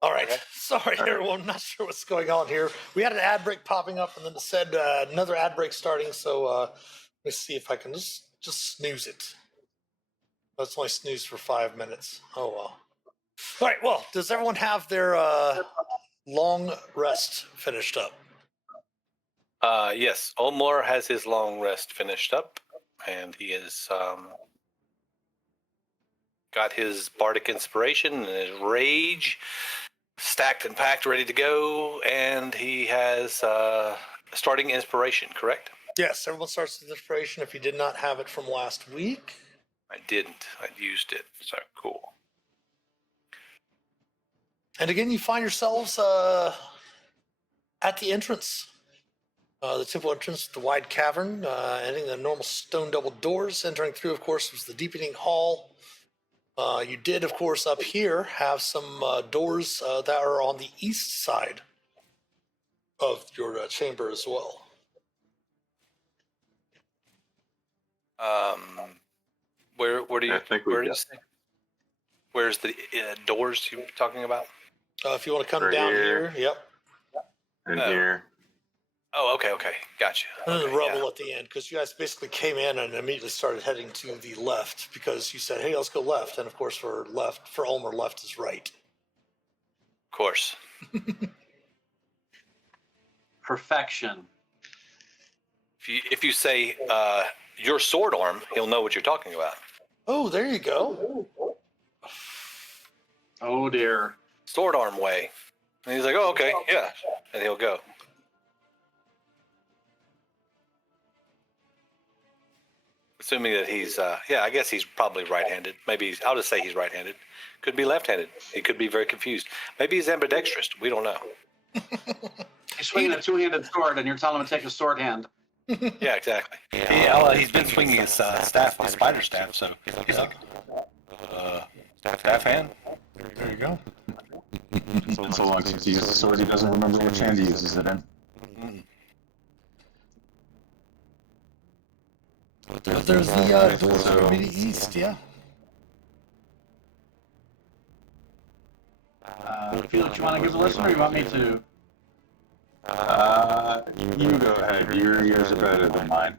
All right. Okay. Sorry, everyone. Not sure what's going on here. We had an ad break popping up, and then it said another ad break starting. So let me see if I can just snooze it. Let's only snooze for 5 minutes. Oh well. All right. Well, does everyone have their long rest finished up? Yes, Ulmor has his long rest finished up, and he has got his bardic inspiration and his rage stacked and packed, ready to go, and he has starting inspiration, correct? Yes, everyone starts with inspiration if you did not have it from last week. I didn't. I used it, so cool. And again, you find yourselves at the entrance. The temple entrance, the wide cavern, entering the normal stone double doors. Entering through, of course, was the deepening hall. You did, of course, up here have some doors that are on the east side of your chamber as well. Where do you? I think where is? Where's the doors you were talking about? If you want to come Right down here. here, yep. And here. Oh, okay, gotcha. And then Okay, the rubble at the end, because you guys basically came in and immediately started heading to the left because you said, hey, let's go left. And of course, for Ulmor, left is right. Of course. Perfection. If you say your sword arm, he'll know what you're talking about. Oh, there you go. Oh dear. Sword arm way. And he's like, oh, okay, yeah. And he'll go. Assuming that he's, I guess he's probably right-handed. Maybe I'll just say he's right-handed. Could be left-handed. He could be very confused. Maybe he's ambidextrous. We don't know. He's swinging a two-handed sword, and you're telling him to take a sword hand. Yeah, exactly. Yeah, he's been swinging his staff, his spider staff, so he's like, staff hand? There you go. It's been so long since he used the sword, he doesn't remember which hand he uses it in. But there's the doors to the immediate east, yeah. Felix, you want to give a listen, or you want me to? You go ahead. Your ears are better than mine.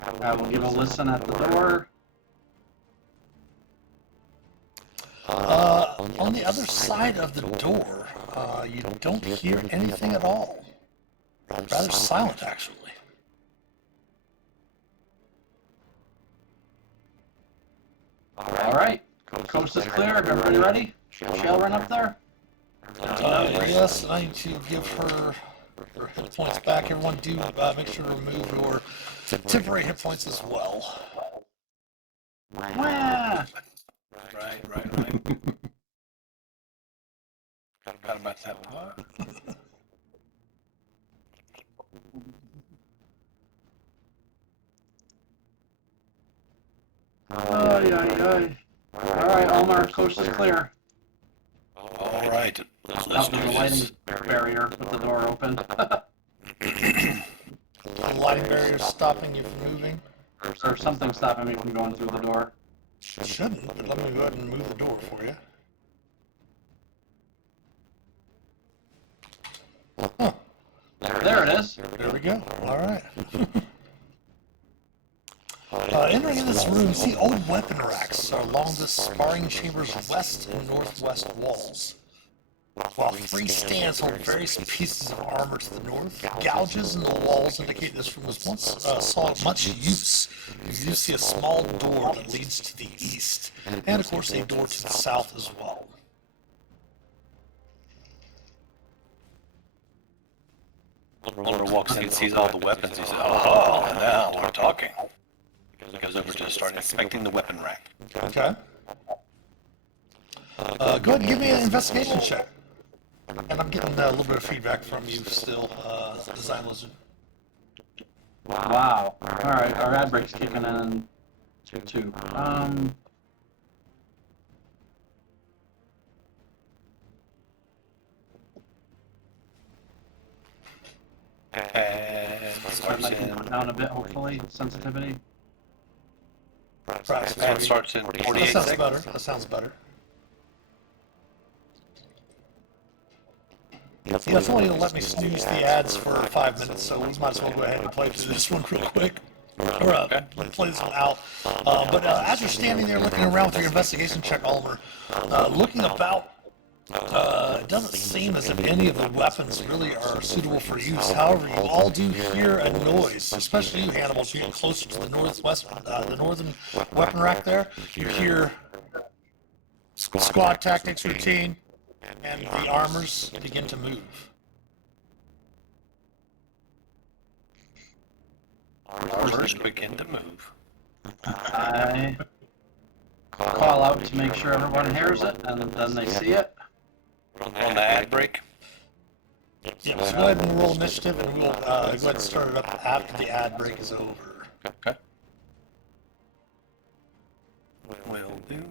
I will give a listen at the door. On the other side of the door, you don't hear anything at all. Rather silent, actually. All right. Coast is clear. Everybody ready? Shae run up there? Yes, and I need to give her hit points back. Everyone do make sure to remove your temporary hit points as well. Wah! Right. Forgot about that part. Ay. All right, Ulmor, coast is clear. All right, Out let's to do the lighting this. barrier with the door open. The lighting barrier is stopping you from moving. Or something stopping me from going through the door. It shouldn't, but let me go ahead and move the door for you. Huh. There it is. There we go. All right. Entering in this room, you see old weapon racks along the sparring chamber's west and northwest walls. While three stands hold various pieces of armor to the north, gouges in the walls indicate this room was once saw much use. You do see a small door that leads to the east, and of course a door to the south as well. Ulmor walks in and sees all the weapons. He says, oh, now we're talking. He goes over to start inspecting the weapon rack. Okay. Go ahead and give me an investigation check. And I'm getting a little bit of feedback from you still, Design Lizard. Wow. All right, our ad break's kicking in. Two. And Start lighting down a bit, hopefully. Sensitivity. Perhaps. and it starts in That 48 sounds seconds. better. That sounds better. Yeah, somebody will let me snooze the ads for 5 minutes, so we might as well go ahead and play through this one real quick. Or play this one out. But as you're standing there looking around with your investigation check, Ulmor, looking about, it doesn't seem as if any of the weapons really are suitable for use. However, you all do hear a noise, especially you, Hannibal, as you get closer to the the northern weapon rack there. You hear squad tactics routine, and the armors begin to move. Armors begin to move. I call out to make sure everyone hears it, and then they see it. On the ad break. Yeah, so go ahead and roll initiative, and we'll go ahead and start it up after the ad break is over. Okay. Will do.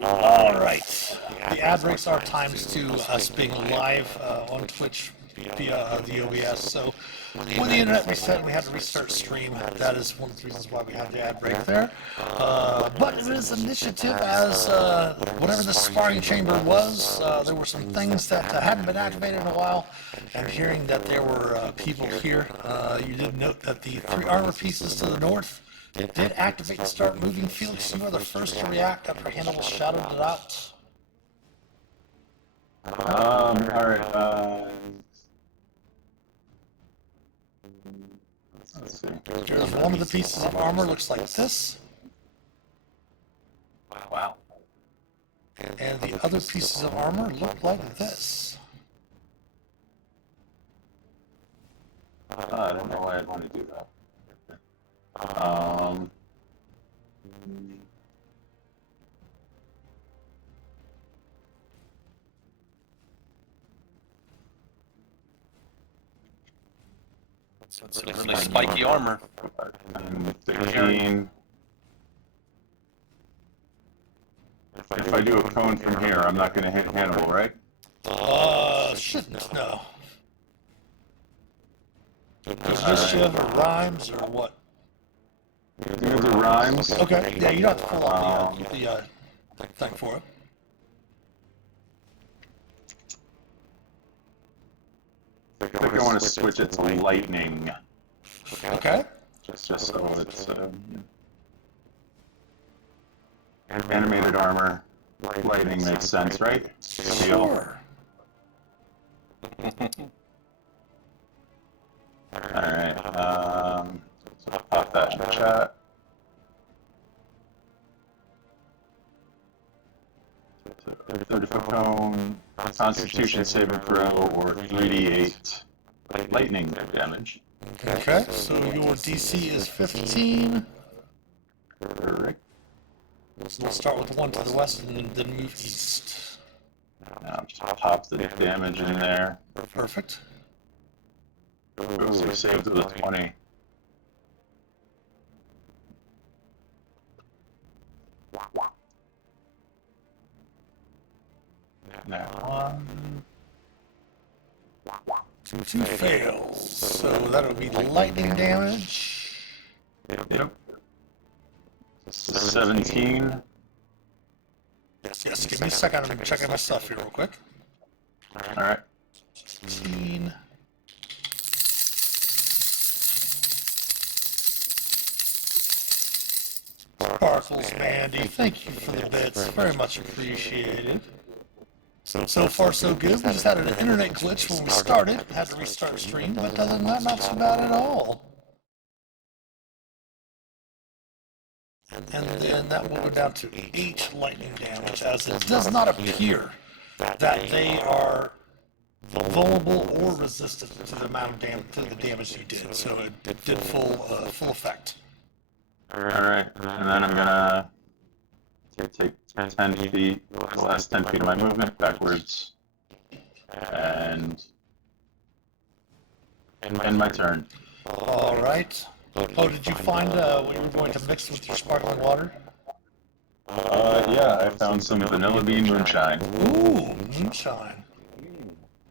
Alright, the ad breaks are times to us being live on Twitch via the OBS, so when the internet reset and we had to restart stream, that is one of the reasons why we had the ad break there. But it is initiative as whatever the sparring chamber was, there were some things that hadn't been activated in a while, and hearing that there were people here, you did note that the 3 armor pieces to the north did activate and start moving. Phelix, you are the first to react after Hannibal shouted it out. Alright, let's see. There's one of the pieces of armor looks like this, Wow. and the other pieces of armor look like this. I don't know why I'd want to do that. It's really spiky armor. 13. If I do a cone from here, I'm not going to hit Hannibal, right? Shouldn't, no. mischief or rhymes or what? Do the rhymes. Okay, yeah, you don't have to pull up the thing for it. I think I want to switch it to lightning. Okay. Just so it's animated armor. Lightning makes sense, right? Sure. Alright, so I'll pop that in the chat. So 30-foot cone, Constitution saving throw, or 3d8 lightning damage. Okay, so your DC is 15. Correct. We'll start with the one to the west and then move east. Now just pop the damage in there. Perfect. Ooh, we saved with a 20. Now Two fails. So that'll be lightning damage. Yep. 17. Yes, give me a second. I'm checking my stuff here real quick. Alright. 16. Sparkles, Mandy. Thank you for the bits. Very much appreciated. So far, so good. We just had an internet glitch when we started. Had to restart stream, but other than that, not so bad at all. And then that will go down to 8 lightning damage, as it does not appear that they are vulnerable or resistant to the amount of to the damage you did. So it did full effect. Alright, and then I'm gonna take 10 feet, the last 10 feet of my movement backwards, and end my turn. All right. Oh, did you find what you were going to mix with your sparkling water? Yeah, I found some vanilla bean moonshine. Ooh, moonshine.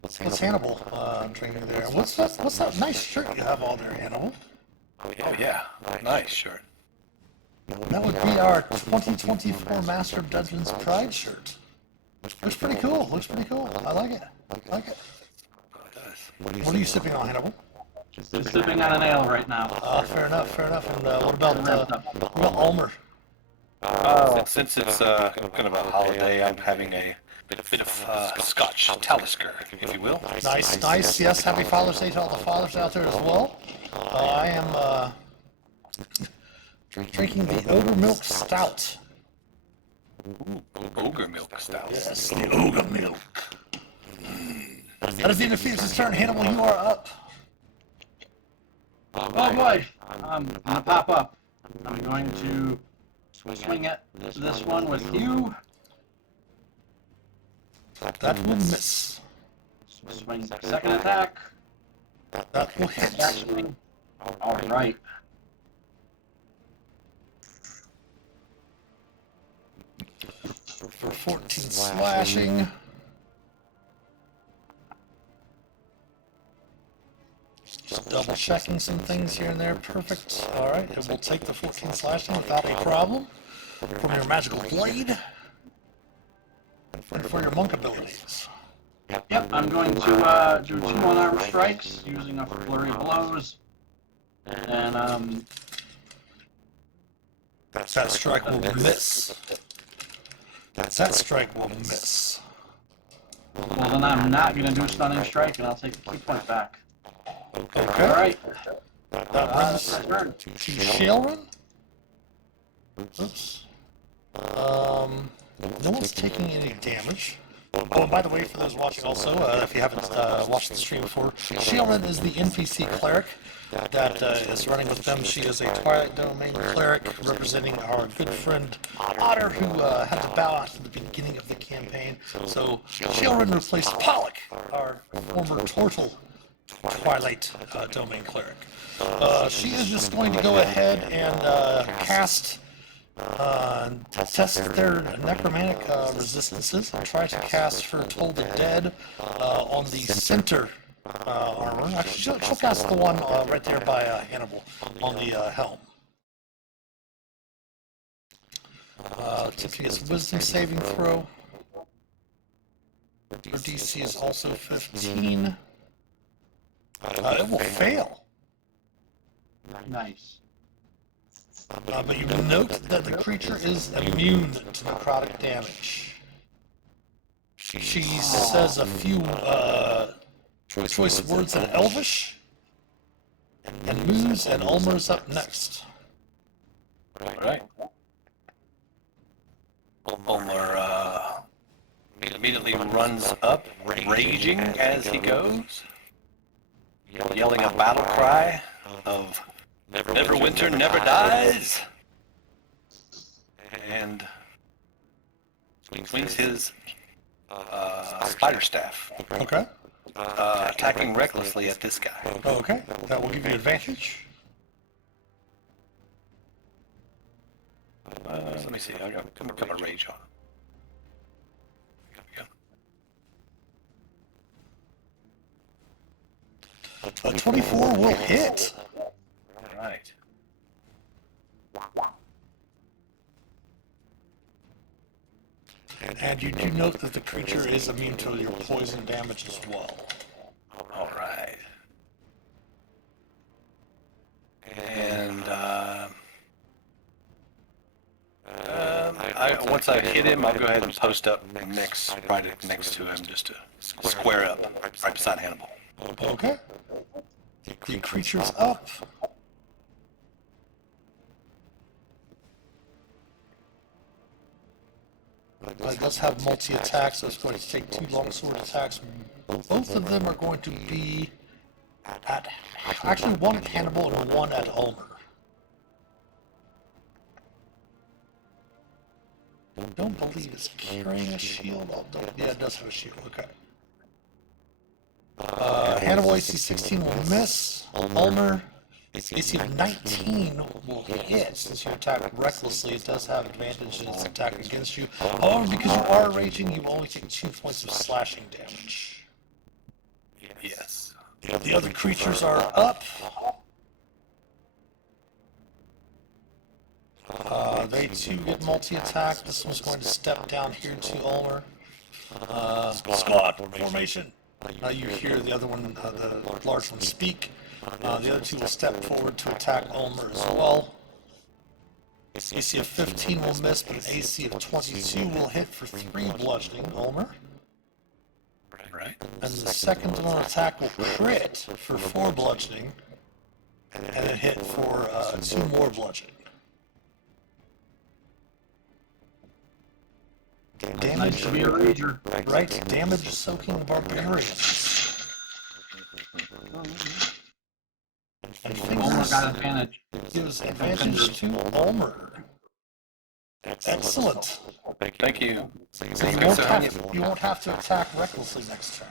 What's Hannibal drinking there? What's that nice shirt you have on there, Hannibal? Oh yeah, nice shirt. That would be our 2024 Master of Dungeons Pride shirt. Looks pretty cool. Looks pretty cool. I like it. I like it. What are you sipping on, Hannibal? Just sipping on an ale right now. Fair enough, fair enough. And what about Ulmor? Since it's kind of a holiday, I'm having a bit of Scotch Talisker, if you will. Nice, nice. Yes, happy Father's Day to all the fathers out there as well. I am drinking the Ogre Milk Stout. Ooh, ogre milk stout. Yes, the Ogre Milk. That is the end of Phelix's turn. Hannibal, you are up. Oh boy! I'm gonna pop up. I'm going to swing at this one with you. That will miss. Swing second attack. That will hit. Attack swing. Alright. For 14 slashing. Just double checking some things here and there. Perfect. Alright, and we'll take the 14 slashing without a problem. From your magical blade. And for your monk abilities. Yep, I'm going to do 2 unarmed strikes using a flurry of blows. And That strike will miss. That strike will miss. well then I'm not gonna do a stunning strike and I'll take a key point back. Okay. Alright. That brings My turn. to Shaelrun. Oops. No one's taking any damage. Oh, and by the way, for those watching also, if you haven't watched the stream before, Shaelrun is the NPC cleric that is running with them. She is a Twilight Domain cleric representing our good friend Otter, who had to bow out at the beginning of the campaign. So Shaelrun replaced Pollock, our former Turtle Twilight Domain cleric. She is just going to go ahead and cast, test their necromantic resistances and try to cast for Toll the Dead on the center armor. Actually, she'll cast the one right there by Hannibal on the helm. Tiffany gets wisdom saving throw. Her DC is also 15. It will fail. Nice. But you will note that the creature is immune to necrotic damage. She says a few choice words in Elvish, and moves, and Ulmor's up next. Alright. Ulmor immediately runs up, raging as he goes, yelling a battle cry of Neverwinter never dies, and swings his spider staff, Okay. attacking recklessly at this guy. Okay. That will give you advantage. Let me see, I got a couple of rage on him. There we go. A 24 will hit. Alright. And you do note that the creature is immune to your poison damage as well. Alright. And, once I hit him, I'll go ahead and post up right next to him, just to square up, right beside Hannibal. Okay. The creature's up. It does have multi-attack, so it's going to take 2 longsword attacks. Both of them are going to be at, actually one at Hannibal and one at Ulmor. I don't believe it's carrying a shield. Yeah, it does have a shield. Okay. Hannibal AC 16 will miss. Ulmor AC of 19 will hit. Since you attack recklessly, it does have advantage in its attack against you. However, because you are raging, you only take 2 points of slashing damage. Yes. The other creatures are up. They too get multi-attack. This one's going to step down here to Ulmor. Squad formation. You hear the other one, the large one, speak. The other two will step forward to attack Ulmor as well. AC of 15 will miss, but an AC of 22 will hit for 3 bludgeoning, Ulmor. Right. And the second one attack will crit for 4 bludgeoning, and then hit for 2 more bludgeoning. Nice Damage, to be a rager. right? Damage soaking barbarian. I think Ulmor this got advantage. gives advantage to Ulmor. Excellent. Thank you. So you won't have to attack recklessly next turn.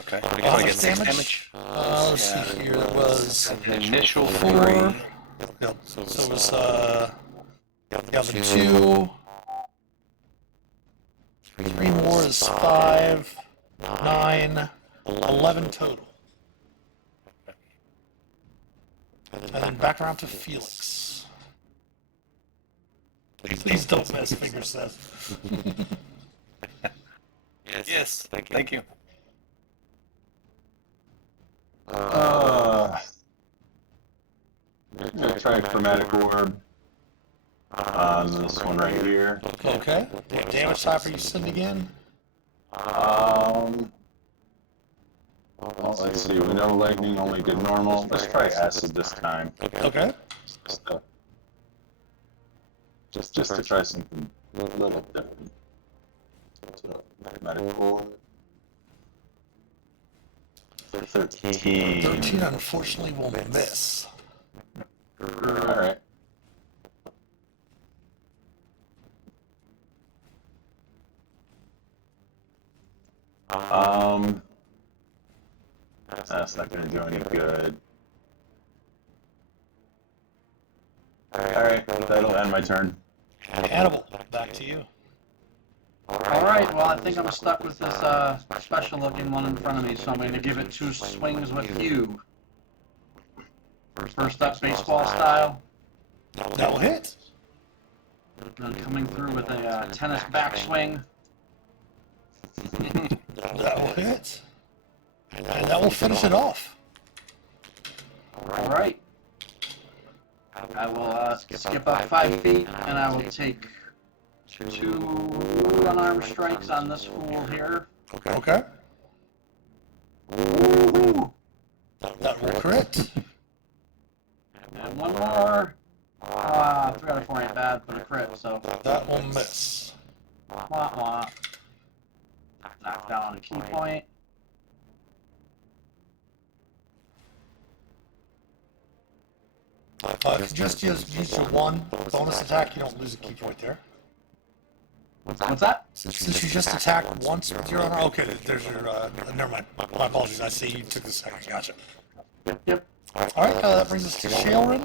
Okay. How I much get 6 damage? damage? Let's see here. It was An initial 4. 3. Yep. So it was the 2. 3 more is 5, 9, 11 total. And then back around to Phelix. Please don't miss, Finger says. Yes. Thank you. I'm gonna try Chromatic Orb on this one right here. Okay. Damage type, are you sitting again? Well, let's see. We know lightning only did normal. Let's try acid this time. Okay. Just to try something a little different. So, Chromatic Orb. 13. 13 unfortunately will miss. Alright. That's not gonna do any good. Alright, that'll end my turn. Hannibal, back to you. Alright, well I think I'm stuck with this special looking one in front of me, so I'm going to give it 2 swings with you. First up, baseball style. That will hit. Then coming through with a tennis backswing. That will hit. And that will finish it off. Alright. I will skip up 5 feet, and I will take 2 unarmed strikes on this fool here. Okay. Woo-hoo! That will crit. And one more. 3 out of 4 ain't bad for the crit, so. That will miss. Wah wah. Knock down a key point. If you just use your 1 bonus attack, you don't lose a key point there. What's that? Since you just attacked once with your honor, okay, there's your, never mind. My apologies, I see you took the second, gotcha. Yep. Alright, that brings us to Shaelrin.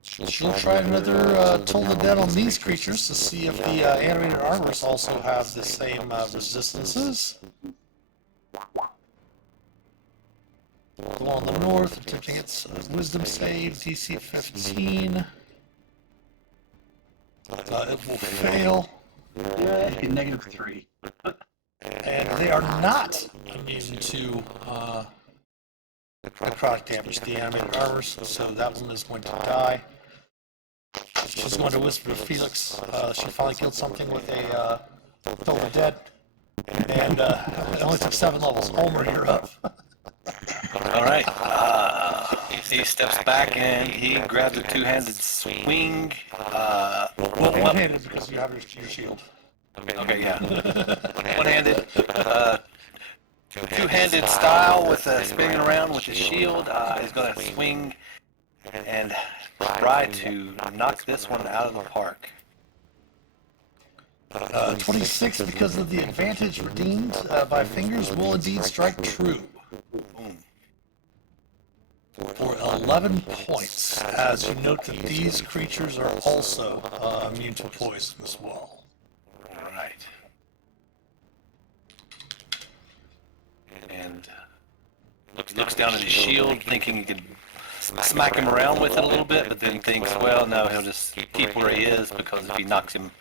She'll try another Toll the Dead on these creatures to see if the animated armors also have the same resistances. The one on the north, attempting its wisdom save, DC 15. It will fail. Yeah, -3. And they are not immune to necrotic damage, the animated armors, so that one is going to die. She's going to whisper to Phelix. She finally killed something with a Toll the Dead. And it only took 7 levels. Ulmor, you're up. All right. He steps back and he grabs a 2-handed swing. One-handed because you have your shield. Okay, yeah. One-handed. 2-handed style with spinning around with his shield. He's going to swing and try to knock this one out of the park. 26 because of the advantage redeemed by fingers will indeed strike true. For 11 points, as you note that these creatures are also immune to poison as well. All right. And looks down at his shield, thinking he could smack him around with it a little bit, but then thinks, well, no, he'll just keep where he is, because if he knocks him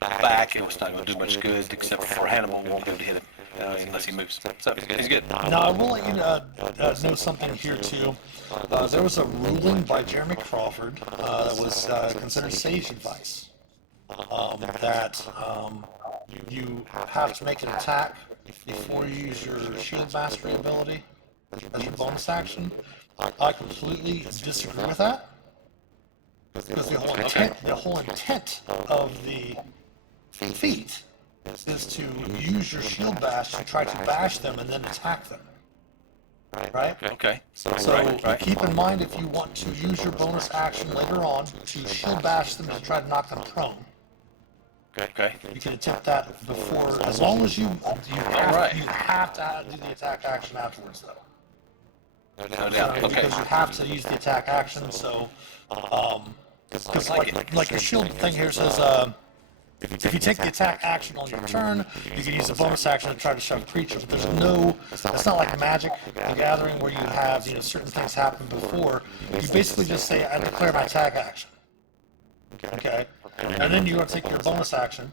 back, it's not going to do much good, except for Hannibal won't be able to hit him unless he moves. So he's good. Now, I will let you know something here, too. There was a ruling by Jeremy Crawford that was considered sage advice, that you have to make an attack before you use your shield mastery ability as your bonus action. I completely disagree with that, because the whole intent of the feat is to use your shield bash to try to bash them and then attack them. Right? Okay. So keep in mind, if you want to use your bonus action later on to shield bash them to try to knock them prone, Okay. you can attempt that before, as long as you have to do the attack action afterwards, though. No doubt. Okay. Because you have to use the attack action, so because like your shield thing here says, if you take the attack action on your turn, you can use a bonus action to try to shove a creature, but it's not like Magic the Gathering where you have, certain things happen before. You basically just say, I declare my attack action. Okay? And then you're going to take your bonus action,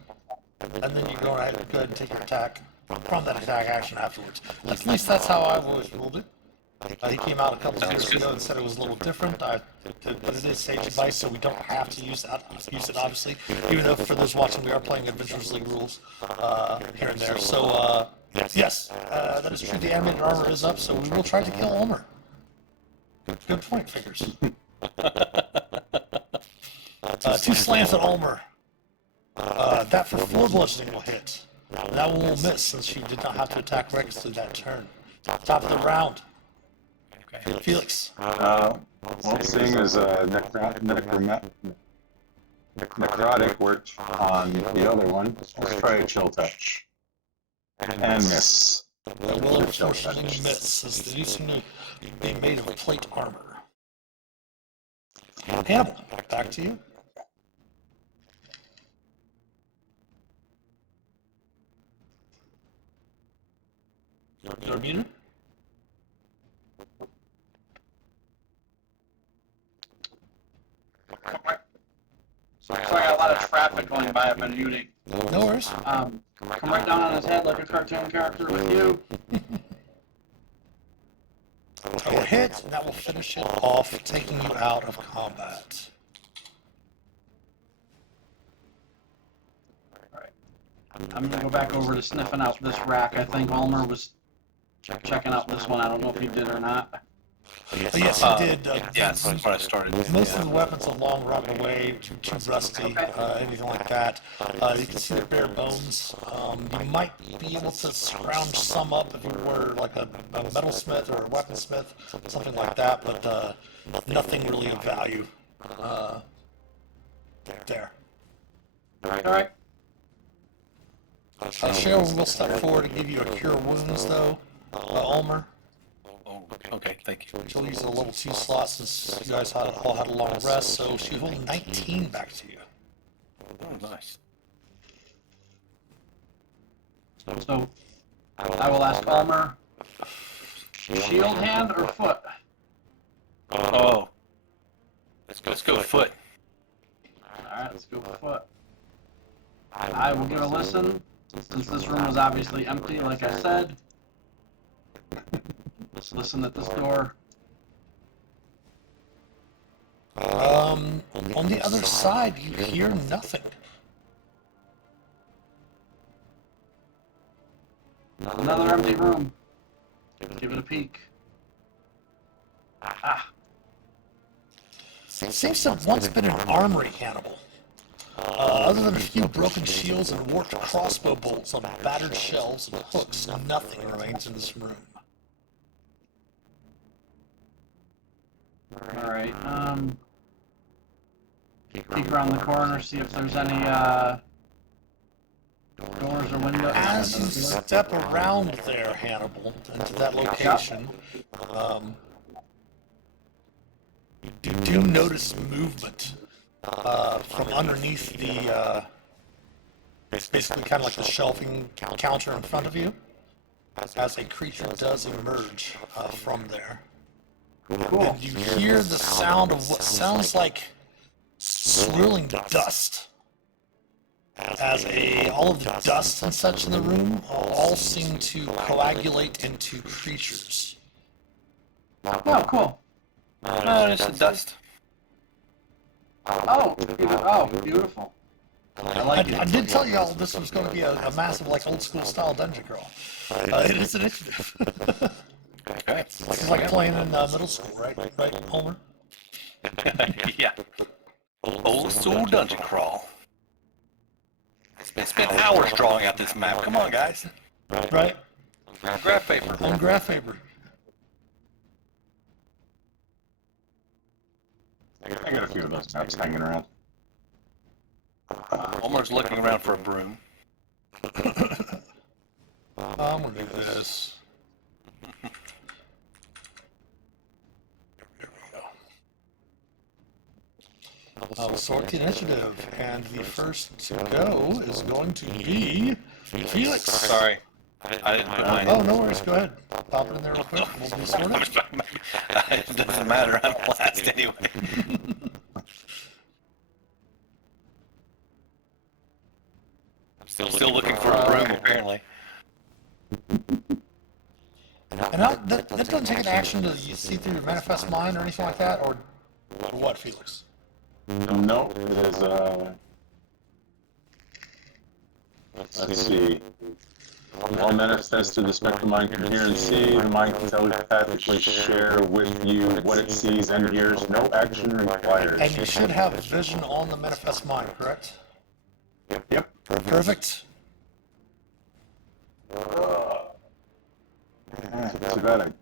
and then you go ahead and take your attack from that attack action afterwards. At least that's how I've always ruled it. He came out a couple of years ago and said it was a little different, but it is sage advice, so we don't have to use it, obviously, even though for those watching, we are playing Adventurers League rules here and there. So, yes, that is true. The animated armor is up, so we will try to kill Ulmor. Good point, fingers. 2 slams at Ulmor. That for 4 bludgeoning will hit. That one will miss, since she did not have to attack recklessly that turn. Top of the round. Phelix. Well, seeing as necrotic worked on the other one, let's try a chill touch. And miss. That will unfortunately miss, as they seem to be made of plate armor. Hannibal, back to you. You're muted? Sorry, I got a lot of traffic going by. I've been muting. No worries. Come right down on his head like a cartoon character with you. That will hit, and that will finish it off, taking you out of combat. I'm gonna go back over to sniffing out this rack. I think Ulmor was checking out this one. I don't know if he did or not. Oh, yes, he did. Yes, that's where I started. Most of the weapons are long rotten away, too rusty, anything like that. You can see the bare bones. You might be able to scrounge some up if you were like a metalsmith or a weaponsmith, something like that, but nothing really of value there. Alright. Shae will step forward and give you a cure wounds, though, Ulmor. Oh, okay, thank you. She'll use a level 2 slot since you guys all had a long rest, so she will 19 back to you. Oh, nice. So, I will ask Ulmor, shield hand or foot? Oh. Let's go foot. Alright, let's go foot. I will give a listen, since this room was obviously empty, like I said. Let's listen at this door. On the other side, you hear nothing. Another empty room. Give it a peek. Ah. Seems to have once been an armory, Hannibal. Other than a few broken shields and warped crossbow bolts on battered shelves and hooks, nothing remains in this room. Alright, peek around the corner, see if there's any, doors or windows. As you step around there, Hannibal, into that location, you do notice movement from underneath the, basically kind of like the shelving counter in front of you, as a creature does emerge from there. And you hear the sound of what sounds like swirling dust. As all of the dust and such in the room all seem to coagulate into creatures. Oh, cool. Oh, it's the dust. Oh, beautiful. I did tell you all this was going to be a massive, like, old school style dungeon crawl. It is initiative. Okay. It's like playing in middle school, right? Right, Ulmor? Yeah. Old school dungeon crawl. Spent hours drawing out this map. Come on, guys. Right? Graph paper. On graph paper. I got a few of those maps hanging around. Ulmor's looking around for a broom. I'm gonna do this. There we go. I'll sort the initiative, and the first to go is going to be Phelix. Sorry. I didn't put mine Oh, no worries. Go ahead. Pop it in there real quick. We'll be sorted. It doesn't matter. I'm last anyway. I'm still looking for a broom, apparently. And that doesn't take an action to see through your manifest mind or anything like that, or what, Phelix? No, it is, let's see. All manifests through the spectrum mind can hear and see. The mind can telepathically share with you what it sees and hears. No action required. And you should have vision on the manifest mind, correct? Yep. Perfect. Too bad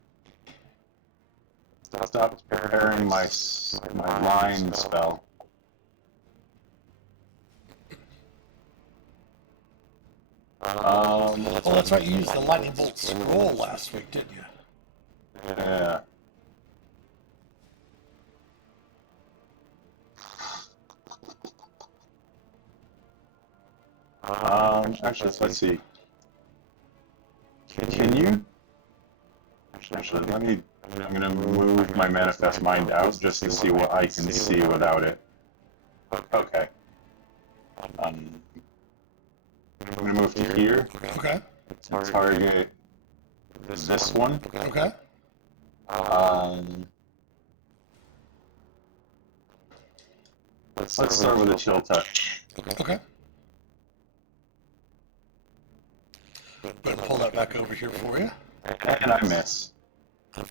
I stopped preparing my line spell. Oh, that's right. You used the lightning bolt scroll last week, didn't you? Yeah. Actually, let's see. Can you Actually, I'm gonna move my manifest mind out just to see what I can see without it. Okay. I'm gonna move to here. Okay. Target this one. Okay. Let's start with a chill touch. Okay. Better pull that back over here for you. And I miss.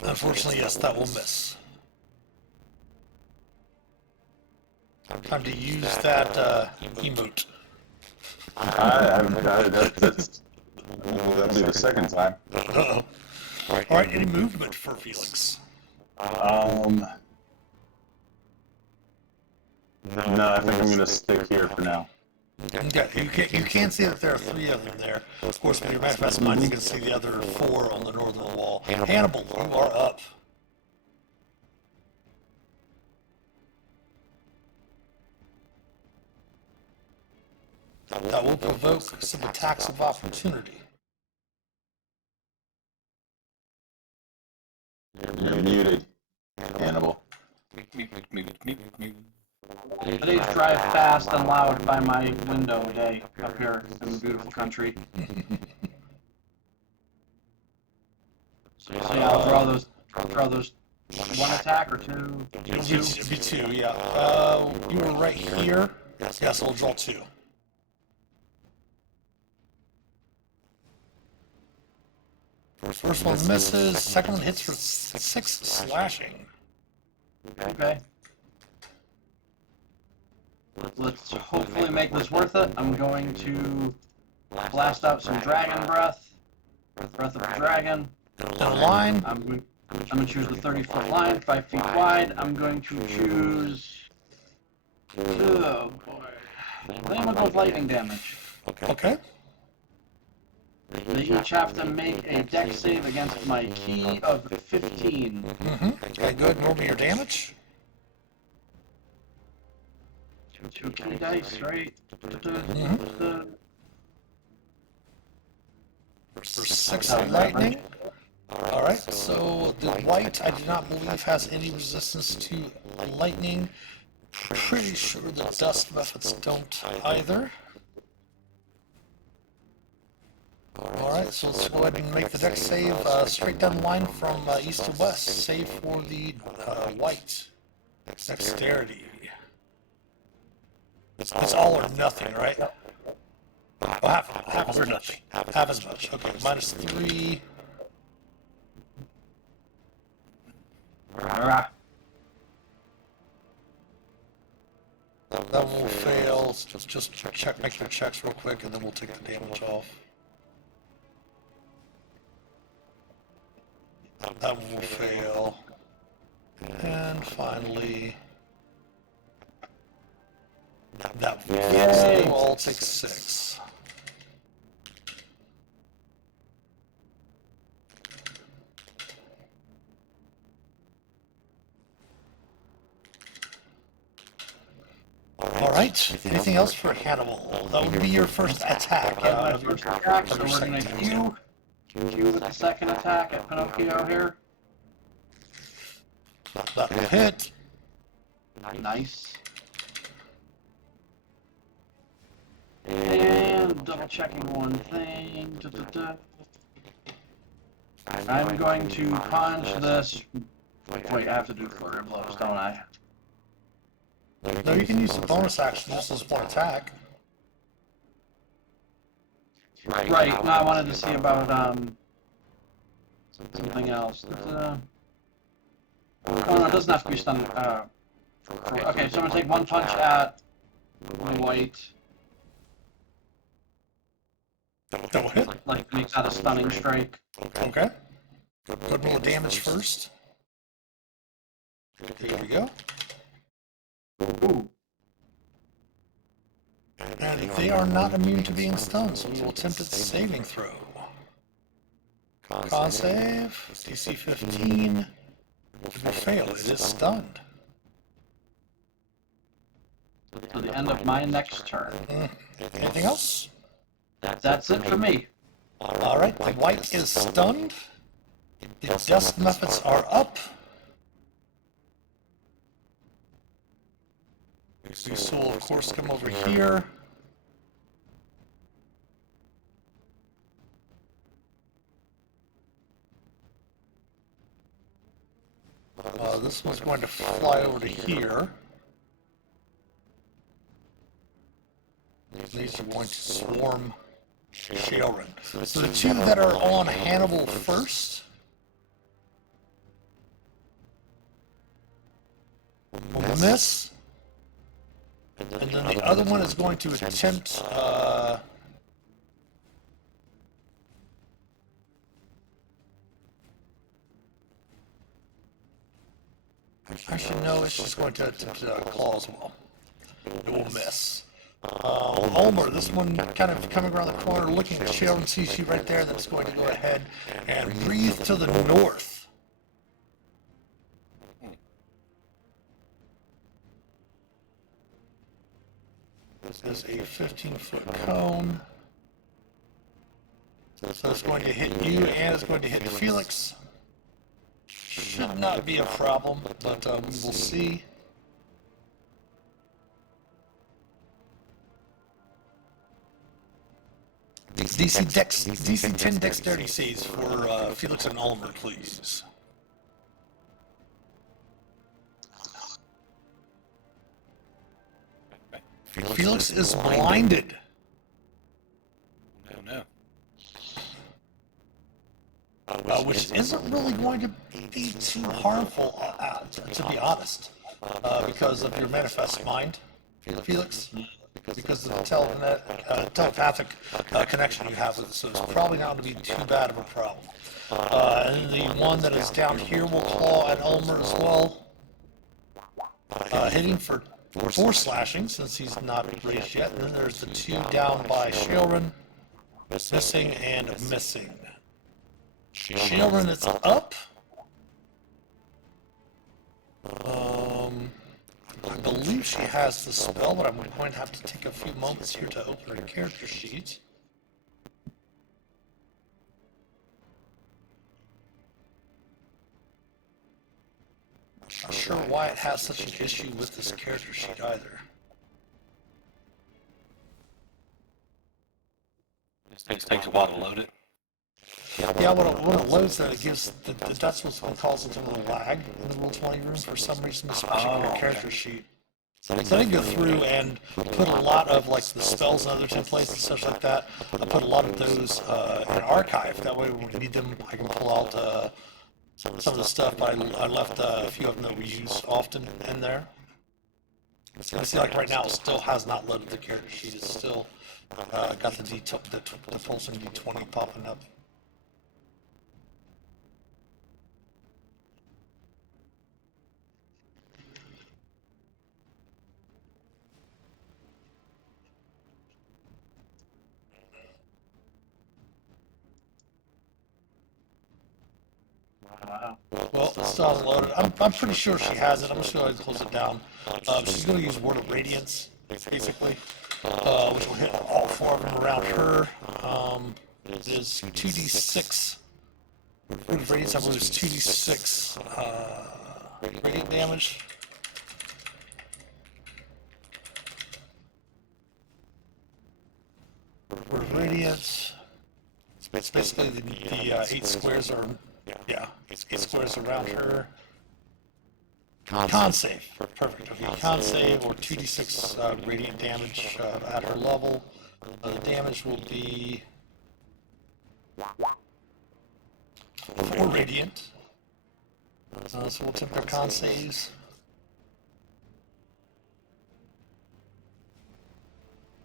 Unfortunately, yes, that will miss. Time to use that emote. That'll be the second time. Uh-oh. Alright, any movement for Phelix? No, I think I'm gonna stick here for now. Okay, you can see that there are 3 of them there. Of course, with your manifest mind, you can see the other 4 on the northern wall. Hannibal, you are up. That will provoke some attacks of opportunity. You're muted, Hannibal. Today's drive fast and loud by my window day up here in the beautiful country. So yeah, I'll draw those 1 attack or 2. It'd be 2, yeah. You were right here. Yes, I'll draw 2. First one misses, second one hits for 6 slashing. Okay. Let's hopefully make this worth it. I'm going to blast out some dragon breath. Breath of the dragon. Down a line. I'm going to choose the 30-foot line, 5 feet wide. I'm going to choose... Oh boy. I think I'm going to go with lightning damage. Okay. They each have to make a dex save against my key of 15. Okay, good. Roll me your damage. 2 key dice, right? For 6 lightning. Alright, so the white I do not believe has any resistance to lightning. Pretty sure the dust methods don't either. Alright, so let's go ahead and make the dex save straight down the line from east to west. Save for the white. Dexterity. It's all or nothing, right? Well, half or nothing. Half as much. Okay, minus 3. That will fail. Just check, make your checks real quick, and then we'll take the damage off. That will fail. And finally, that will fail. So we'll all take 6. Alright, anything else for Hannibal? That would be your first attack. My first attack, so we're going to Q with the second attack at Pinocchio here. That will hit. Nice. And double checking one thing. I'm going to punch this. Wait, I have to do flurry of blows, don't I? No, you can use the bonus action just as 1 attack. Right, no, I wanted to see about something else. Oh no, it doesn't have to be stunned. Okay, so I'm gonna take 1 punch at the white. Double hit. Like make that a stunning strike. Okay. Good roll of damage first. Here we go. Ooh. And they are not immune to being stunned, so we will attempt its saving throw. Con save, DC 15. If you fail, it is stunned. To the end of my next turn. Anything else? That's it for me. Alright, the white is stunned. The desk methods are up. This will, of course, come over here. This one's going to fly over to here. These are going to swarm Shae. So the two that are on Hannibal first will miss. And then the other one is going to attempt, actually, no, it's just going to attempt claw as well. It will miss. Ulmor, this one kind of coming around the corner, looking at Shae and sees you right there, that's going to go ahead and breathe to the north. This is a 15-foot cone. So it's going to hit you and it's going to hit Phelix. Should not be a problem, but we will see. DC 10 dexterity saves for Phelix and Ulmor, please. Phelix is blinded. Oh no. Which isn't really going to be too harmful, to be honest, because of your manifest mind, Phelix, because of the telepathic connection you have with it, so it's probably not going to be too bad of a problem. And the one that is down here will claw at Ulmor as well, hitting for 4 slashing since he's not raised yet. And then there's the 2 down by Shae, missing and missing. Shae, it's up. I believe she has the spell, but I'm going to have to take a few moments here to open her character sheet. Not sure why it has such an issue with this character sheet either. It takes a while to load it. Yeah, when it loads that, it gives that's what calls it a lag in the Roll20 room for some reason, especially on your character sheet. So I did go through and put a lot of like the spells and other templates and such like that. I put a lot of those in archive. That way, when we need them, I can pull out some of the stuff. I left a few of them that we use often in there. I see, like right now, it still has not loaded the character sheet. It's still got the pulsing D20 popping up. Wow. Well, it's still hasn't loaded. I'm pretty sure she has it. I'm just going to close it down. She's going to use Word of Radiance, basically, which will hit all 4 of them around her. It is 2d6. Word of Radiance, I believe, is 2d6 radiant damage. Word of Radiance. It's basically the 8 squares are. Yeah, 8 squares around her. Con save. Perfect. Okay, con save or 2d6 radiant damage at her level. The damage will be 4 radiant. So we'll take their con saves.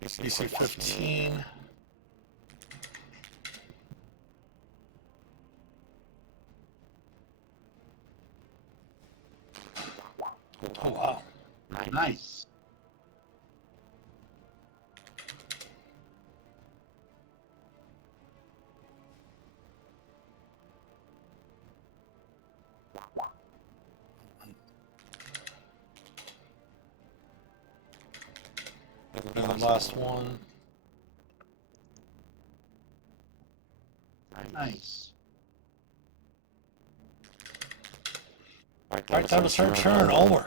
DC 15. Oh, wow. Nice. And the last one. Nice. Alright, time to start turn, Ulmor.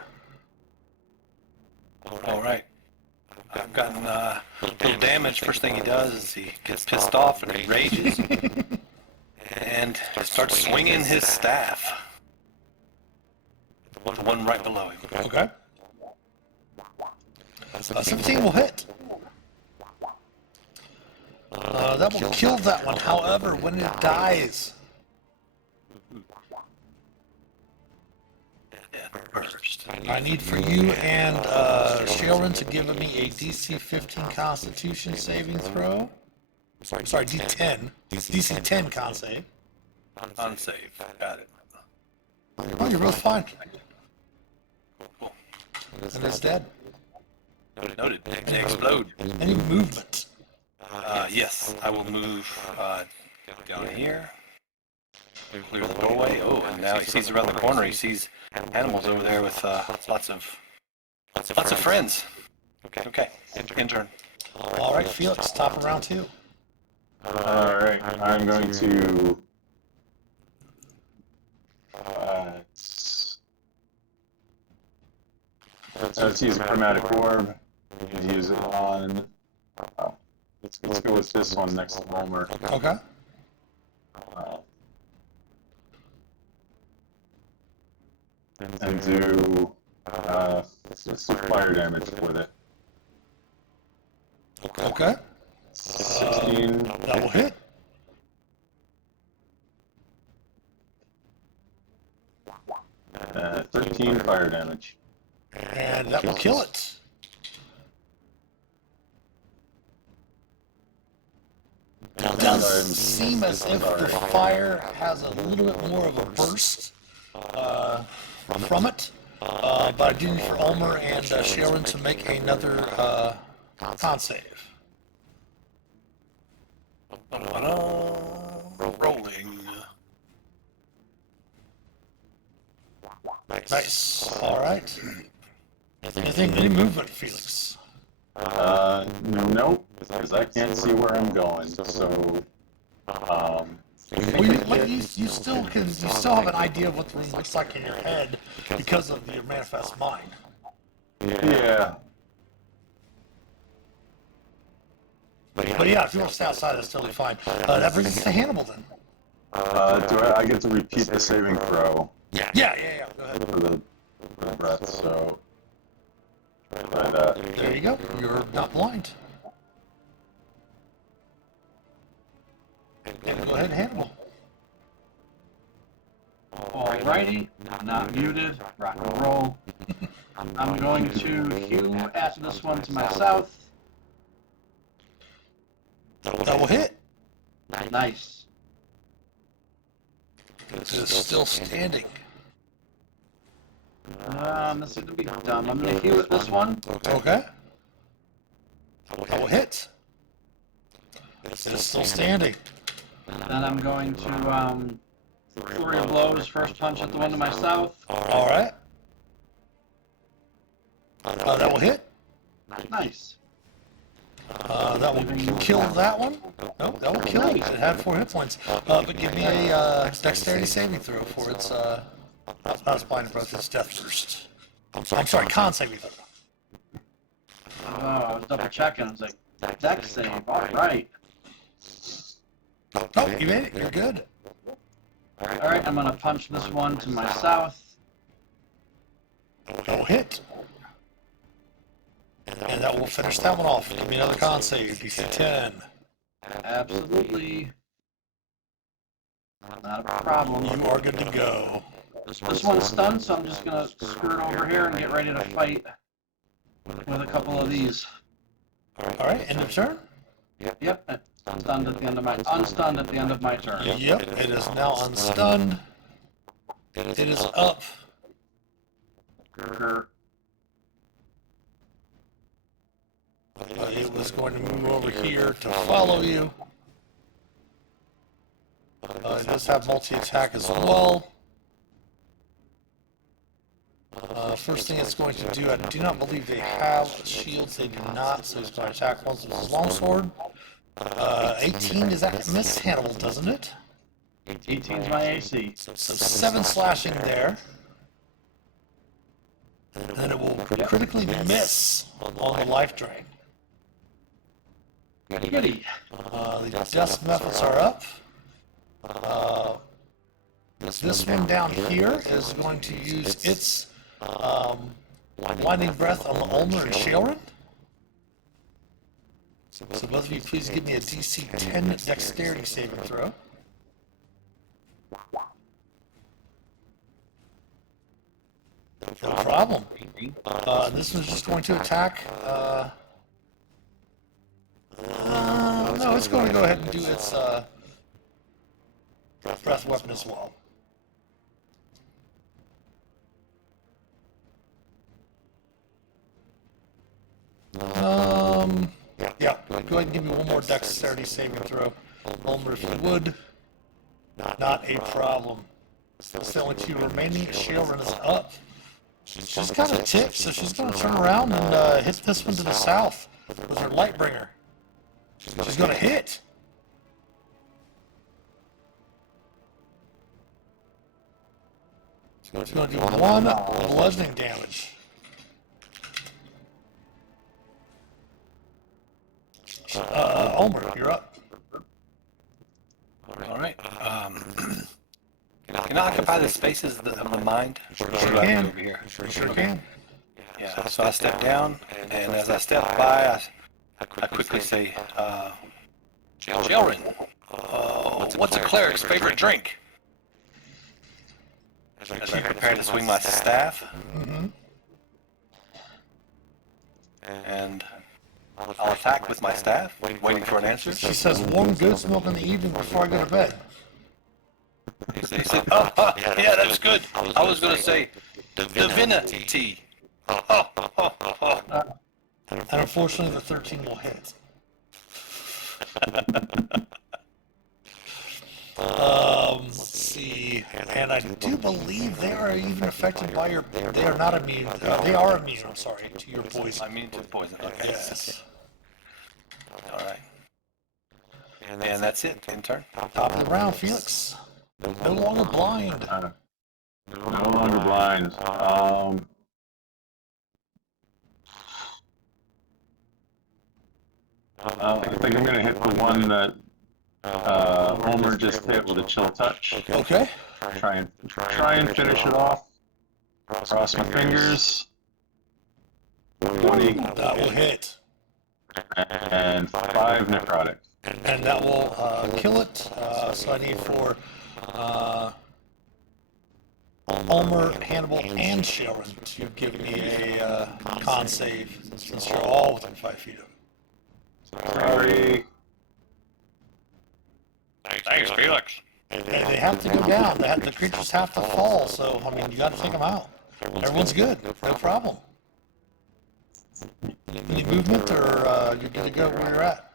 All right. I've gotten a little damage. First thing he does is he gets pissed off and he rages and starts swinging his staff. The one right below him. Okay. 17 will hit. That will kill that one. However, when it dies, First. I need for you and Shae to give me a DC 15 Constitution saving throw. Sorry, D10. DC 10 con save. Unsave. Got it. Oh, you're both fine. Cool. And it's dead. Noted. They explode. Any movement? Yes, I will move down here. Clear the doorway. Oh, and now he sees around the corner. He sees Hannibal's over there with lots of friends. Okay. Intern. All right, Phelix, top of round 2. Alright, I'm going to... let's use a chromatic orb. And use it on... let's go with this one next to Ulmor. Okay. And do... let's do fire damage with it. Okay. 16... That will hit. Uh, 13 fire damage. And that will kill it. It does seem as if the fire has a little bit more of a burst from it. But I do need for Ulmor and Shae to make another con save. Rolling. Nice. All right. Any movement, Phelix? Nope, because I can't see where I'm going, so, Well, you still have an idea of what the room looks like in your head because of your manifest mind. yeah. But yeah, if you want to stay outside, that's totally fine. That brings us to Hannibal then. Do I get to repeat the saving throw Yeah. Go ahead. for the breath, so, try that. There you go. You're not blind. And go ahead, Hannibal. Alrighty, not muted, rock and roll. I'm going to hew after this one to my south. That will hit. Nice. It is still standing. This is gonna be dumb. I'm gonna hew at this one. Okay. That will hit. It is still standing. Then I'm going to flurry of blows. First punch at the one to my south. All right. That will hit. Nice. That will kill that one. Nope, that will kill it. It had 4 hit points. But give me a dexterity saving throw for its blind approach. Its death first. I'm sorry, con saving throw. I was double checking. I was like, dex save. Alright. Oh, you made it. You're good. Alright, I'm gonna punch this one to my south. That will hit. And that will finish that one off. Give me another con save. DC 10. Absolutely. Not a problem. You are good to go. This one's stunned, so I'm just gonna skirt over here and get ready to fight with a couple of these. Alright, end of turn? Yep, stunned at the end of my unstunned at the end of my turn. Yep, it is now unstunned. It is up. Grr. It was going to move over here to follow you. It does have multi-attack as well. First thing it's going to do, I do not believe they have shields. They do not, so it's going to attack once with his longsword. 18, does that miss Hannibal, doesn't it? 18's my AC. So 7 slashing there. and it will critically miss on the life drain. Goody. The death methods are up. This one down here is going to use its blinding breath on the Ulmor and Shae. So both of you please give me a DC 10 dexterity saving throw. No problem. This one's just going to attack. No, it's going to go ahead and do its breath weapon as well. Yeah, go ahead and give me one more dexterity saving throw. Ulmor, if you would. Not a problem. It's the only two remaining. Shae is up. She's got a tip, so she's going to turn around and hit this one to the south with her Lightbringer. She's going to hit. She's going to do 1 bludgeoning damage. Ulmor, you're up. All right. Can I occupy the spaces of the mind? Sure can. Over here. Sure can. Yeah. So I step down, and as I step by, I quickly say, "Shae, what's a cleric's favorite drink?" As I prepare to swing my staff, and I'll attack with my staff, waiting for an answer. She says warm goat's milk in the evening before I go to bed. He said, "Oh, yeah, that's good. I was going to say divinity." And unfortunately, the 13 will hit. Let's see. And I do believe they are even affected by your. They are not immune. They are immune. I'm sorry, to your poison. I'm immune to poison. Okay. Yes. All right. And that's it. In turn. Top of the round, Phelix. No longer blind. No longer blind. I think I'm gonna hit the one that Ulmor just hit with a chill touch. Okay. Try and finish it off. Cross my fingers. 20 That will hit. and 5 necrotic. And that will kill it. So I need for Ulmor, Hannibal, and Shae to give me a con save, since you're all within 5 feet of it. Sorry. Thanks, Felix. They have to go down. The creatures have to fall. So I mean, you got to take them out. Everyone's good. No problem. Any movement, or you're good to go where you're at?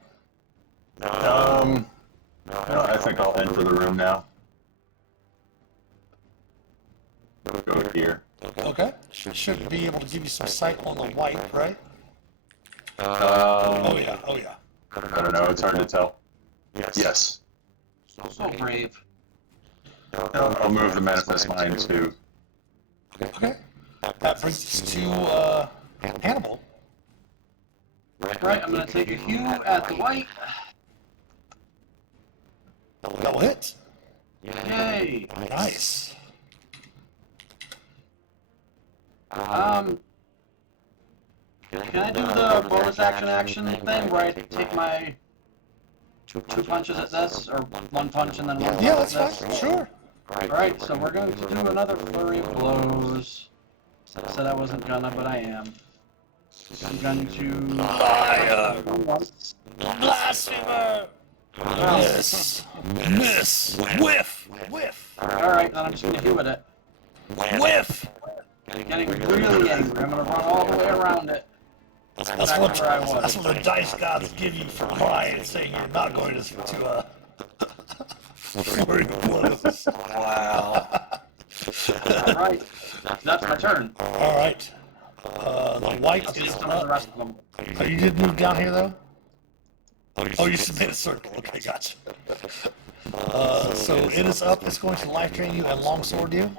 I think I'll enter the room now. Go here. Okay. Should be able to give you some sight on the white, right? Oh yeah. Oh yeah. I don't know. It's hard to tell. Yes. So brave. I'll move the manifest mind too. Okay. That brings us to Hannibal. Right, I'm going to take a hue at the white. That will hit. Yay! Nice. Can I do the bonus action thing where I take my two punches at this, or one punch and then one Yeah, punch that's at fine. this? Sure. Alright, so we're going to do another flurry of blows. Said I wasn't gonna, but I am. I'm going to... Blasphemer! Miss. Miss. Whiff. Whiff. Alright, then I'm just going to hue at it. Whiff. Getting really angry. I'm going to run all the way around it. That's Back what, to where I was. that's what the dice gods give you for crying, saying you're not going to flurry of blows. Wow. Alright, that's my turn. All right. The white is Some of the up. rest of them. Oh, you did move down here, though? Oh, you just made a circle. Okay, gotcha. So it is up. It's going to life drain you and longsword you.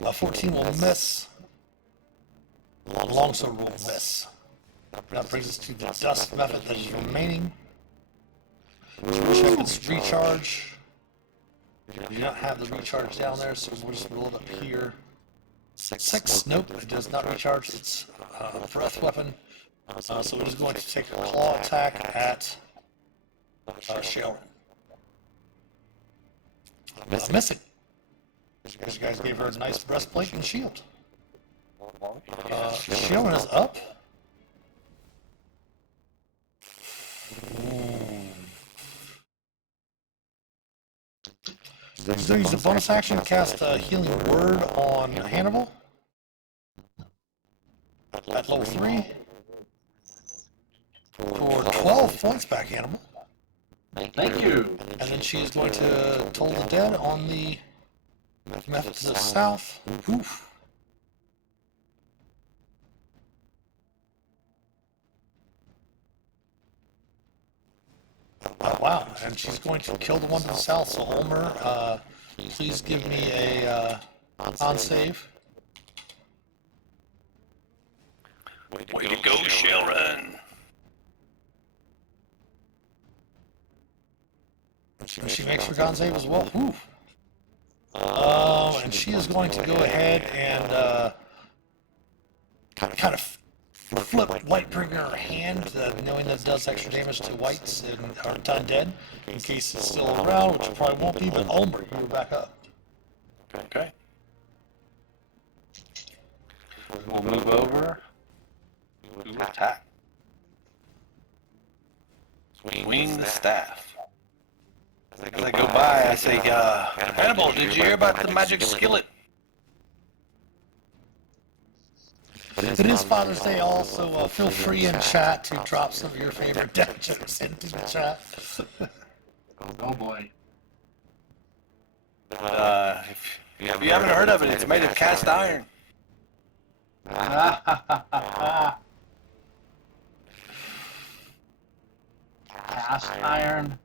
A 14 will miss. longsword will miss. That brings us to the dust method that is remaining. Check its recharge. We do not have the recharge down there, so we'll just roll it up here. 6, nope, it does not recharge its breath weapon. So it is going to take a claw attack at Shae. Missing. Because you guys gave her a nice breastplate and shield. Shae is up. She's going to use a bonus action to cast a healing word on Hannibal. At level 3. For 12 points back, Hannibal. Thank you. And then she is going to toll the dead on the method to the south. Oof. Oh, wow, and she's going to kill the one to the south, so Ulmor, please give me a on save. Way to go, Shae. And she makes her con save as well. Whew. And she is going to go ahead and kind of flip Whitebringer in her hand, knowing that it does extra damage to whites and are undead, in case it's still around, which it probably won't be, but Ulmor, you're back up. Okay. We'll move over. Attack. Swing the staff. As I go by, I say, Hannibal, did you hear about the magic skillet? It is Father's Day also. Feel free in chat to drop some of your favorite dad jokes into the chat. Oh boy. If you haven't heard of it, it's made of cast iron. Cast iron.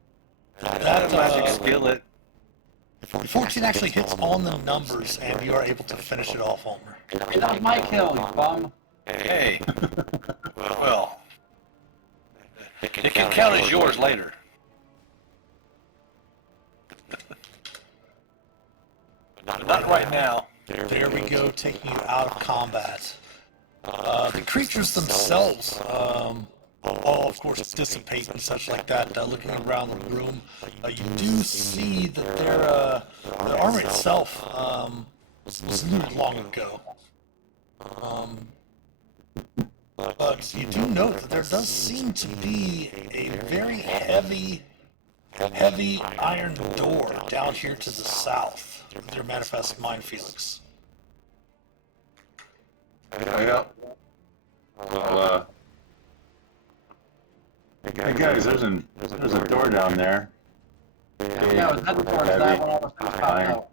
That Magic skillet. 14 actually hits on the numbers, and you are able to finish it off, Ulmor. Get off my kill, you bum. Hey. Well, it can count as yours later. Not right now. There we go, taking you out of combat. The creatures themselves, all of course dissipate and such like that. Looking around the room, you do see that their armor itself was looted long ago. But you do note that there does seem to be a very heavy iron door down here to the south with your manifest mind, Phelix. Yeah. Well, hey guys, there's a door down there. Yeah, was that the door? Is that one I was supposed to pop out?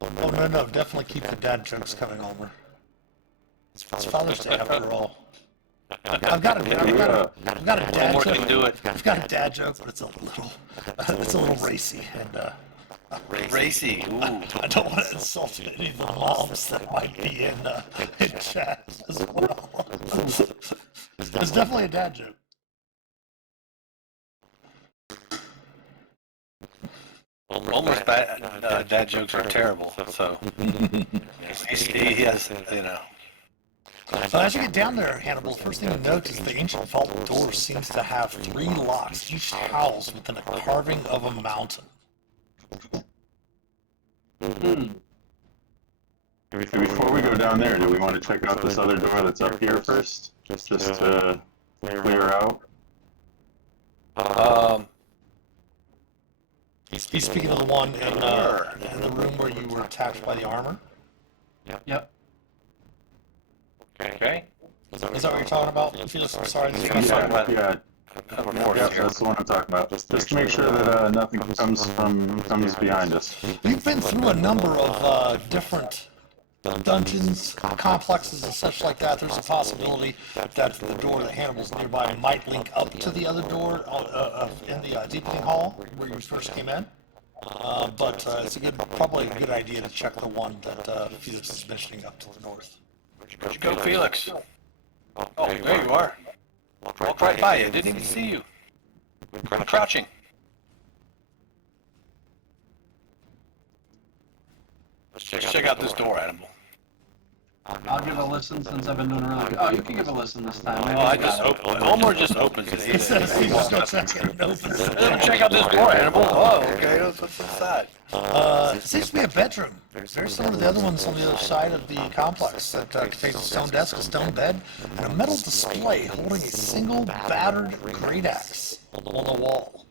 Oh no, definitely keep the dad jokes coming, Ulmor. It's Father's Day after all. I've got a dad Ulmor joke. can do it. I've got a dad joke, but it's a little racy, and Racy. Ooh. I don't want to insult any of the moms that might be in chat as well. It's definitely a dad joke. Ulmor's dad jokes are terrible, so he has, you know. So as you get down there, Hannibal, the first thing you note is the ancient vault door seems to have 3 locks, each housed within a carving of a mountain. Before we go down there, do we want to check out this other door that's up here first? Just to clear out? He's speaking of the one in the room where you were attacked by the armor? Yep. Okay. Is that what you're talking about? Felix, I'm sorry. Yeah, that's the one I'm talking about. Just to make sure that nothing comes behind us. You've been through a number of different dungeons, complexes, and such like that. There's a possibility that the door that Hannibal's nearby might link up to the other door in the deepening hall where you first came in. But it's probably a good idea to check the one that Phelix is mentioning up to the north. Where'd you go, Phelix? Oh, there you are. Walked right by you. Didn't even see you. I'm crouching. Let's check out this door, Hannibal. I'll give a listen since I've been doing really good. Oh, you can give a listen this time. Oh, I just opened. Ulmor just opens it. He says he just go check it and opens it. Check out this door, Hannibal. Oh, okay. What's inside? It seems to be a bedroom. Very similar to the other ones on the other side of the complex that contains a stone desk, a stone bed, and a metal display holding a single battered great axe on the wall.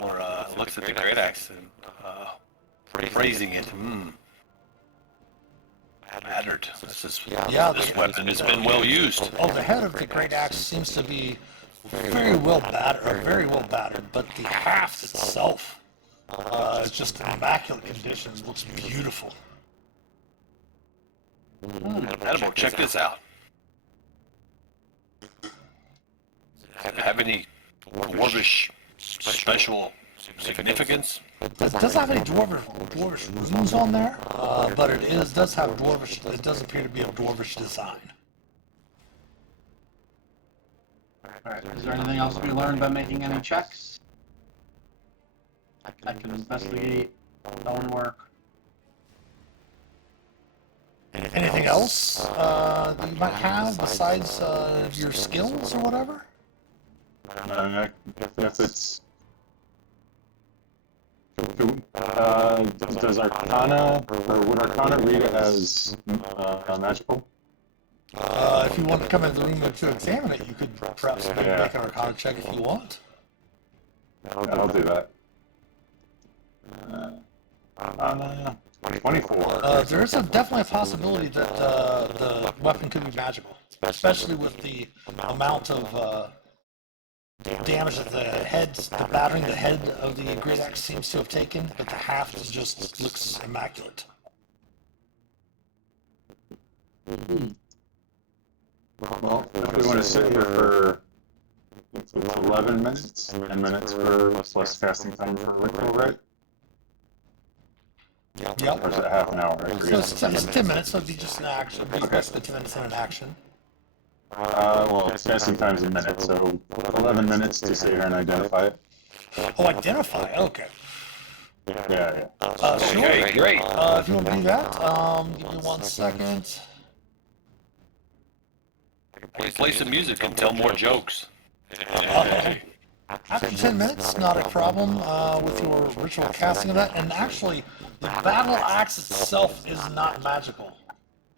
Or looks at the great axe and phrasing it. Battered. This weapon has been well used. Oh, the head of the great axe seems to be very well battered, but the haft itself is just in immaculate condition. It looks beautiful. Hannibal, check this out. Have any dwarvish special significance? It doesn't have any dwarvish runes on there, but it does have dwarvish. It does appear to be a dwarvish design. Alright, is there anything else we learned by making any checks? I can investigate, stonework. Anything else that you might have besides your skills or whatever? If it's... does Arcana, or would Arcana read it as magical? If you want to come into the room to examine it, you could perhaps make an Arcana check if you want. I'll do that. 24. There is definitely a possibility that the weapon could be magical, especially with the amount of damage that the battering the head of the great axe seems to have taken, but the haft just looks immaculate. Well, if we want to sit here for 11 minutes, 10 minutes for plus casting time for ritual, right? Yep. Or is it half an hour? I So forget. it's 10 minutes, so it'd be just an action. It'd be basically 10 minutes in an action. Well, casting time's a minute, so 11 minutes to sit here and identify it. Oh, identify. Okay. Yeah. Sure. Okay, great. If you want to do that, give me 1 second. Play some music and tell more jokes. After 10 minutes, not a problem with your ritual casting of that. And actually, the battle axe itself is not magical,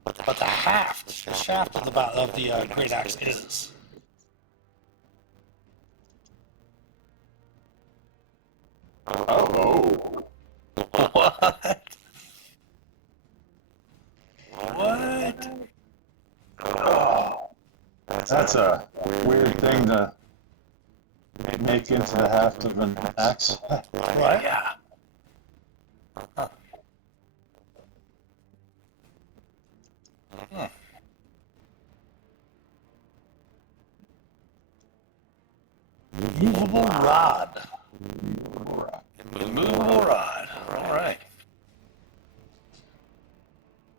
but the haft, the shaft of the great axe is. Oh. What? What? Oh. That's a weird thing to make into the haft of an axe. Right? Yeah. Movable rod. Movable rod. All right.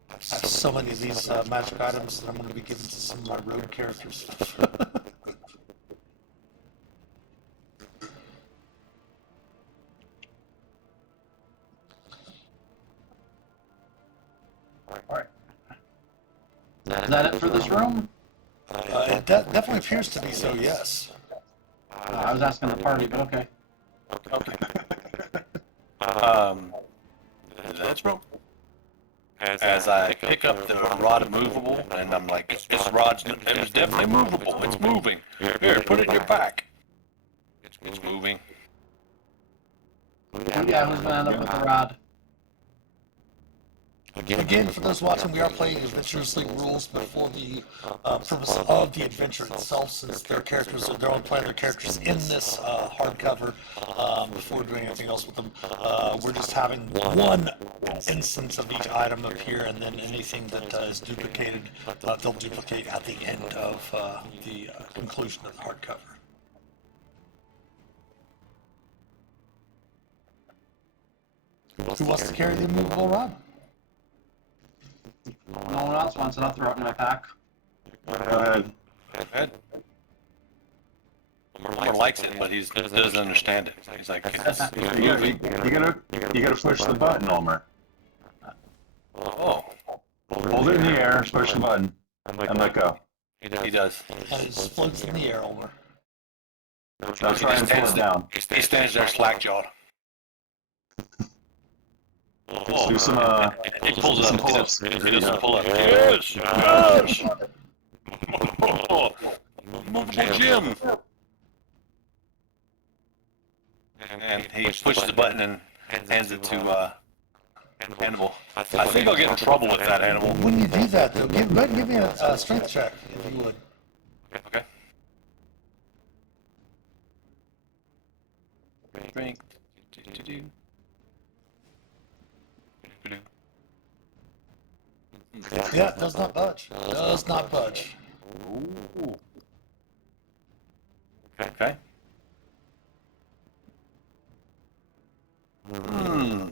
I have so many of these magic items that I'm going to be giving to some of my rogue characters. Alright. Is that it for this room? It definitely appears to be so, yes. I was asking the party, but okay. Okay. That's rope. As I pick up the rod movable, and I'm like, this rod's it is definitely movable. It's moving. Here, put it in your pack. It's moving. Yeah, who's gonna end up with the rod? Again, for those watching, we are playing Adventurers League rules before the purpose of the adventure itself, since their characters, they're only playing their characters in this hardcover before doing anything else with them. We're just having one instance of each item appear, and then anything that is duplicated, they'll duplicate at the end of the conclusion of the hardcover. Who wants to carry the immovable rod? No one else wants it, I'll throw it in my pack. Go ahead. Go ahead. Ulmor likes it, but he doesn't understand it. He's like, it's You gotta push the button, Ulmor. oh, Hold it in the air, push the button, and let go. he does. And it just floats in the air, Ulmor. Now try and pull it down. He stands there slack-jawed. Do some, He pulls some up. pull-ups. He does some pull-ups. Yes! Yes! Multiple gym! And he pushes the button and hands it to Hannibal. I think I'll get in trouble with that, Hannibal. When you do that, though, go ahead and give me a strength check, if you would. Okay. Drink. Yeah, it does not budge. Does not budge. Ooh. Okay. Hmm.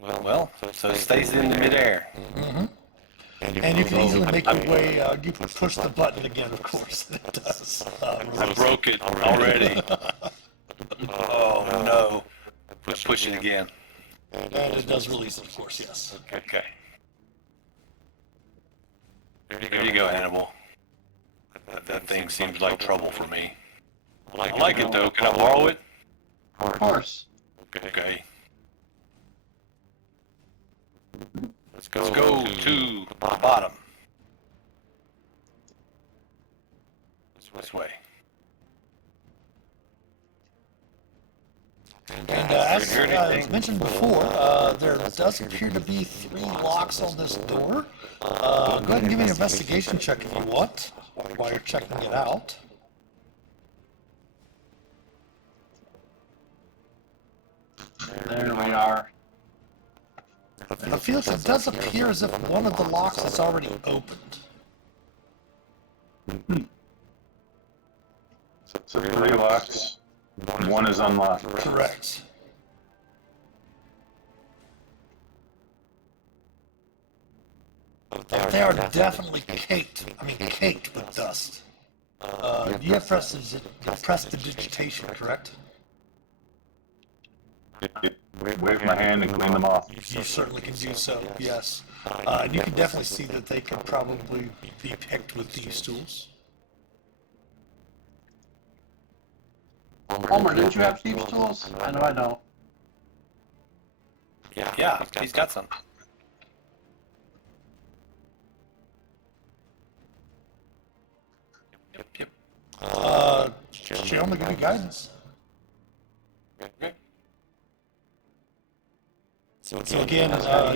Well, so it stays in the midair. Mm-hmm. And you can easily make your way, you can push the button again, of course. It does. I broke it already. Oh no. Push it again. And it does release, of course, yes. Okay. There you go, Hannibal. That thing seems like trouble for me. I like it though. Can I borrow it? Of course. Okay. Let's go to the bottom. This way. And as I mentioned before, there does appear to be 3 locks on this door. Go ahead and give me an investigation check if you want, while you're checking it out. There we are. Now, Felix, it does appear as if one of the locks is already opened. So 3 locks, 1 is unlocked. Correct. They are definitely caked with dust. You have prestidigitation, correct? Wave my hand and clean them off. You certainly can do so, yes. And you can definitely see that they could probably be picked with these tools. Ulmor, didn't you have Steve's tools? I know I don't. Yeah, he's got some. Yep. Shae, I'm gonna give you guidance. Okay. So again,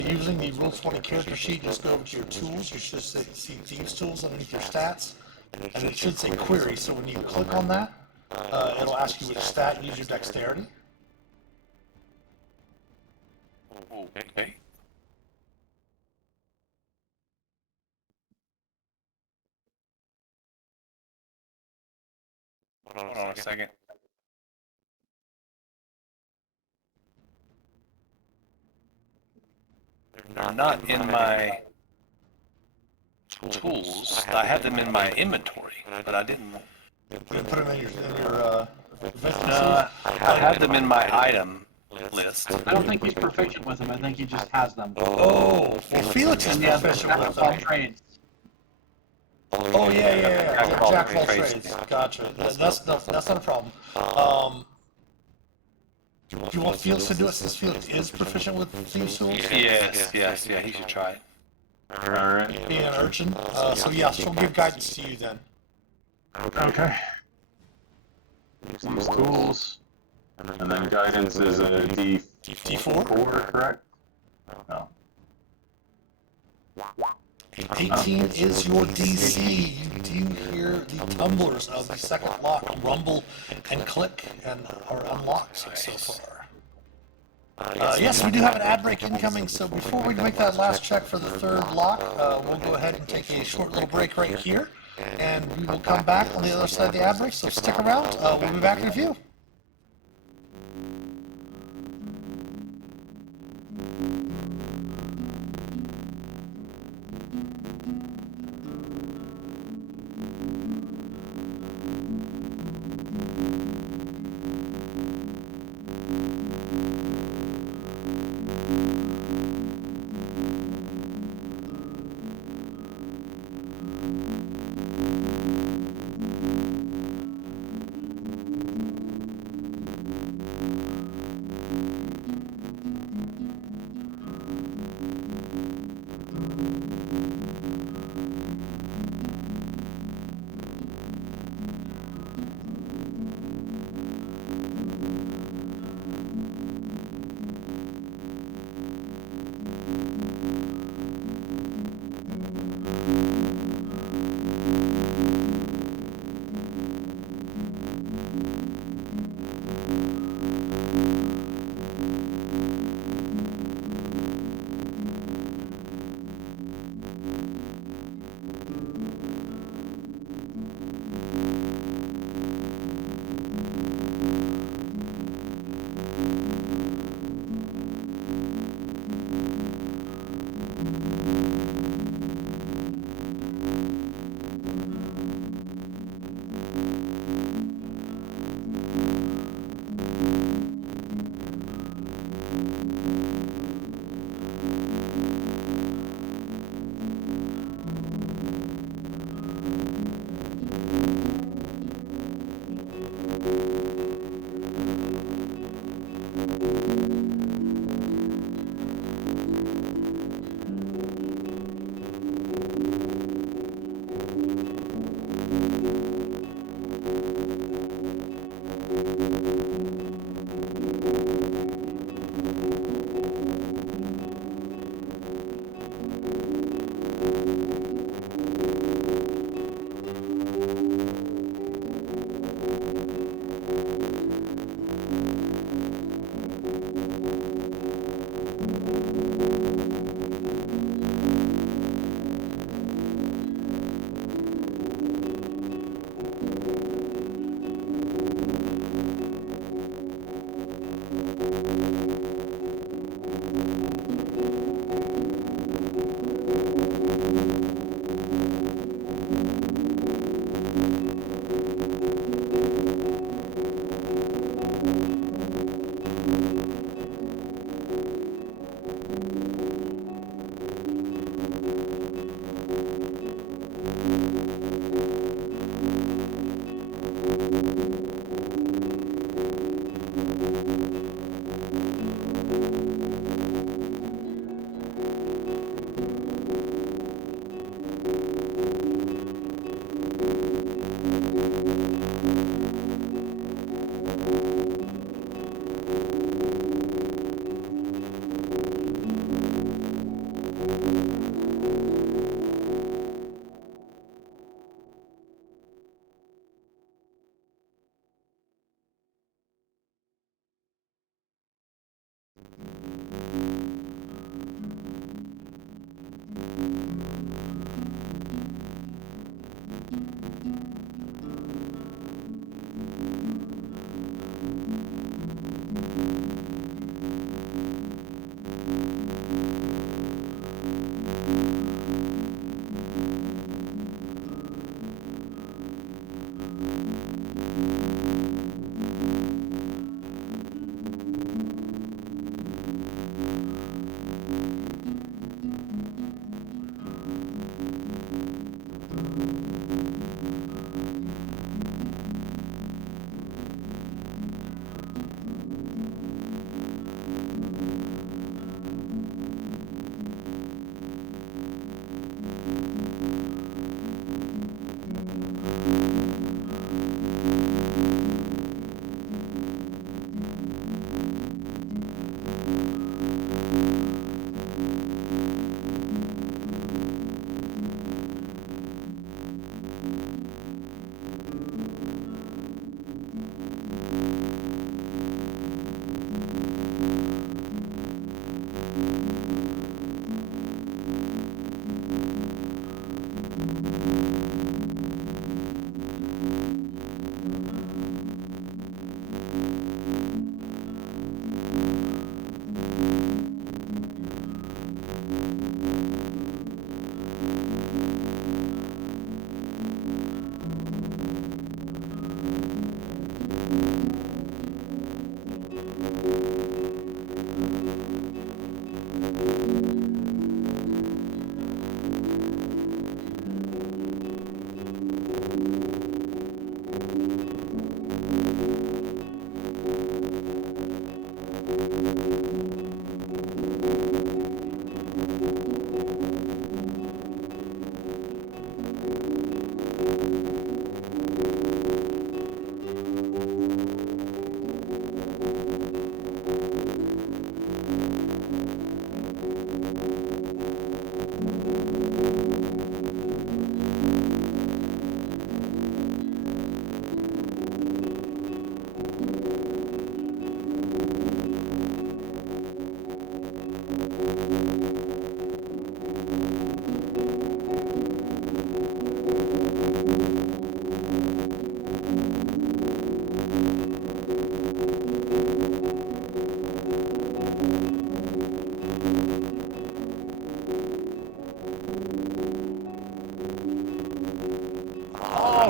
using the Rule 20 character sheet, just go over to your tools. You should see Thieves Tools underneath your stats, and it should say Query. So when you click on that, it'll ask you which stat, use your dexterity. Okay. Hold on a second. They're not in my tools. I had them in my inventory, but I didn't. You put them in your No, I had them in my item list. I don't think he's proficient with them. I think he just has them. Oh, well, Felix is proficient with all them. trades. Oh, yeah. Jack of all trades. Gotcha. That's not a problem. Do you want Felix to do it since Felix is proficient with Thieves Tools? Yes, yeah, he should try it. Alright. Being an urchin. So yeah, she'll give guidance to you then. Okay. Use tools. And then guidance is a D4? D4, correct? No. 18 is your DC. You do hear the tumblers of the second lock rumble and click and are unlocked so far. Yes, we do have an ad break incoming, so before we make that last check for the third lock, we'll go ahead and take a short little break right here, and we will come back on the other side of the ad break, so stick around. We'll be back in a few.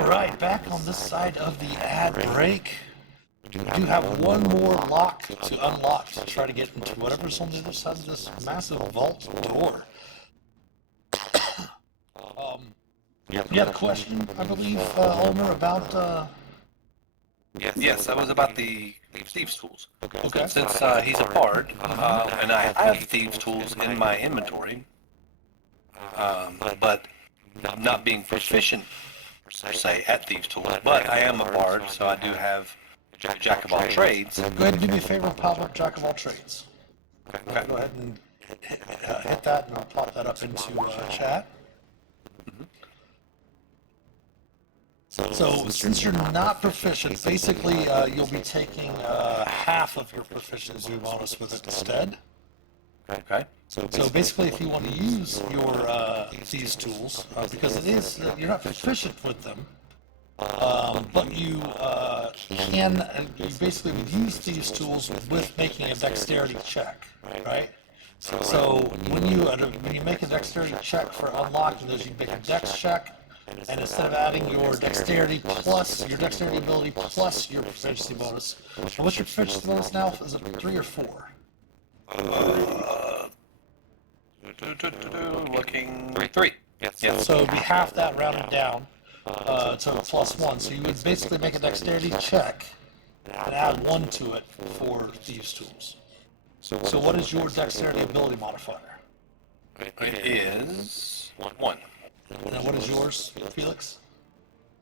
Alright, back on this side of the ad break. We do have one more lock to unlock to try to get into whatever's on the other side of this massive vault door. You had a question, I believe, Ulmor, about, Yes, that was about the thieves' tools. Okay. Since he's a bard, and I have thieves' tools in my inventory, but not being proficient per se at thieves' tools, but I am a bard, so I do have a jack of all trades. Go ahead and do me a favor and pop up Jack of all trades. Okay, go ahead and hit that, and I'll pop that up into chat. So, since you're not proficient, basically you'll be taking half of your proficiency bonus with it instead. Okay. So basically, if you want to use your these tools, because it is you're not proficient with them, but you you basically use these tools with making a dexterity check, right? So when you make a dexterity check for unlocking those, you make a dex check. And instead of adding your dexterity ability plus your proficiency bonus, and what's your proficiency bonus now? Is it 3 or 4? Looking 3. Yes. So it'd be half that rounded down to a +1. So you would basically make a dexterity check and add 1 to it for thieves' tools. So what is your dexterity ability modifier? It is 1. And what is yours, Phelix?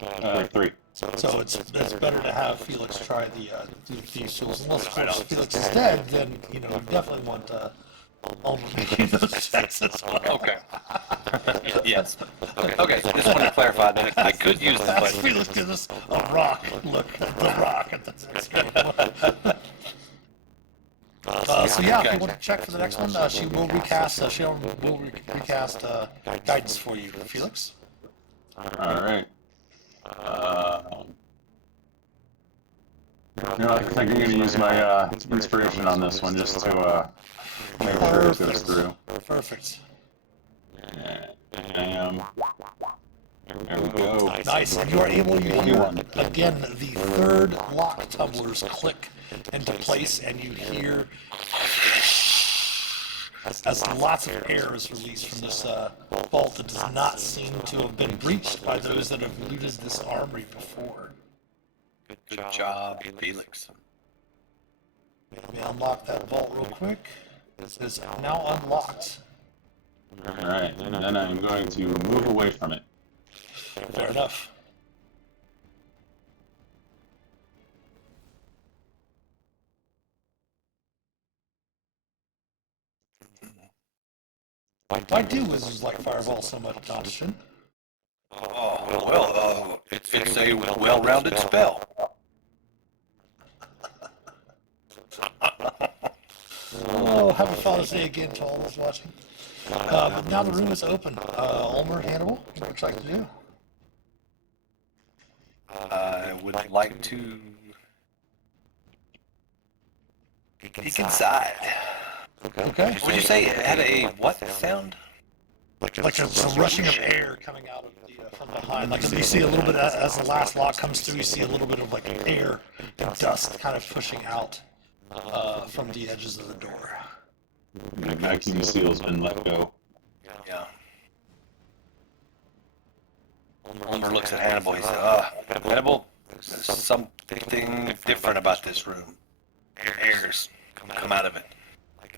3. So it's better to have Phelix try the thieves' tools. Unless, of course, Phelix is dead, then, you definitely want making those checks as well. Okay. Yes. Okay, just wanted to clarify that I could use them, but Phelix gives us a rock. Look, the rock at the next game. So yeah, if you want to check for the next one, she will recast. Recast guidance for you, Phelix. All right. I think I'm going to use my inspiration on this one just to make sure it goes through. Perfect. And there we go. Nice. And you are able to hear again the third lock tumblers click into place, and you hear as lots of air is released from this vault that does not seem to have been breached by those that have looted this armory before. good job, Felix. Let me unlock that vault real quick. It is now unlocked. All right, and then I'm going to move away from it. Fair enough. Why do wizards like Fireball so much, Johnston? Oh, well, it's a well-rounded spell. Oh, have a Father's Day again to all those watching. But now the room is open. Ulmor, Hannibal, what would you like to do? I would like to peek inside. Okay. Would you say it had a what sound? Like some rushing of air coming out of the from behind. Like you see a little bit as the last lock comes through. You see a little bit of like air and dust kind of pushing out from the edges of the door. The vacuum seal's been let go. Yeah. Ulmor looks at Hannibal. He says, Hannibal, there's something different about this room. Airs come out of it.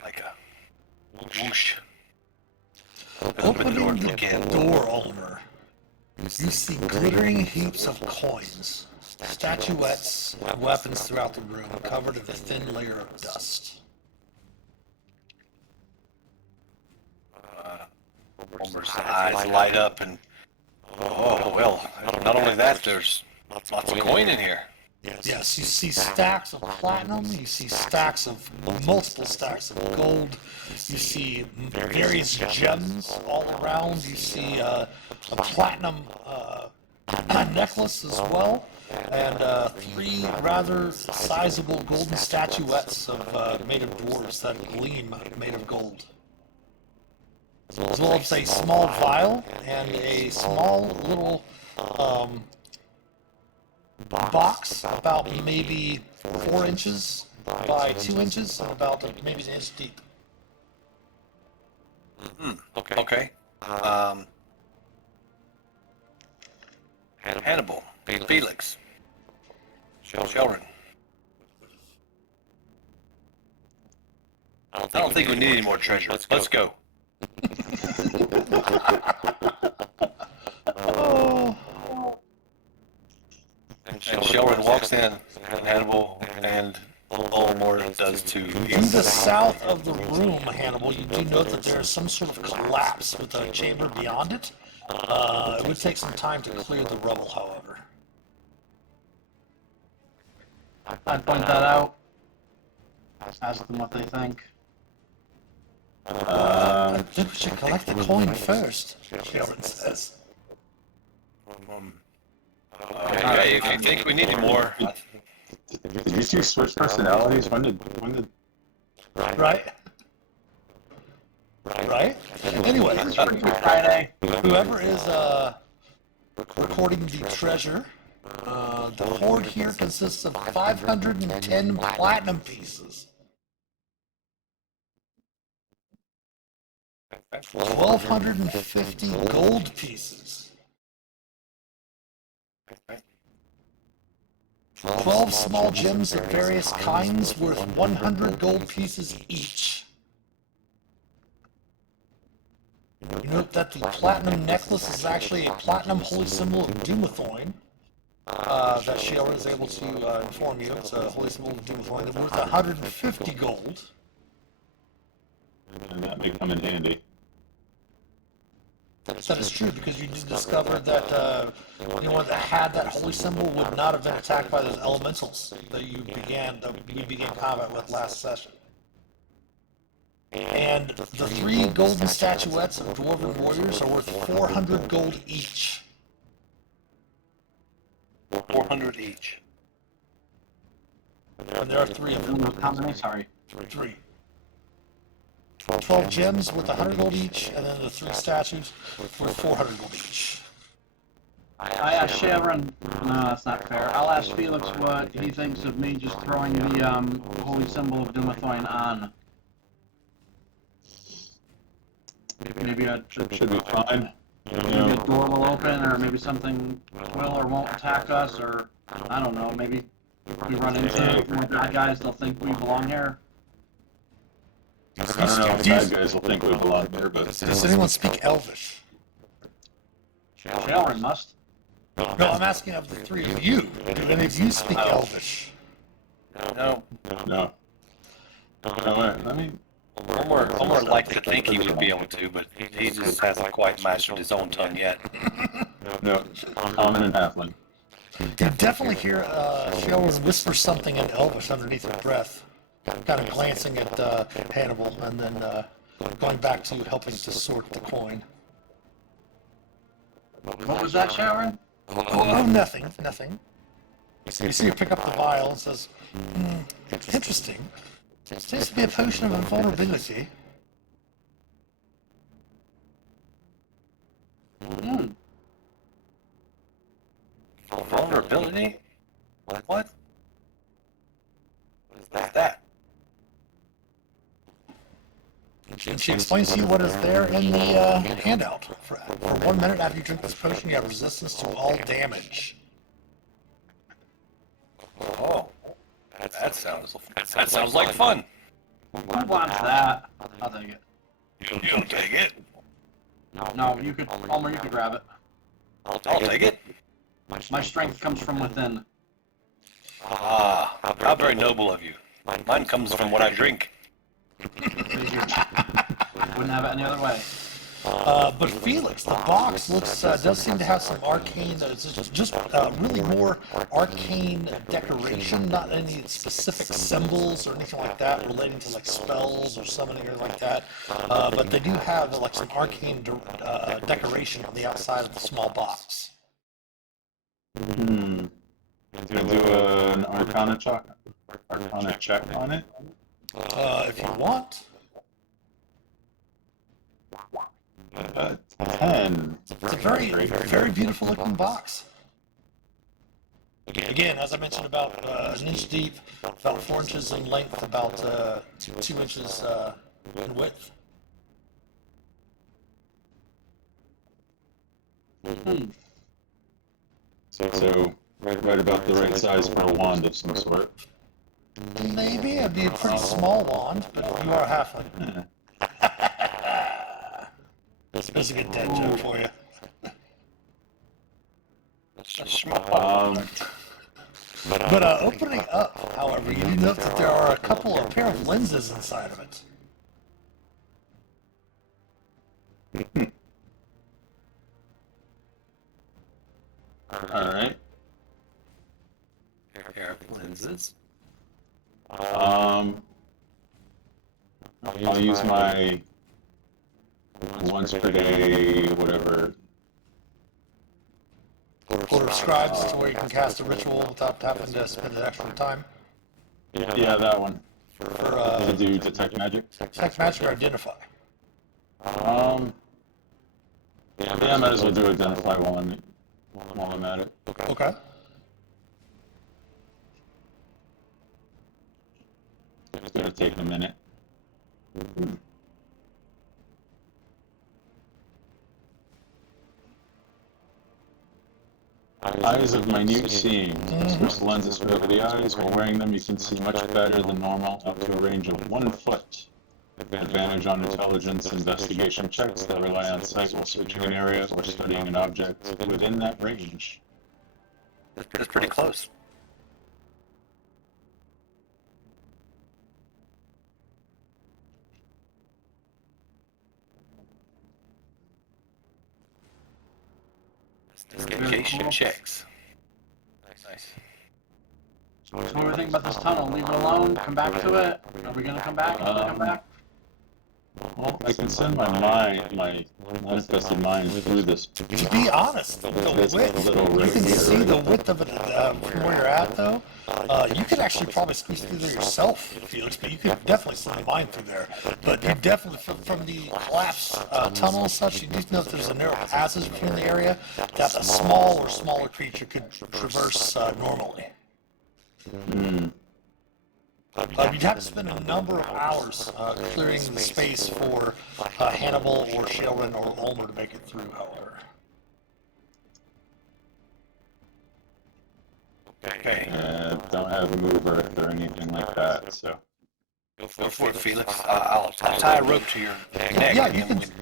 Like a whoosh. Opening the door, Ulmor, you see glittering heaps of coins, statuettes, and weapons throughout the room, covered in a thin layer of dust. Ulmer's eyes light up and, oh, well, not only that, there's lots of coin in here. Yes, you see stacks of platinum, you see multiple stacks of gold, you see various gems all around, you see a platinum necklace as well, and 3 rather sizable golden statuettes made of dwarves that gleam made of gold. As well as a small vial and a small little box about maybe 4 inches by 2 inches and about maybe an inch deep. Okay. Hannibal, Phelix, children. I don't think we need any more treasure. Let's go. Oh. And Sheldon walks in, and Hannibal and Ulmor does too. To the south of the room, Hannibal, you do note that there is some sort of collapse with a chamber beyond it. It would take some time to clear the rubble, however. I'd point that out. Ask them what they think. I think we should collect the coin first, Sheldon says. Okay, if you think we need more, Did you two switch personalities? When did? Right? Right? Anyway, Friday. whoever is recording the treasure, the hoard here consists of 510 platinum pieces, 1,250 gold pieces, 12 small gems of various kinds worth 100 gold pieces each. You note that the platinum necklace is actually a platinum holy symbol of Dumathoin. That Shae is able to inform you. It's a holy symbol of Dumathoin that's worth 150 gold. And that may come in handy. That is true, because you did discover that anyone that had that holy symbol would not have been attacked by those elementals that we began combat with last session. And the 3 golden statuettes of dwarven warriors are worth 400 gold each. 400 each. And there are 3 of them. How many? Sorry. 3. 12 gems with 100 gold each, and then the 3 statues for 400 gold each. I asked Sharon. No, that's not fair. I'll ask Felix what he thinks of me just throwing the holy symbol of Dumathoin on. Maybe Should be fine. maybe a door will open, or maybe something will or won't attack us, or I don't know. Maybe we run into more bad guys. They'll think we belong here. I don't know if bad guys will think we belong there, but Does anyone speak Elvish? Sharon must. No, I'm asking of the 3 of you. Do any of you speak Elvish? No, no. Let me. Ulmor liked to think he would be able to, but he just hasn't quite mastered his own tongue yet. No, common and halfling. You definitely hear Shae whisper something in Elvish underneath her breath, kind of glancing at Hannibal, and then going back to helping to sort the coin. What was that, Sharon? Oh, nothing. You see her pick up the vial and says, interesting. Seems to be a potion of invulnerability. Vulnerability? What? What is that? And she explains to you what is there in the handout. For 1 minute after you drink this potion, you have resistance to all damage. Oh, that sounds like fun. Who wants that? I'll take it. You don't take it. No, you could. Ulmor, you could grab it. I'll take it. My strength comes from within. Ah, how very noble of you. Mine comes from what I drink. Wouldn't have it any other way. But Phelix, the box does seem to have some arcane, just really more arcane decoration, not any specific symbols or anything like that relating to like spells or summoning or like that. But they do have like some arcane decoration on the outside of the small box. Do you do an Arcana check on it? If you want. 10. It's a very, very beautiful looking box. Again, as I mentioned, about an inch deep, about 4 inches in length, about 2 inches in width. So, right about the right size for a wand of some sort. Maybe it'd be a pretty small wand, but you are a halfling. That's a good dead joke for you. But opening up, however, you do note that there are a couple of pair of lenses inside of it. Alright. Pair of lenses. I'll use my once per day, whatever. Order of Scribes to where you can cast a ritual without having to spend an extra time. Yeah, that one. For To do detect magic. detect magic or identify. Yeah, I might as well do identify while I'm at it. Okay. It's gonna take a minute. Eyes of minute seeing. Switch lenses over the eyes. While wearing them, you can see much better than normal, up to a range of 1 foot. Advantage on intelligence investigation checks that rely on sight while searching an area or studying an object within that range. That's pretty close. Investigation checks. Nice. So what do we think about this tunnel? Leave it alone? Come back to it? Are we gonna come back? Come back? Well, I can send my mind, my manifested mind through this. To be honest, the width, you can see the width of it from where you're at, though. You could actually probably squeeze through there yourself, Felix, but you could definitely send a mine through there. But you definitely, from the collapsed tunnel and such, you do know that there's a narrow passage between the area that a small or smaller creature could traverse normally. You'd have to spend a number of hours clearing the space for Hannibal or Shae or Ulmor to make it through, however. Okay. Don't have move earth or anything like that, so. Go for it, Felix. I'll tie a rope to your neck, Yeah, and you then can.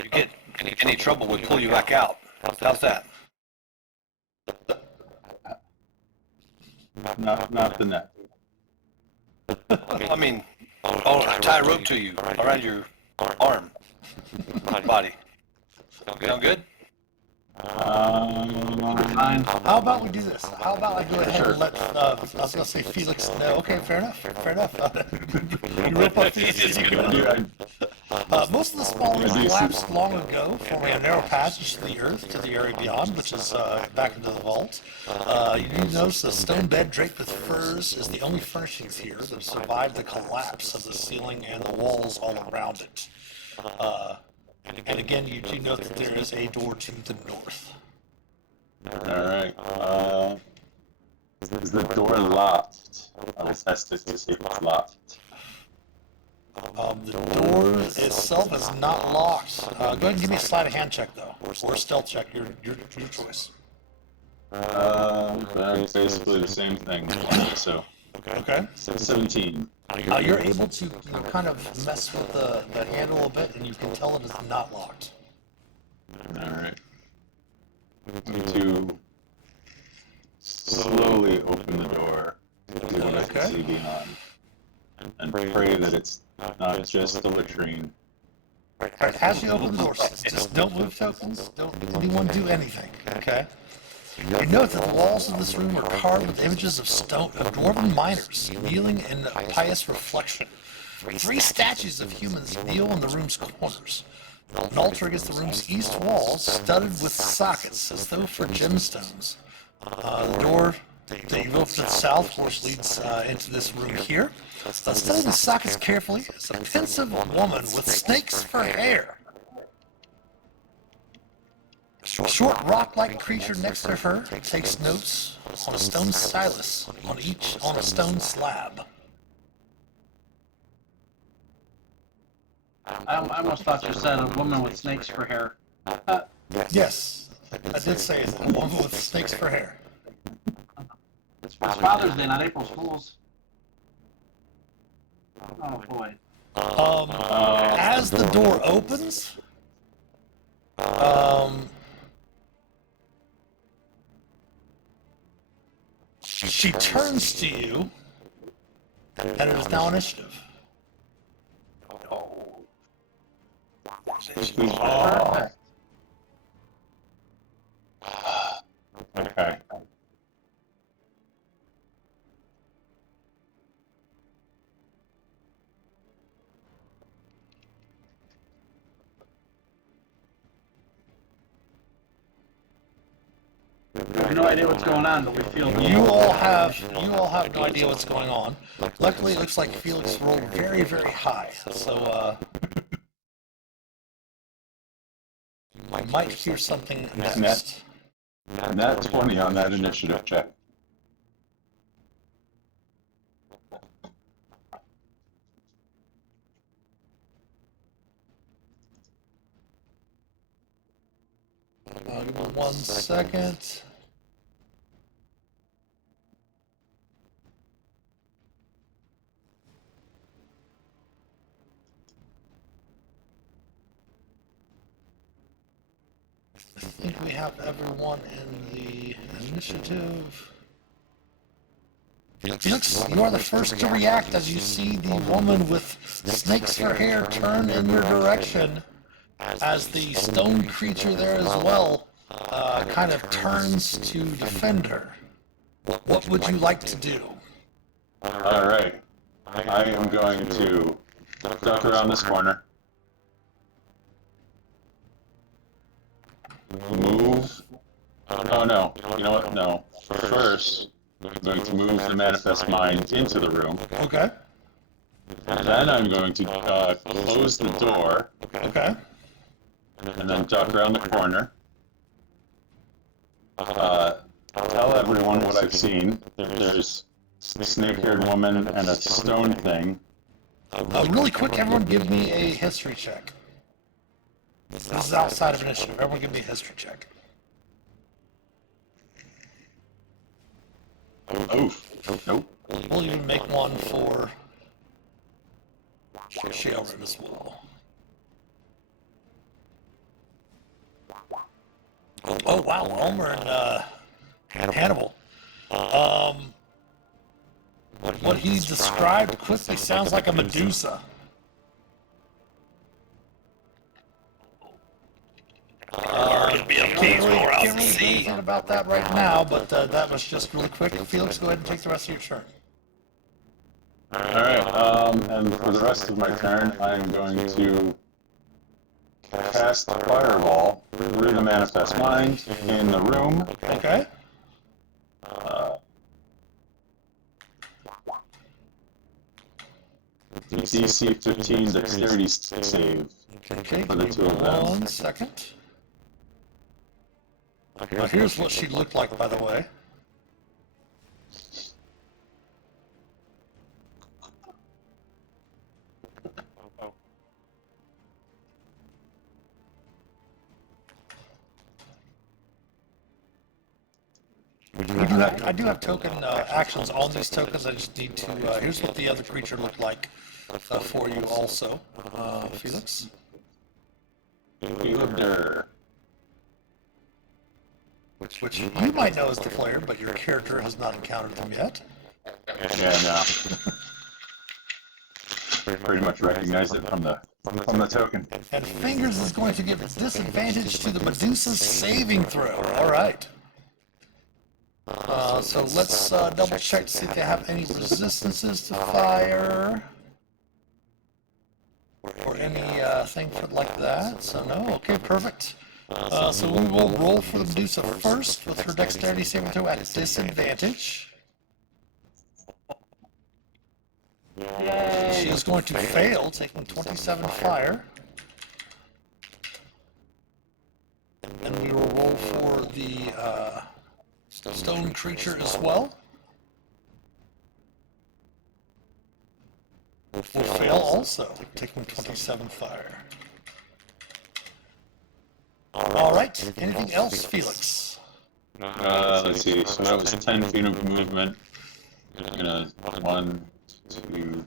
when you get any trouble, we'll pull you back out. How's that? Not the net. I mean, tie a rope to you around your arm, body. Sound good? Fine. How about we do this? How about I go ahead and let, I was going to say Felix know. Okay, fair enough, fair enough. You rope up these. Most of the spawns collapsed long ago, forming a narrow passage to the earth, to the area beyond, which is back into the vault. You do notice the stone bed draped with furs is the only furnishings here that survived the collapse of the ceiling and the walls all around it. And again, you do note that there is a door to the north. Alright, is the door locked? I'll test it to see if it's locked. The door itself is not locked. Go ahead and give me a sleight of hand check, though, or a stealth check, your choice. That's basically the same thing, so. Okay. 17. You're able to kind of mess with the handle a bit, and you can tell it is not locked. Alright. To slowly open the door to what I can see beyond. And pray that it's not just a latrine. Alright, as you open the door, just don't move tokens, don't anyone do anything, okay? You note that the walls of this room are carved with images of dwarven miners kneeling in pious reflection. 3 statues of humans kneel in the room's corners. An altar against the room's east wall, studded with sockets, as though for gemstones. The door that you open to the south, of course, leads into this room here. Studying the sockets carefully is a pensive woman with snakes for hair. She short rock-like creature next to her takes notes on a stone stylus on a stone slab. I almost thought you said a woman with snakes for hair. Yes, I did say it's a woman with snakes for hair. It's Father's Day, not April Fool's. Oh boy. As the door opens, she turns to you, and it is now initiative. Perfect. Okay. We have no idea what's going on, but we feel You all have no idea what's going on. Luckily, it looks like Phelix rolled very, very high, so you might hear something next. Nat 20 on that initiative check. Give me 1 second. I think we have everyone in the initiative. Felix, you are the first to react as you see the woman with snakes for hair turn in your direction as the stone creature there as well kind of turns to defend her. What would you like to do? Alright. I am going to duck around this corner. Move. Oh no. You know what? No. First, I'm going to move the manifest mind into the room. Okay. Then I'm going to close the door. Okay. And then duck around the corner. Tell everyone what I've seen. There's a snake-haired woman and a stone thing. Really quick, everyone give me a history check. This is outside of initiative. Everyone give me a history check. Oof. Nope. We'll even make one for Shae as well. Oh wow, Ulmor and Hannibal. What he described quickly sounds like a Medusa. Can't really say anything about that right now, but that was just really quick. Felix, go ahead and take the rest of your turn. Alright, and for the rest of my turn, I'm going to cast Fireball through the Manifest Mind in the room. Okay. DC 15 Dexterity save Okay, for the two of them. 1 second. Now here's what she looked like, by the way. I do have token actions on these tokens. I just need to. Here's what the other creature looked like for you, also, Felix. Fielder. Which you might know as the player, but your character has not encountered them yet. Yeah, no. Pretty much recognized it from the token. And Fingers is going to give disadvantage to the Medusa's saving throw. All right. So let's double check to see if they have any resistances to fire or anything like that. So no. Okay, perfect. So we will roll for the Medusa first with her dexterity saving throw at disadvantage. She is going to fail, taking 27 fire. And we will roll for the stone creature as well. Will fail also, taking 27 fire. Alright, anything else, Phelix? Let's see. So that was 10 feet of movement. I'm gonna 1, 2.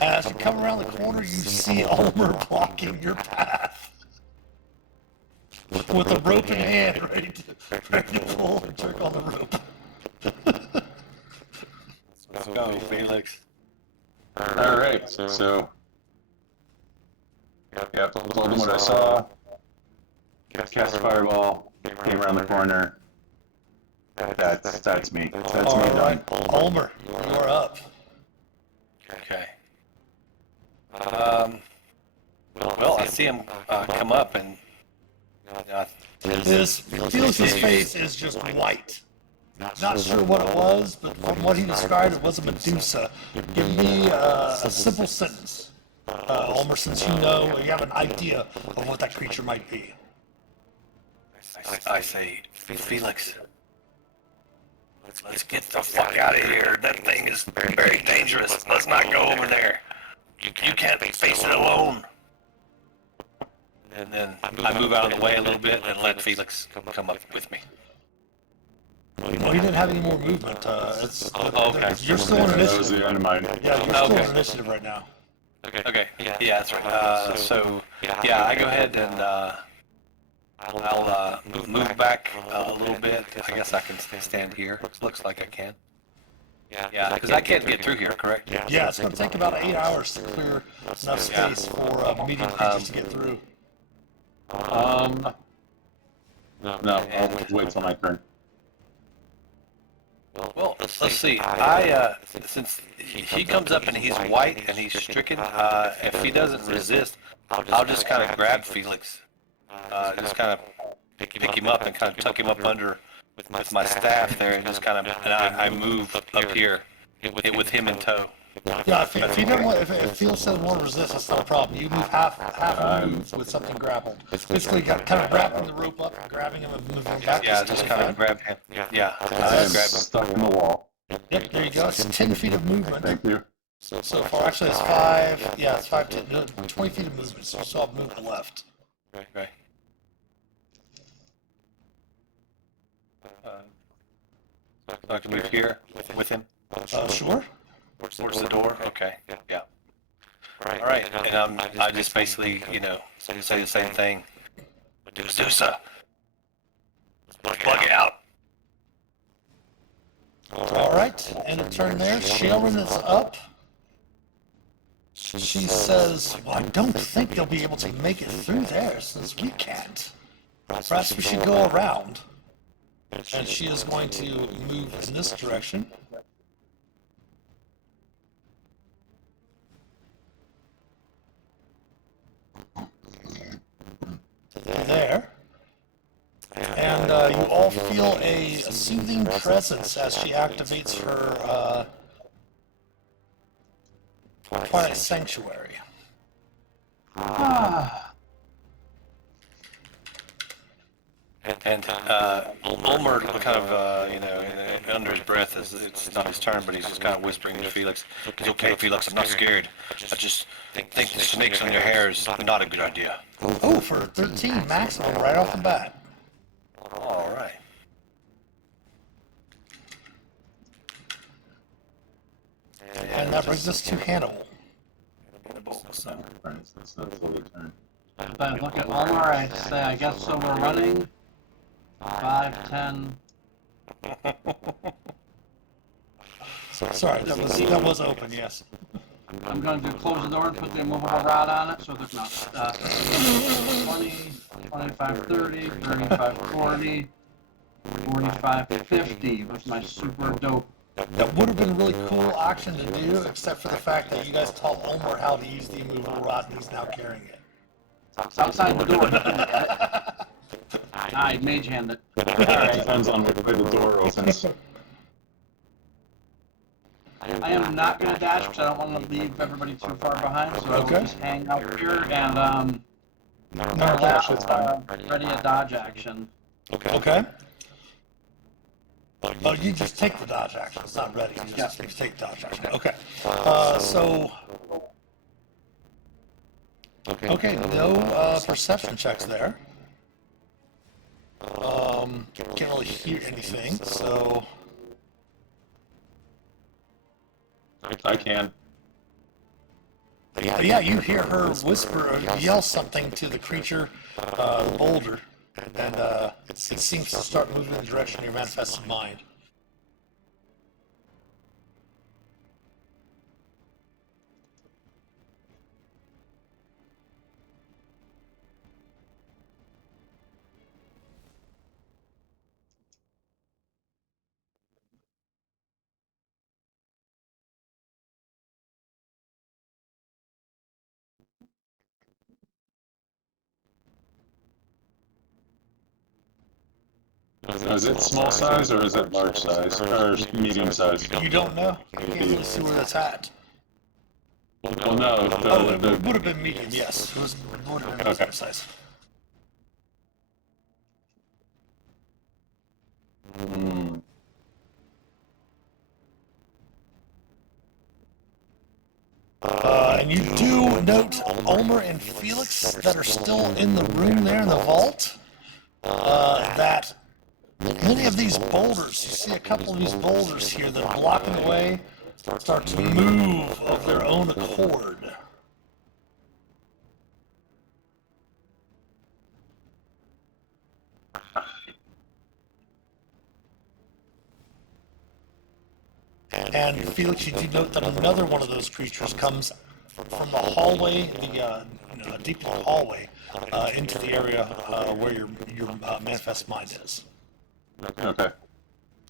As you come around the corner, you see Ulmor blocking your path. With a rope in hand, ready to pull and jerk on the rope. Let's go, Phelix. Alright, so. Yep, told him what I saw. Cast fireball. Came around the corner. That's me. That's me done. Alright, Ulmor, you are up. Okay. Well, I see him come up, and Felix's face is just white. Not sure what it was, but from what he described, it was a Medusa. Give me a simple sentence, Ulmor, since you have an idea of what that creature might be. I say, Phelix, let's get the fuck out of here. That thing is very dangerous. Let's not go over there. You can't face it alone. And then I move out of the way a little bit and let Phelix come up with me. Well, he didn't have any more movement. Okay. You're still on That was initiative. the end of mine. Yeah, you're still on initiative right now. Okay. Yeah, that's right. So I go ahead and I'll move back a little bit. I guess I can stand here. Looks like I can. Yeah, because I can't get through here, correct? Yeah, it's going to take about 8 hours to clear enough space for medium creatures to get through. No, I'll wait till my turn. Well, let's see. Since he comes up and he's white and he's stricken, if he doesn't resist, I'll just kind of grab Phelix, just kind of pick him up and kind of tuck him up under with my staff there, and just kind of, and I move up here with him in tow. Yeah, if Felix doesn't want to resist, it's not a problem. You move half a move with something grappled. Basically, kind of wrapping the rope up, grabbing him, and moving him back. Yeah, just kind of grab him. Yeah, I'm grab him. stuck in the wall. Yep, there you go. It's 10 feet of movement. Thank you. So far, actually, it's 5. Yeah, it's 5, 10, 20 feet of movement. So you still have movement left. Okay. So I can move here with him. Sure. Towards the door? Okay, yeah. All right, and I just basically, say the same thing. Medusa, plug it out. All right, and a turn there. Sharon is up. She says, well, I don't think they'll be able to make it through there since we can't. Perhaps we should go around. And she is going to move in this direction. There. And you all feel a soothing presence as she activates her quiet sanctuary. And Ulmor kind of, under his breath, it's not his turn, but he's just kind of whispering to Phelix, "It's okay, Phelix, I'm not scared. I just think the snakes on your hair is not a good idea." Oh, for 13 maximum right off the bat. All right. And that brings us to Hannibal. So, That's the turn. If I look at Ulmor, I say, I guess so we're running. 5, 10. Sorry, that was open, yes. I'm going to close the door and put the immovable rod on it so there's not 20, 25, 30, 35, 40, 45, 50 with my super dope. That would have been a really cool action to do, except for the fact that you guys taught Ulmor how to use the immovable rod and he's now carrying it. It's outside the door. I mage hand it. Depends on which way the door opens. I am not going to dash because I don't want to leave everybody too far behind, so I will Okay. just hang out here and No dash, it's fine. ready a dodge action. Okay. Oh, you just take the dodge action. It's not ready. You just take dodge action. Okay. So. Okay, no perception checks there. Can't really hear anything, so. I can. But yeah, you hear her whisper or yell something to the creature, the boulder, and it seems to start moving in the direction of your manifested mind. Is it small size or is it large size or medium size? You don't know. You can't really see where that's at. Well, no. Oh, it would have been medium, yes. It would have been medium size. And you do note Ulmor and Phelix that are still in the room there in the vault. That many of these boulders, you see a couple of these boulders here that are blocking the way, start to move of their own accord. And Felix, you do note that another one of those creatures comes from the hallway, the deep hallway, into the area where your manifest mind is. Okay.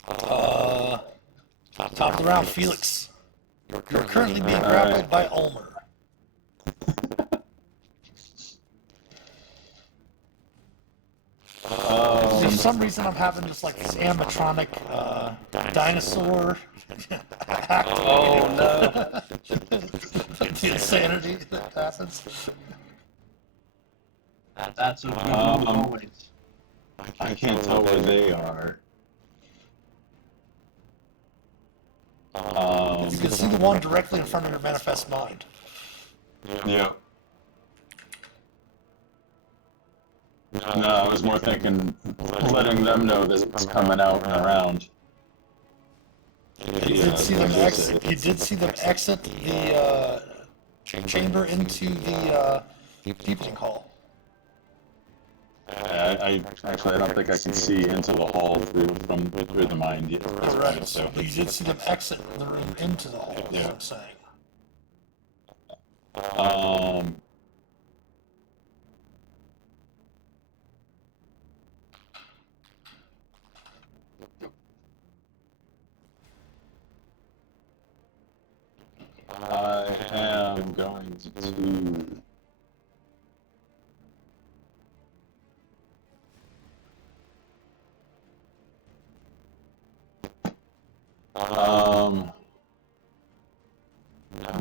Top of the round, Felix. You're currently being grappled by Ulmor. For some reason, I'm having this animatronic dinosaur. Oh no! The insanity that happens. That's a good move always. I can't tell where they are. You can see the one directly in front of your manifest mind. Yeah. No, I was more thinking letting them know that it's coming out and around. You did see them exit. You did see them exit the chamber into the deepening hall. I don't think I can see into the hall through the mind yet. Correct. So. But you did see them exit the room into the hall. Is what I'm saying. I am going to.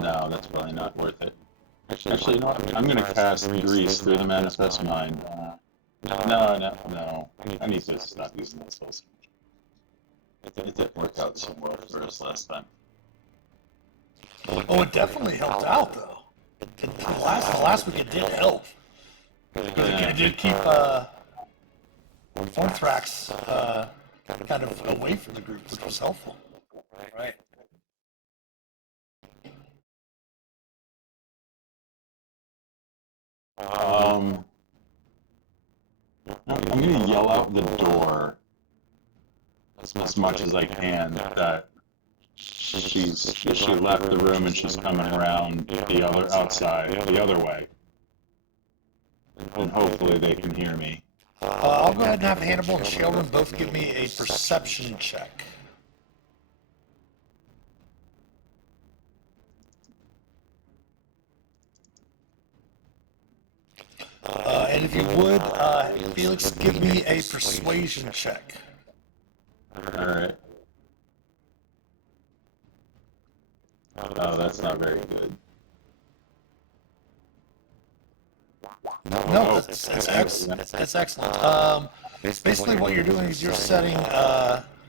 No, that's probably not worth it. Actually, you know what? I'm going to cast Grease through the Manifest Mind. No. I need to stop using that spell. It didn't work out so well for us last time. Oh, it definitely helped out, though. The last week it did help. It did keep Orthrax kind of away from the group, which was helpful. Right. I'm going to yell out the door as much as I can that she left the room and she's coming around the other way, and hopefully they can hear me. I'll go ahead and have Hannibal and Sheldon both give me a perception check. And if you would, Felix, give me a persuasion check. Alright. Oh, that's not very good. No, it's excellent. Basically, what you're doing is you're setting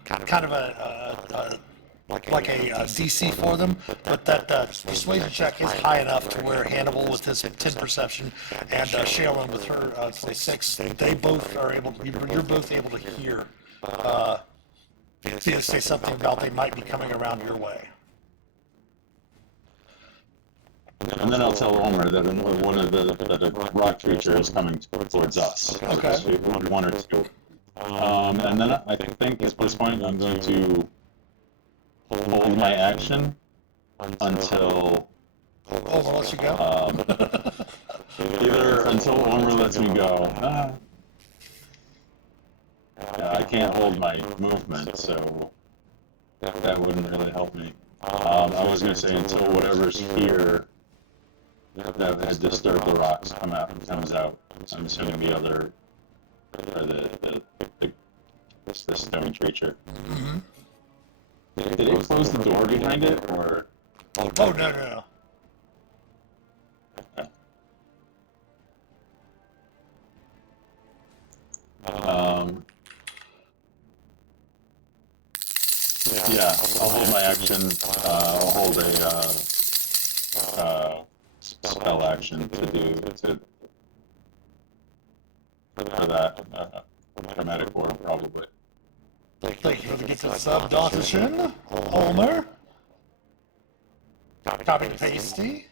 kind of like a DC for them, but that persuasion check is high enough to where Hannibal with his 10 perception and Shae with her 26, they both are able. You're both able to hear Phelix say something about they might be coming around your way. And then I'll tell Ulmor that one of the rock creature is coming towards us. Okay. One or two. And then I think at this point I'm going to hold my action until Ulmor lets you go. either until Ulmor lets me go. Yeah, I can't hold my movement, so that wouldn't really help me. I was going to say until whatever's here that had disturbed the rocks comes out. I'm assuming the other, or the stone creature. Mm-hmm. Did it close the door behind it, or? Oh, no. Okay. Yeah, I'll hold my action. I'll hold a spell action to for that dramatic orb, probably. Thank you for the gift of sub, Dottishin. Ulmor. Copy and pasty.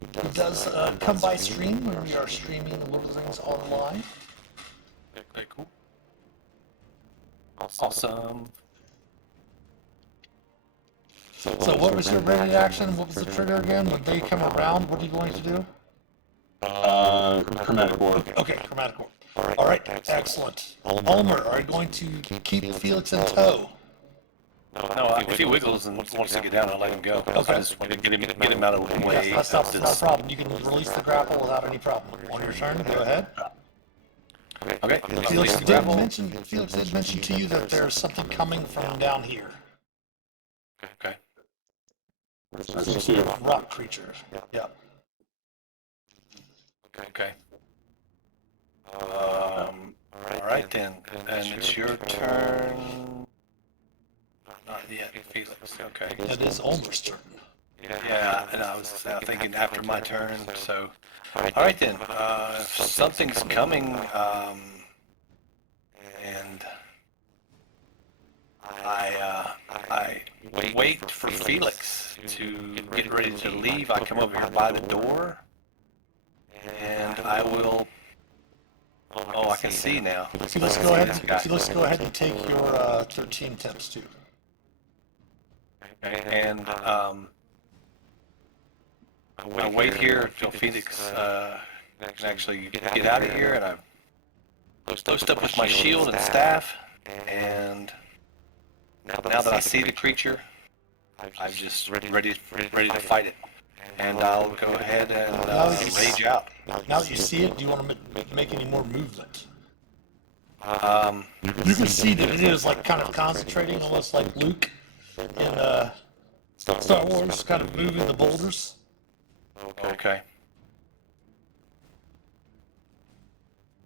It does come by stream when we are streaming Lord of the Rings online. Okay, cool. Awesome. So what was your ready action? What was the trigger again? When they come around, what are you going to do? Chromatic orb. Okay, chromatic orb. All right, excellent. Ulmor, are you going to keep Phelix in tow? No, if he wiggles and wants to get down, I'll let him go. Okay. I just want to get him out of the way. Yes, that's not a problem. You can release the grapple without any problem. On your turn, go ahead. Okay. Felix did mention to you that there's something coming from down here. Okay. Some sort of rock creature. Yeah. Okay. All right then. And it's your turn. Not yet, Felix. Okay. It is Ulmer's turn. Yeah, and I was thinking after my turn. So, all right then. If something's coming, and I wait for Felix to get ready to leave. I come over here by the door, and I will. Oh, I can see now. Felix, go ahead and take your 13 temps too. And I wait here until Phelix can actually get out of here, and I post up with my shield and staff, and now that I see the creature, I'm just ready to fight it. And I'll go ahead and rage out. Now that you see it, do you want to make any more movement? You can see that it is like kind of concentrating, almost like Luke in Star Wars, kind of moving the boulders. Okay.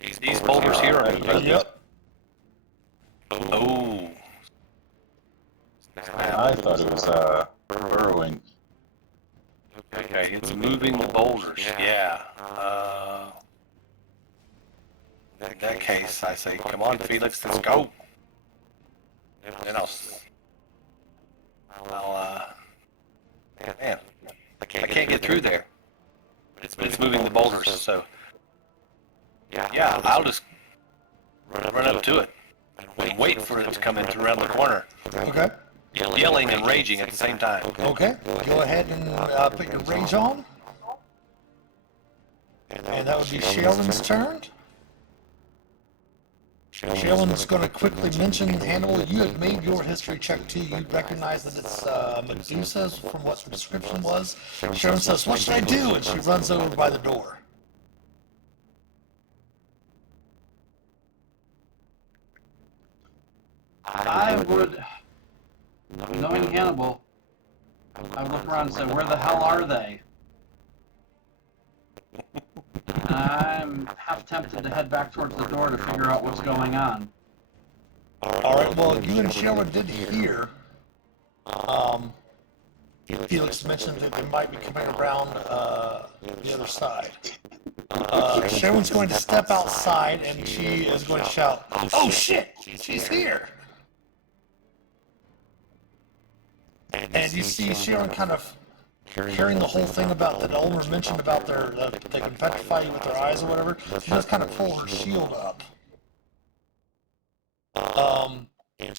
These boulders here are moving. Yep. Oh. I thought it was burrowing. Okay, it's moving the boulders. Yeah. In that case, I say, come on, Felix, let's go. Then man, I can't get through there. But it's moving the boulders, so. Yeah, I'll just run up to it and wait for it to come in around the corner. Okay. Yelling and raging at the same time. Okay. Go ahead and put your rage on. And that would be Shaelin's turn. Shaelin's going to quickly mention, Hannibal, you have made your history check too. You recognize that it's Medusa from what the description was. Shaelin says, what should I do? And she runs over by the door. I would, knowing Hannibal, I look around and say, where the hell are they? I'm half tempted to head back towards the door to figure out what's going on. Alright, well, you and Sheldon did hear, Felix mentioned that they might be coming around, the other side. Sheldon's going to step outside and she is going to shout, "Oh shit! She's here!" And you see Sharon kind of hearing the whole thing about that Ulmor mentioned about their, they can petrify you with their eyes or whatever. She does kind of pull her shield up.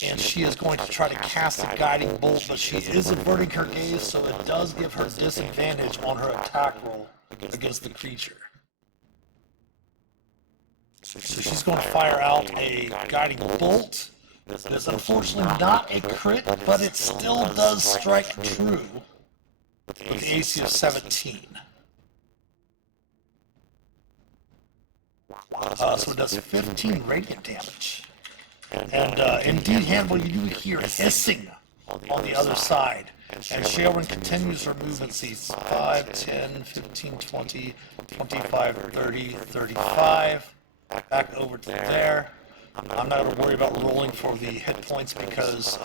And she is going to try to cast a guiding bolt, but she is averting her gaze, so it does give her disadvantage on her attack roll against the creature. So she's going to fire out a guiding bolt. It's unfortunately not a crit, but it still does strike true with the AC of 17. So it does 15 radiant damage. And indeed, Hannibal, you do hear hissing on the other side. And Sharon continues her movement, sees 5, 10, 15, 20, 25, 30, 35. Back over to there. I'm not going to worry about rolling for the hit points because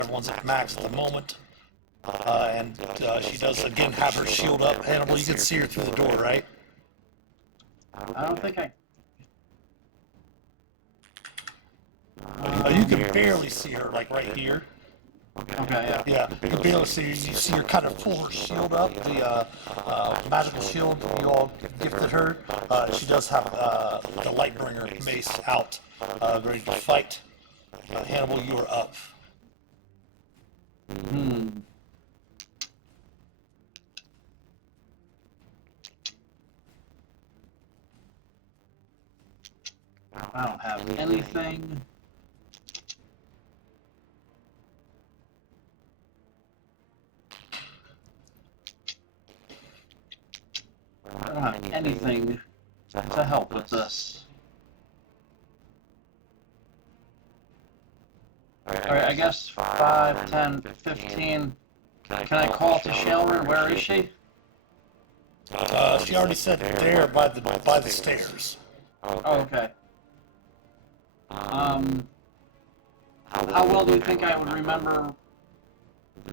everyone's at max at the moment. And she does again have her shield up. Hannibal, you can see her through the door, right? I don't think I... You can barely see her, like right here. Okay, yeah. Yeah, you can barely see her. You see her kind of pull her shield up, the magical shield you all gifted her. She does have the Lightbringer mace out, ready to fight. Hannibal, you are up. I don't have anything. I don't have anything to help with this. Alright, I guess 5, 10, 15. Can I call to Shelrin? Where is she? She already said there by the stairs. Oh, okay. How well do you think I would remember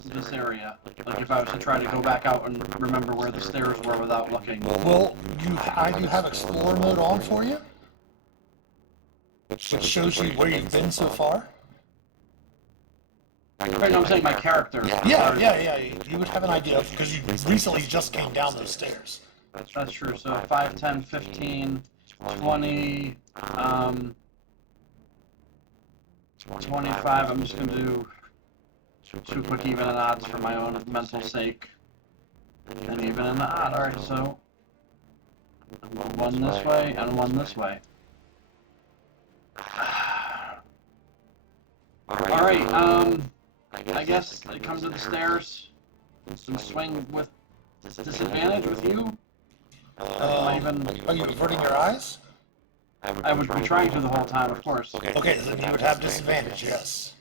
this area? Like if I was to try to go back out and remember where the stairs were without looking. Well, I do have Explorer mode on for you, which shows you where you've been so far. Right, no, I'm saying my character. Yeah. You would have an idea because you recently just came down those stairs. That's true. So 5, 10, 15, 20, 25. I'm just going to do 2 quick even and odds for my own mental sake. And even and odd. Alright, so 1 this way and 1 this way. Alright, I guess I come to the stairs and swing with disadvantage with you. Are you averting your eyes? I would be trying to the whole time, of course. Okay, then you would have disadvantage, yes.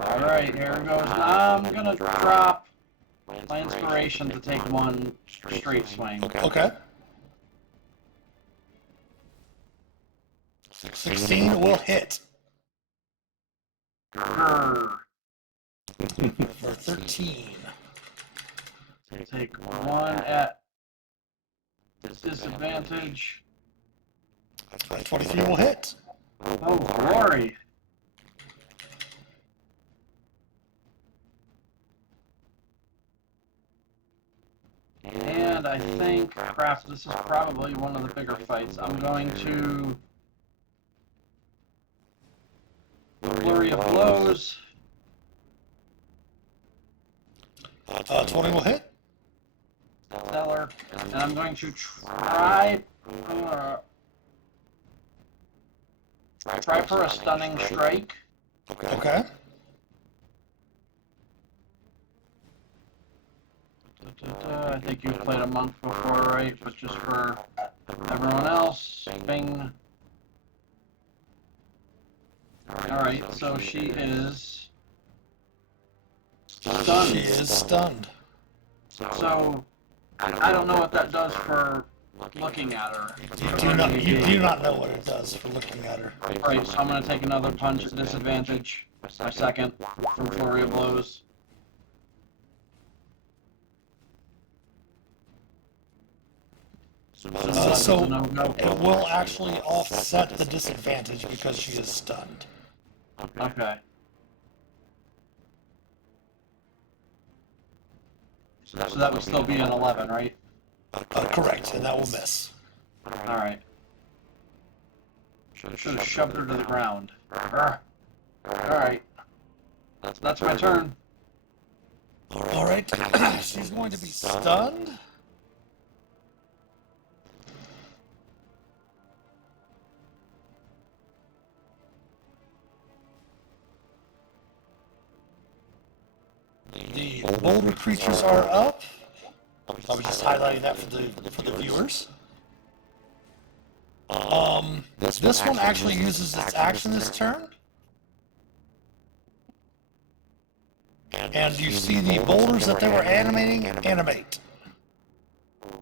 Alright, here it goes. I'm gonna drop my inspiration to take 1 straight swing. Okay. 16 will hit. Grrr. For 13. Take 1 at disadvantage. 23 will hit. Oh, glory! And I think, crap, this is probably one of the bigger fights. I'm going to flurry of blows. 20 will hit. Stellar. And I'm going to try for a stunning strike. Okay. I think you've played a monk before, right? But just for everyone else, bing. Alright, so she is Stunned. She is stunned. So I don't know what that does for looking at her. You do not know what it does for looking at her. Right, so I'm going to take another punch at disadvantage. My second from flurry of blows. So a no-go. it will actually offset the disadvantage because she is stunned. Okay. So that would still be an 11, right? Correct, and that will miss. Alright. Should have shoved her to the ground. Alright. That's my turn. Alright, she's going to be stunned. The boulder creatures are up. I was just highlighting that for the viewers. This one actually uses its action this turn. And you see the boulders that they were animating animate.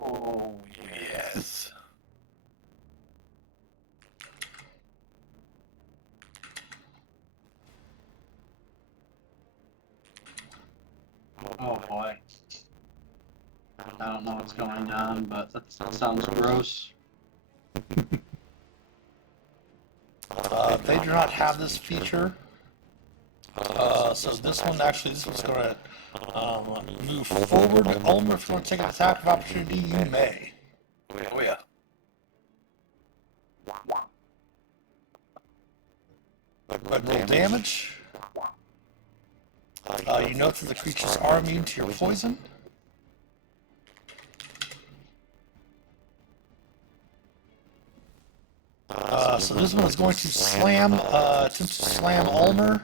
Oh, yes. Oh boy. I don't know what's going on, but that sounds gross. They do not have this feature. So this one's going to move forward. Ulmor, if you want to take an attack of opportunity, you may. Oh, yeah. Roll damage. You note that the creatures are immune to your poison. So this one is going to attempt to slam Ulmor.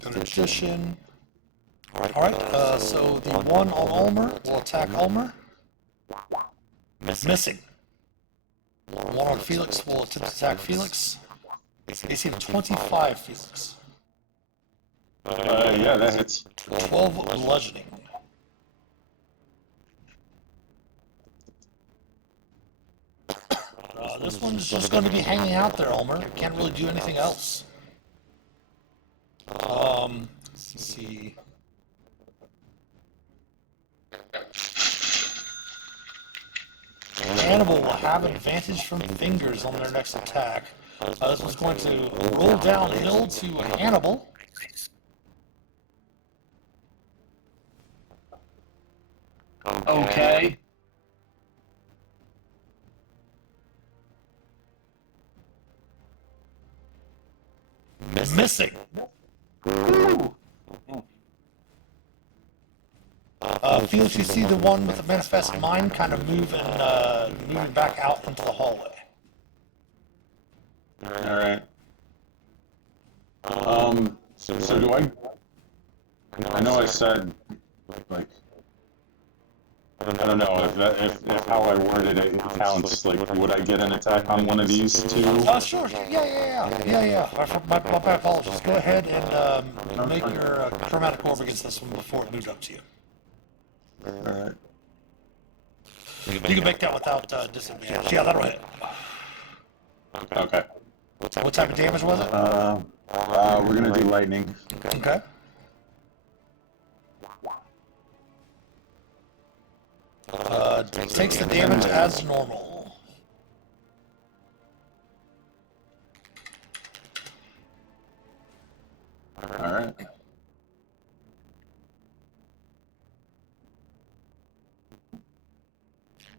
Good addition. Alright, so the one on Ulmor will attack Ulmor. Missing. One on Phelix will attempt to attack Phelix. AC of 25, Phelix. Yeah, that hits. 12 bludgeoning. This one's just going to be hanging out there, Ulmor. Can't really do anything else. Let's see. Hannibal will have advantage from fingers on their next attack. This one's going to roll downhill to Hannibal. Okay. Missing. Ooh. Felix, you see the one with the manifest mind kind of moving back out into the hallway. Alright. So do I know I said, like, I don't know if how I worded it counts. Like, would I get an attack on one of these two? Sure. Yeah. My apologies. Go ahead and make your chromatic orb against this one before it moved up to you. Alright. You can make that without disadvantage. Yeah, that'll hit. Okay. What type of damage was it? We're gonna do lightning. Okay. Takes the damage as normal. Alright.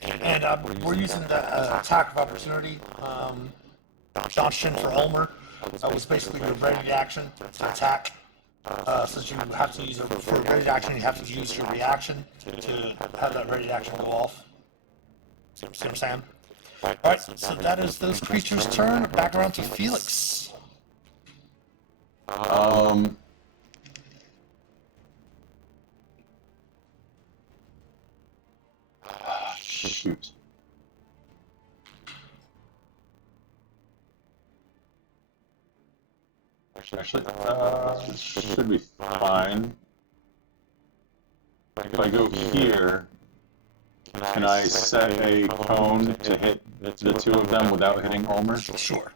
And we're using the attack of opportunity option for Ulmor. That was basically your ready action to attack. Since you have to use for ready action, you have to use your reaction to have that ready action go off. See what I'm saying? Alright, so that is those creatures' turn. Back around to Phelix. Shoot. Actually, should be fine. If I go here, can I set a cone to hit the two of them without hitting Ulmor? Sure.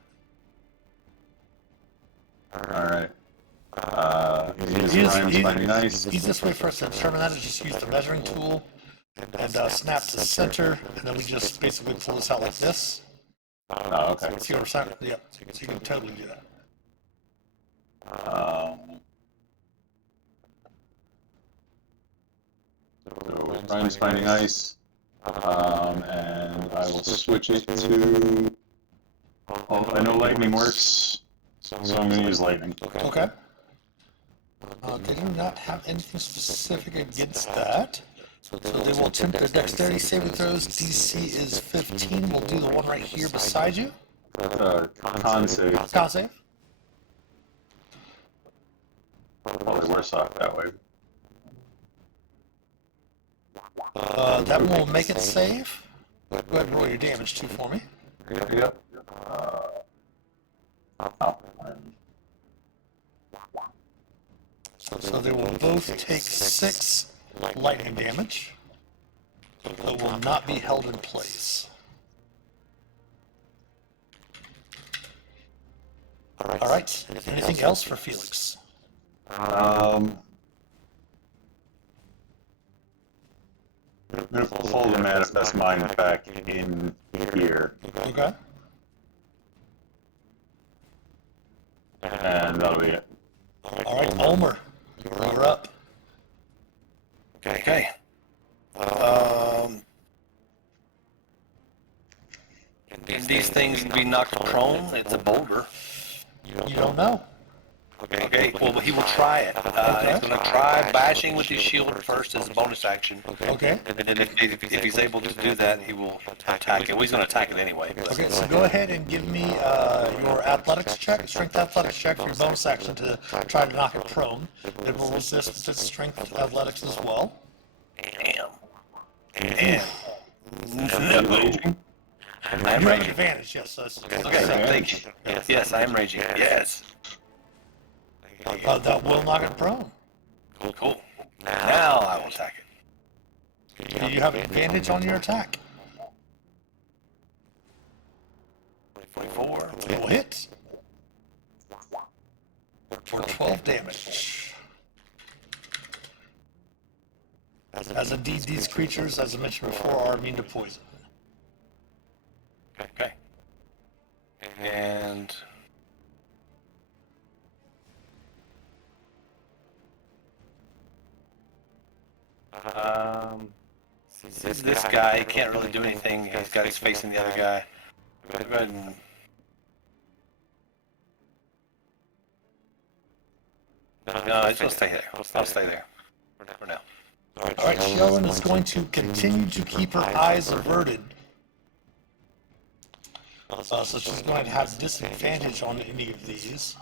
Alright. Ryan's finding nice. Easiest way for us to determine that is just use the measuring tool and snap to center, and then we just basically pull this out like this. Oh, okay. See what we're saying? Yep. So you can totally do that. So Ryan's finding ice, and I will switch it to. Oh, I know lightning works, so I'm going to use lightning. Okay. They do not have anything specific against that. So they will attempt their dexterity saving throws. DC is 15. We'll do the one right here beside you. Con save. Con save. Probably worse off that way. That will make it save. Go ahead and roll your damage too for me. Yep. So they will both take 6 lightning damage, but will not be held in place. All right. Anything else for Phelix? I'm going to pull the manifest mind back in here, Okay. and that'll be it. All right, Ulmor, you're up. Okay. Can these things be knocked prone? It's a boulder. You don't know. Okay, well, he will try it. He's going to try bashing with his shield first as a bonus action. Okay. And then if he's able to do that, he will attack it. Well, he's going to attack it anyway. But. Okay, so go ahead and give me your athletics check, strength athletics check for your bonus action to try to knock it prone. It will resist with its strength athletics as well. Damn. Raging? I'm You have an raging. advantage, yes. That's Okay, thank you. Yes, I am raging. Yes. that will knock it prone. Cool. Now I will attack it. Do you have advantage on your attack? 44. It will hit for 12 damage. As indeed, these creatures, as I mentioned before, are immune to poison. Okay. And this guy can't really do anything. He's got his face in the other guy. Go ahead and no, it's gonna stay there. I'll stay there for now. Alright, Sharon is going to continue to keep her eyes averted. So she's going to have disadvantage on any of these.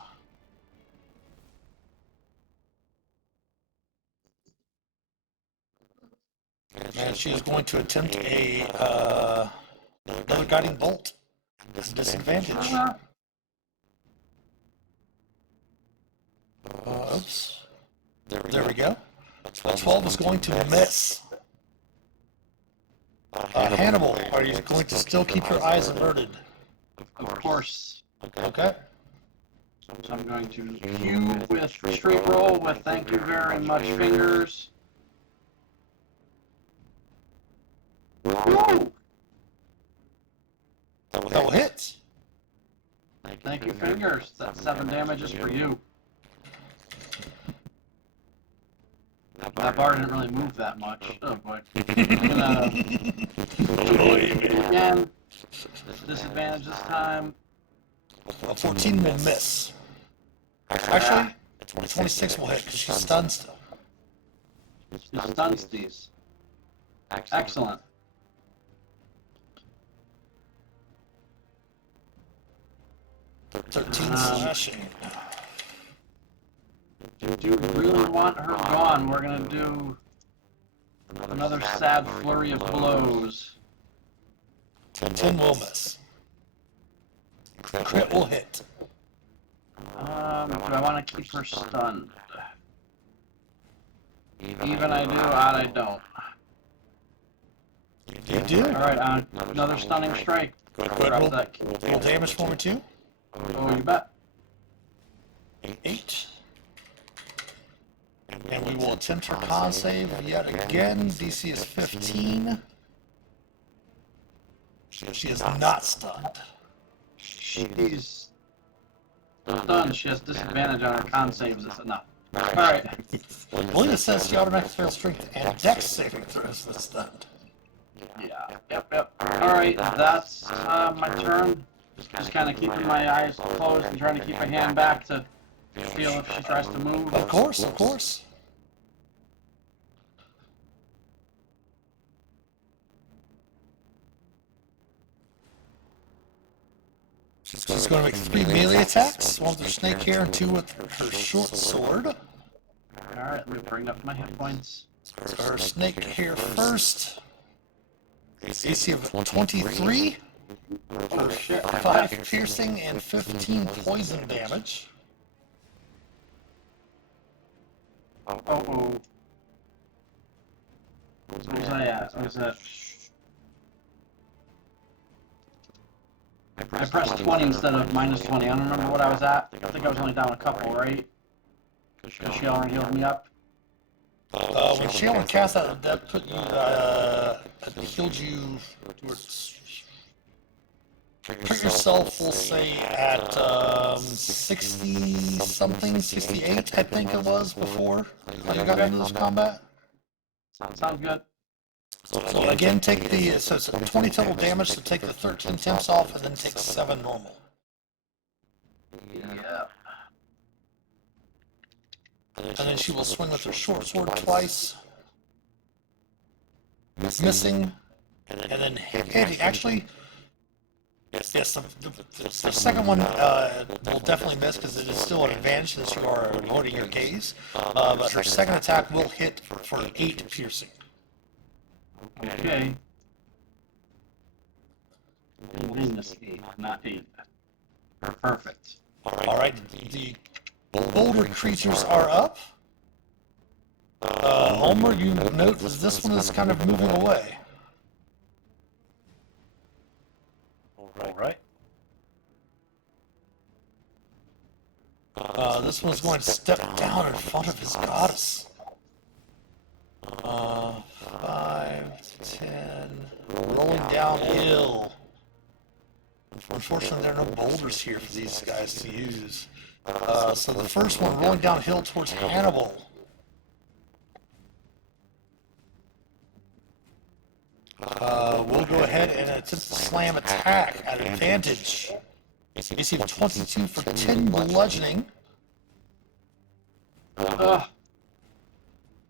And she is going to attempt another guiding bolt. Disadvantage. Oops. There we go. A 12 is going to miss. Hannibal, are you going to still keep your eyes averted? Of course. Okay. So I'm going to cue with straight roll with thank you very much fingers. Woo! That will hit. Thank you fingers. That's 7 damages for you. That bar didn't really move that much. Oh boy. Again, disadvantage this time. A 14 will miss. Actually, a 26 will hit because she's stunned still. She stuns these. Excellent. Thirteen slashing. Do you really want her gone? We're gonna do another sad flurry of blows. 10 will miss. Crit will hit. Do I want to keep her stunned? Even I do, odd I don't. You do. Alright, another stunning strike. Good. Grab Roll, that. roll damage for me too. Oh, you bet. 8. And we will attempt her con save yet again. DC is 15. She is not stunned. She's stunned. She has disadvantage on her con saves. It's enough. Alright. Only it says she automatically fails strength and dex saving throws when stunned. Yeah, yep. Alright, that's my turn. Just kind of keeping my eyes closed and trying to keep my hand back to feel if she tries to move. Of course. She's going to make 3 melee attacks, 1 with her snake hair and 2 with her short sword. Alright, let me bring up my hit points. So her snake hair first. AC of 23. Oh shit. 5 piercing and 15 poison damage. Oh. What was I at? What was that? I pressed 20 instead of minus 20. I don't remember what I was at. I think I was only down a couple, right? Because she already healed me up. When she only cast that put you, healed you towards. Put yourself, we'll say, at 60 something, 68, I think it was before you got into this combat. Sounds good. So again, take the, so it's 20 total damage, so take the 13 temps off and then take 7 normal. Yeah. And then she will swing with her short sword twice. Missing. And then hitting. Actually, yes, the second one will definitely miss because it is still an advantage since you are avoiding your gaze. But her second attack will hit for 8 piercing. Okay. Minus 8, not 8. Perfect. Alright, the bolder creatures are up. Ulmor, you note that this one is kind of moving away. Alright. This one's going to step down in front of his goddess. 5, 10, rolling downhill. Unfortunately, there are no boulders here for these guys to use. So the first one, rolling downhill towards Hannibal. We'll go ahead and attempt to slam attack at advantage. AC of 22 for 10 bludgeoning.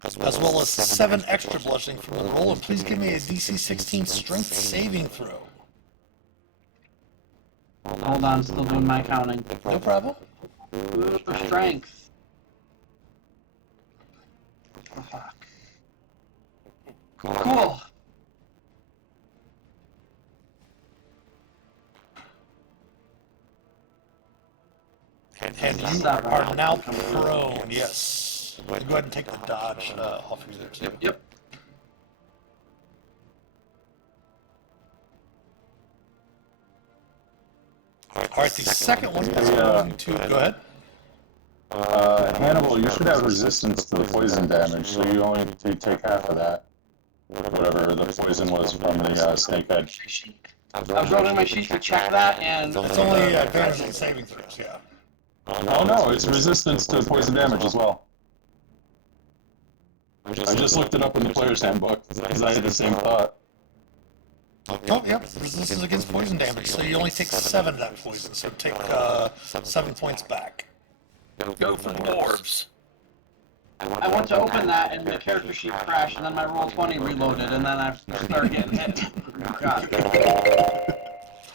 As well as 7 extra bludgeoning from the roll, and please give me a DC 16 strength saving throw. Hold on, still doing my counting. No problem. Ooh, for strength. Oh, fuck. Cool. And you are now prone, yes. Go ahead and take the dodge off you there too. Yep. Alright, the second one is going to, go ahead. Hannibal, you should have resistance to the poison damage, so you only take half of that. Whatever the poison was from the snake head. I was rolling my sheet to check that, and It's only advantage on saving throws, yeah. Oh no, it's resistance to poison damage as well. I just looked it up in the player's handbook, because I had the same thought. Oh, yep, resistance against poison damage, so you only take 7 of that poison, so take 7 points back. Go for the dwarves. I went to open that, and the character sheet crashed, and then my Roll20 reloaded, and then I started getting hit. God.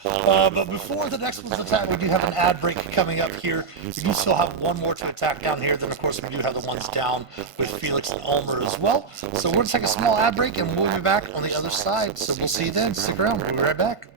But before the next one's attack, we do have an ad break coming up here. We do still have one more to attack down here. Then, of course, we do have the ones down with Phelix and Ulmor as well. So we're going to take a small ad break, and we'll be back on the other side. So we'll see you then. Stick around. We'll be right back.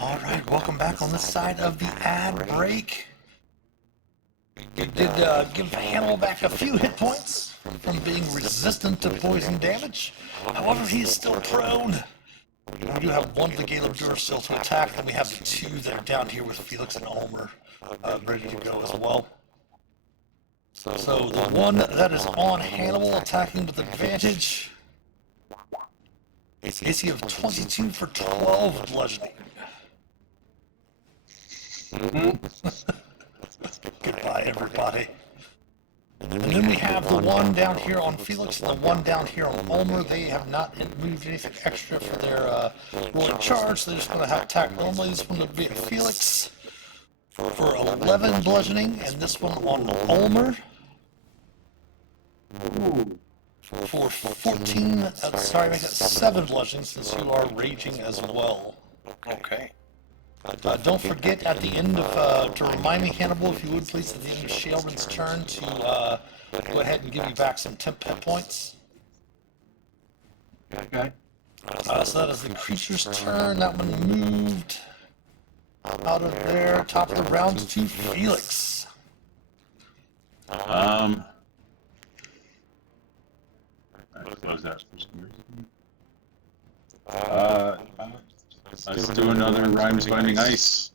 Alright, welcome back on this side of the ad break. We did give Hannibal back a few hit points from being resistant to poison damage. However, he is still prone. We do have one of the Gale of Dur still to attack, and we have the two that are down here with Phelix and Ulmor ready to go as well. So the one that is on Hannibal attacking with advantage, AC of 22 for 12 bludgeoning. Goodbye, everybody. And then we have the one down here on Phelix and the one down here on Ulmor. They have not moved anything extra for their rolling charge. They're just going to have attack normally. This one will be Phelix for 11 bludgeoning, and this one on Ulmor for 14, sorry, make it 7 bludgeoning since you are raging as well. Okay. Don't forget at the end of, to remind me, Hannibal, if you would please, at the end of Shaelren's turn to go ahead and give you back some temp hit points. Okay. So that is the creature's turn. That one moved out of there. Top of the round to Phelix. I close that for some reason. Let's do another Rhymes Binding Ice.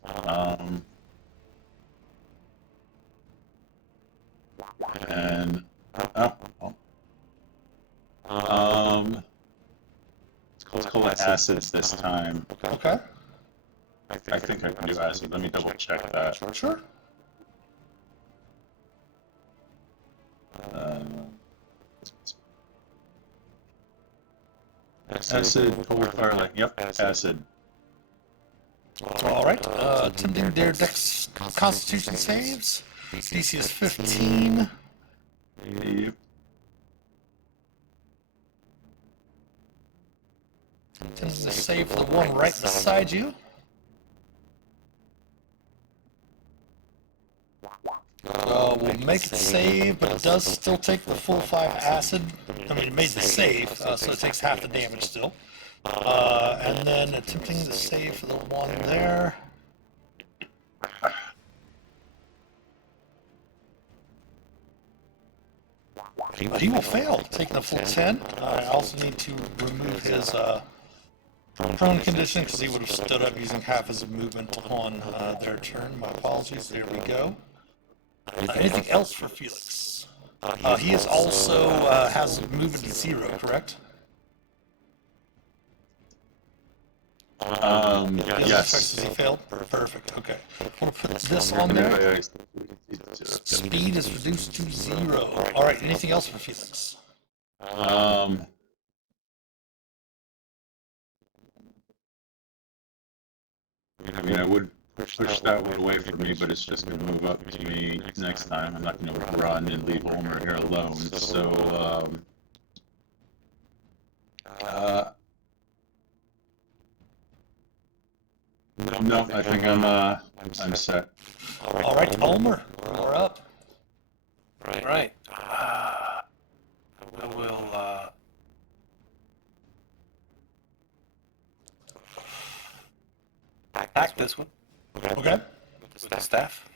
And let's call it acids this time. Okay. I think I can do acid. Let me double check that. Sure. Acid, cold firelight. Yep, acid. Alright. Attempting their dex constitution saves. DC is 15. Yep. Attempting to save the one right beside you. Will make it save, but it does still take the full 5 acid. I mean, it made the save, so it takes half the damage still. And then attempting to save for the one there. He will fail, taking a full 10. I also need to remove his prone condition because he would have stood up using half his movement on their turn. My apologies. There we go. Anything else for Phelix? He is also has movement to 0, correct? Yes. Has he failed? Perfect. Okay. We'll put this on there. Speed is reduced to 0. All right. Anything else for Phelix? I mean, I would push that one away from me, but it's just going to move up to me next time. I'm not going to run and leave Ulmor here alone. So, no, I think I'm set. All right, Ulmor, you're up. Right. I will, attack this one Okay. with the staff.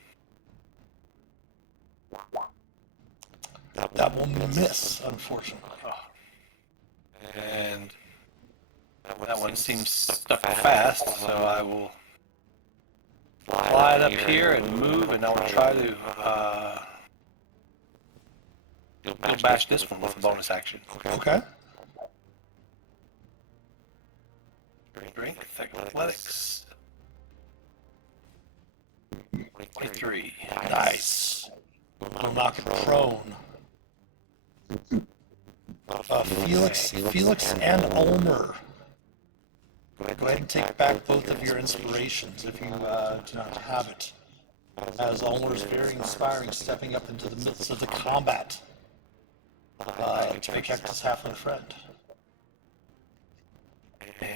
That will miss, unfortunately. And that one seems stuck fast, so I will fly it up here and move, and I will try to you'll bash this one with a bonus action. Okay. Strength, athletics. 23. Nice. We'll knock it prone. Phelix and Ulmor. Go ahead and take back both of your inspirations if you do not have it. As Ulmor is very inspiring, stepping up into the midst of the combat to protect his halfling friend.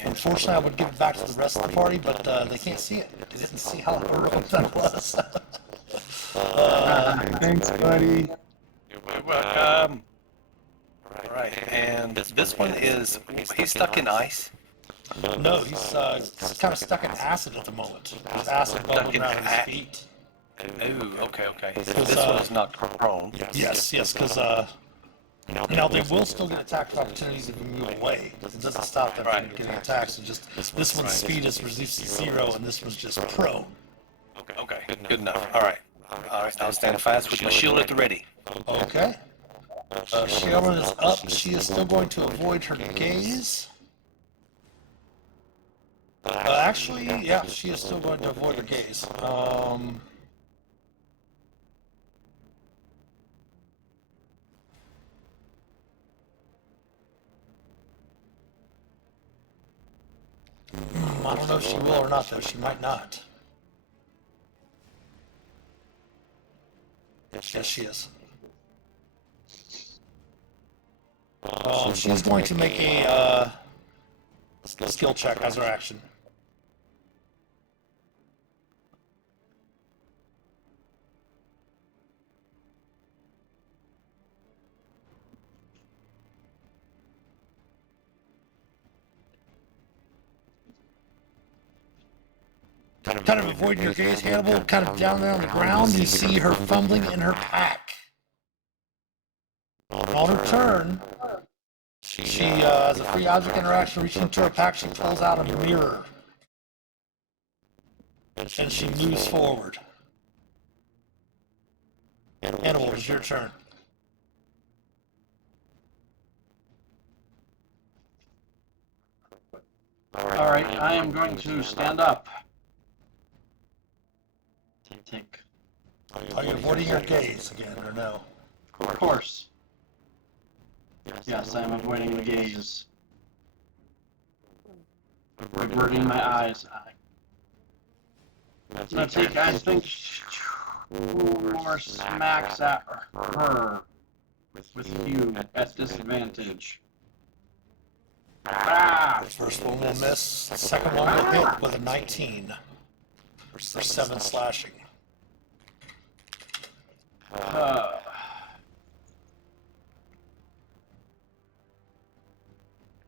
Unfortunately, I would give it back to the rest of the party, but they can't see it. They didn't see how heroic that was. Thanks, buddy. You're welcome. Alright, and this one is, he's stuck in ice. No, he's kind of stuck in acid at the moment. There's acid bubbling around his feet. Ooh, okay. This one is not prone. Yes, because now they will still get attack opportunities if you move away. It doesn't stop them from getting attacks. It just this one's speed is reduced to 0, and this one's just prone. Okay, good enough. Alright, I'll stand fast with my shield at the ready. Okay. Sheldon is up. She is still going to avoid her gaze. Actually, yeah, she is still going to avoid her gaze. I don't know if she will or not, though. She might not. Yes, she is. She's going to make a skill check as her action. Kind of avoiding your gaze, Hannibal, kind of down there on the ground, you see her fumbling in her pack. On her turn, she, as a free object interaction, reaching into her pack, she pulls out a mirror. And she moves forward. Hannibal, it's your turn. Alright, I am going to stand up. I think. Are you avoiding your gaze again, or no? Of course. Yes, I am avoiding the gaze. Averting my eyes. I'm gonna take, I think, 2 more smacks at her with you at disadvantage. Ah! First one will miss, the second one will hit with a 19 for 7 slashing.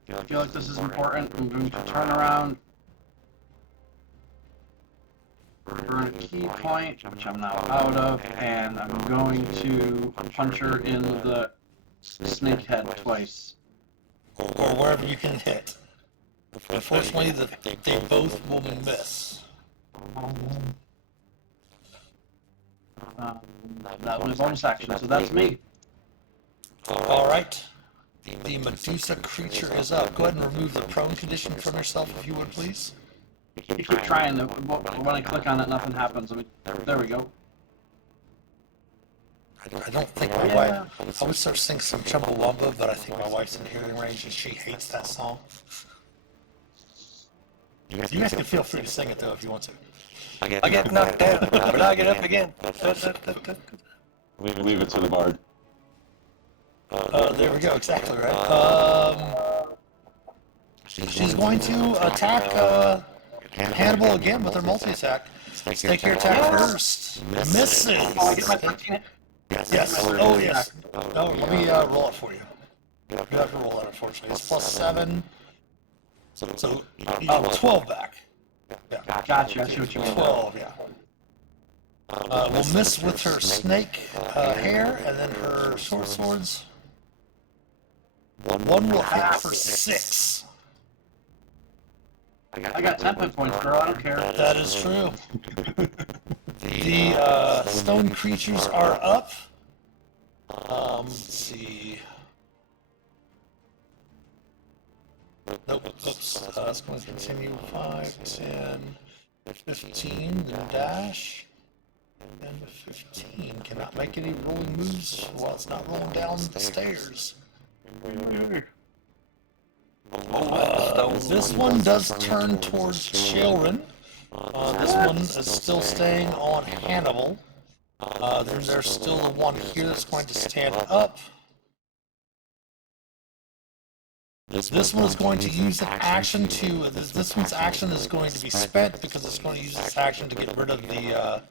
I feel like this is important. I'm going to turn around, burn a key point, which I'm now out of, and I'm going to punch her in the snake head twice. Or wherever you can hit. Unfortunately, they both will miss. That was a bonus action, so that's me. All right. The Medusa creature is up. Go ahead and remove the prone condition from yourself, if you would, please. You keep trying to, when I click on it, nothing happens. There we go. I don't think my wife... I would start singing some Chumbawamba, but I think my wife's in hearing range and she hates that song. You guys can feel free to sing it, though, if you want to. I get knocked down, but I get up again. Leave it to the bard. There we go, exactly right. She's going to attack Hannibal again with her multi-attack. Snake here attack first. Misses. Oh, I get my 13. Yes. Oh, yes. No, let me roll it for you. You have to roll that, unfortunately. It's plus 7. So, 12 back. Yeah. Gotcha, I see what you mean. 12, yeah. We'll miss with her snake hair and then her short swords. One will hit for 6. I got 10 hit points, girl, I don't care. That is true. The stone creatures are up. Let's see. Nope, oops. It's going to continue 5, 10, 15, then dash. And 15 cannot make any rolling moves while it's not rolling down the stairs. This one does turn towards children. This one is still staying on Hannibal. Then there's still the one here that's going to stand up. This one is going to use an action to... This one's action is going to be spent because it's going to use its action to get rid of the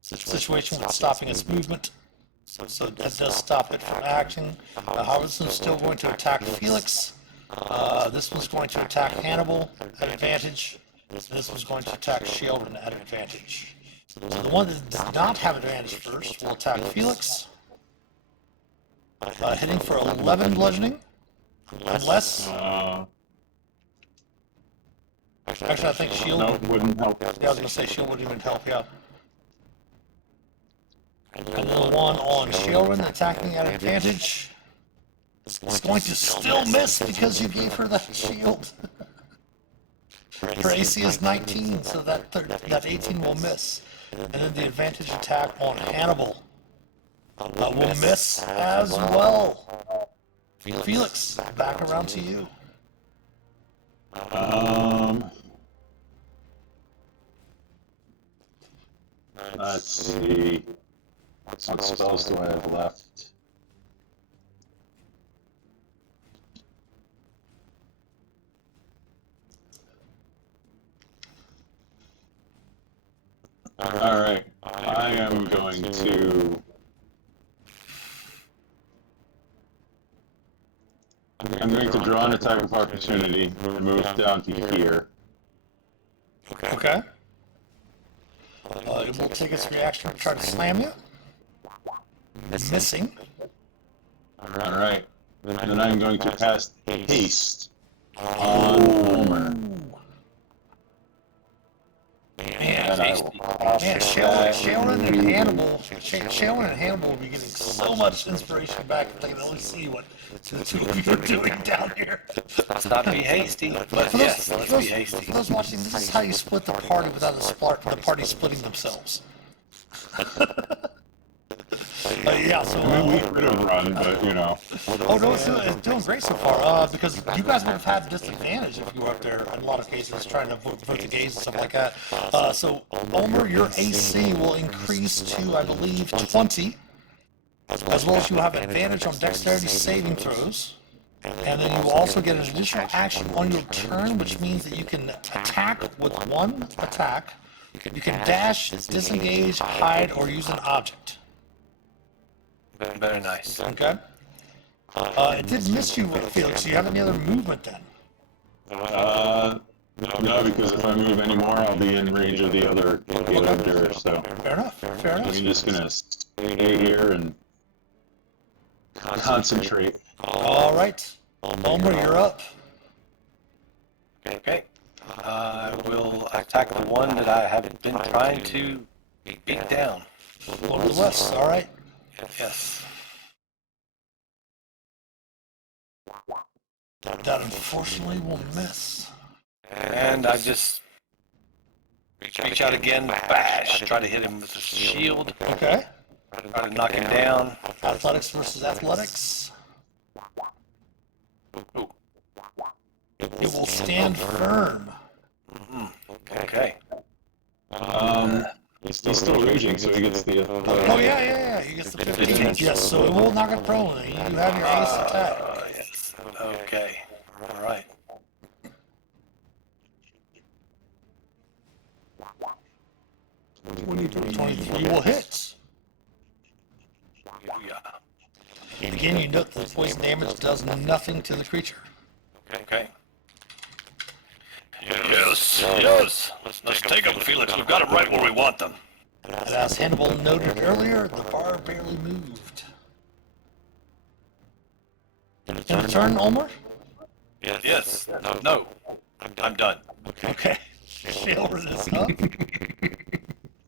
situation with stopping its movement. So that does stop it from acting. However, this one's still going to attack Phelix. This one's going to attack Hannibal at advantage. This one's going to attack Sheldon at advantage. So the one that does not have advantage first will attack Phelix. Hitting for 11 bludgeoning. Unless... Actually, I think shield... No, wouldn't help. Yeah, I was going to say shield wouldn't even help, yeah. And then the one on Sheldon attacking at advantage. It's going to still miss because you gave her that shield. Her AC is 19, so that 18 will miss. And then the advantage attack on Hannibal will miss as well. Phelix, back around to you. Let's see. What spells do I have left? Alright, I am going to... I'm going to draw an attack of opportunity and move down to here. Okay. It will take its reaction to try to slam you. Missing. Alright, and then I'm going to cast Haste on Ulmor. Man, Sheldon and Hannibal will be getting so much inspiration back if they can only see what the two of you are doing down here. Let's not be hasty, but yes, let's be hasty. For those watching, this is how you split the party without the party splitting themselves. Yeah, so... We could have run, but, you know. Oh, no, it's doing great so far, because you guys would have had disadvantage if you were up there in a lot of cases trying to avoid the gaze and stuff like that. So, Ulmor, your AC will increase to, I believe, 20, as well as you have advantage on dexterity saving throws. And then you will also get an additional action on your turn, which means that you can attack with one attack. You can dash, disengage, hide, or use an object. Very nice. Okay. It did miss you, Felix. Do you have any other movement then? No, because if I move anymore, I'll be in range of the other character, so... Fair enough, fair enough. I'm just gonna stay here and concentrate. Alright. Ulmor, you're up. Okay. I will attack the one that I have been trying to beat down. One to the west, alright. Yes. That unfortunately will miss. And I just reach out again, bash, try to hit him with a shield, Okay. try to knock him down. Athletics versus athletics. Ooh. It will stand firm. Okay. He's still raging, so he gets the. Oh yeah. You get the 15. Yes, so it will knock it prone. You have your ace attack. Yes. Okay. All right. When 23 will hit. Yeah. Again, you note that the poison damage does nothing to the creature. Okay. Yes. Let's take them, Felix. We've got them right where we want them. And as Hannibal noted earlier, the bar barely moved. In turn, Ulmor? Yes. No. I'm done. Okay. Shae is up.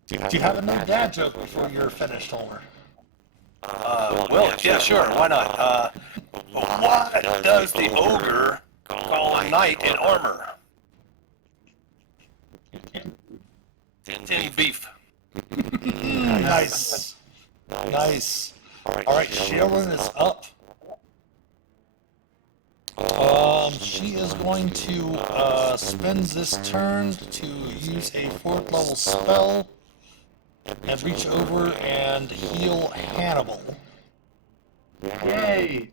Do you have another dad joke before you're finished, Ulmor? Well, yeah, sure. Why not? What does the ogre call a knight in armor? Tin beef. Nice. Nice. Alright, Shae is up. She is going to spend this turn to use a 4th level spell and reach over and heal Hannibal. Yay!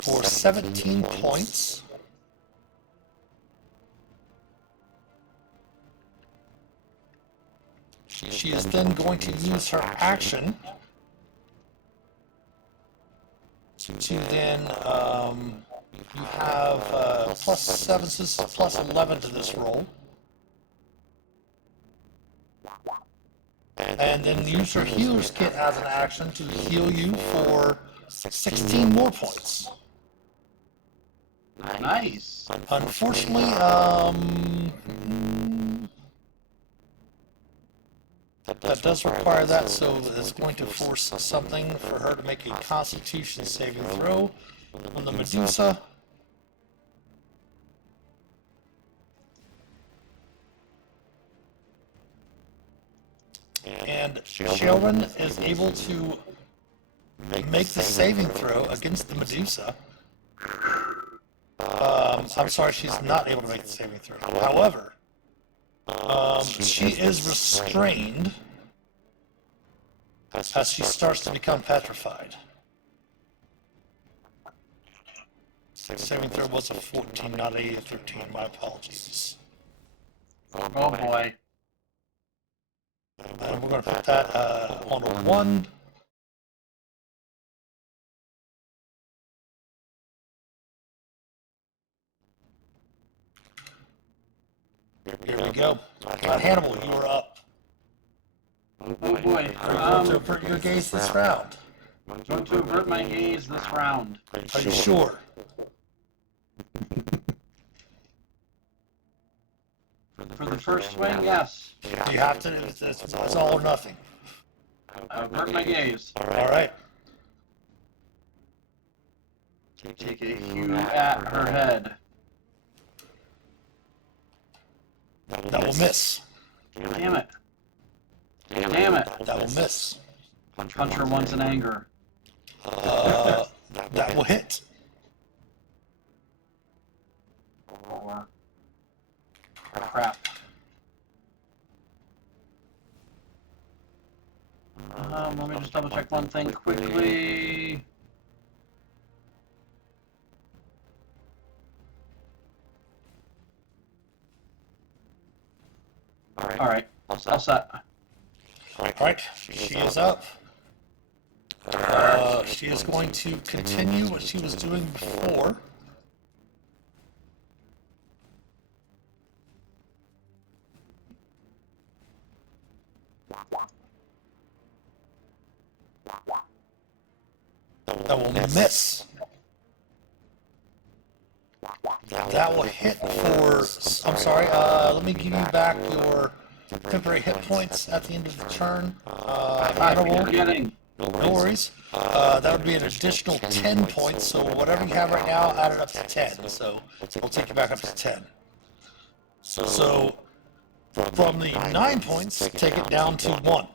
For 17 points. She is then going to use her action to then, you have plus 7, so this is plus 11 to this roll. And then use her healer's kit as an action to heal you for 16 more points. Nice. Unfortunately, that does require that, so it's going to force something for her to make a Constitution saving throw on the Medusa. And Shae is able to make the saving throw against the Medusa. I'm sorry, she's not able to make the saving throw. However, she is restrained as she starts to become petrified. Saving throw was a 14, not a 13. My apologies. Oh boy. And we're going to put that on a 1. Here we go. Hannibal, you are up. Oh boy. To avert your gaze this round. Going to avert my gaze this round. Are you sure? For the first swing, yes. Do you have to? It's all or nothing. Avert my gaze. All right. Take a hew at her head. That will miss. Damn it. Damn it. That will miss. Punch her once in anger. That will hit. Or... crap. Let me just double check one thing quickly. Alright, all set. All right. She is up. She is going to continue what she was doing before. That will miss. That will hit for, I'm sorry, let me give you back your temporary hit points at the end of the turn. Hannibal, Forgetting. no worries. That would be an additional 10 points, so whatever you have right now, add it up to 10. So we'll take you back up to 10. So from the 9 points, take it down to 1.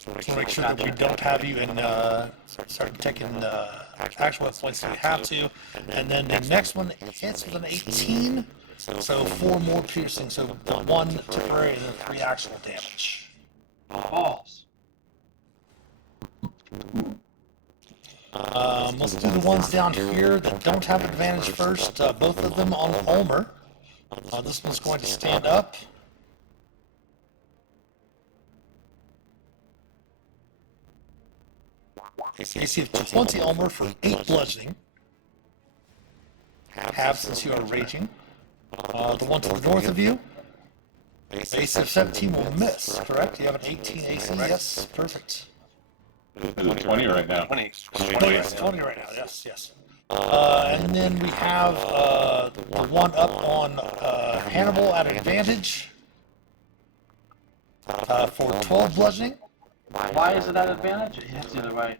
To make sure that we don't have you in, start taking actual points if we have to. And then the next one hits with an 18, so 4 more piercing, so the 1 temporary and then 3 actual damage. Balls. Let's do the ones down here that don't have advantage first. Both of them on Ulmor. This one's going to stand up. AC of 20 Ulmor for 8 bludgeoning. Half since you are raging. The one to the north of you. AC of 17 will miss, correct? You have an 18 AC? Yes, perfect. There's a 20 right now. 20. 20 right now, yes. And then we have the one up on Hannibal at advantage for 12 bludgeoning. Why is it at advantage? It hits the other way.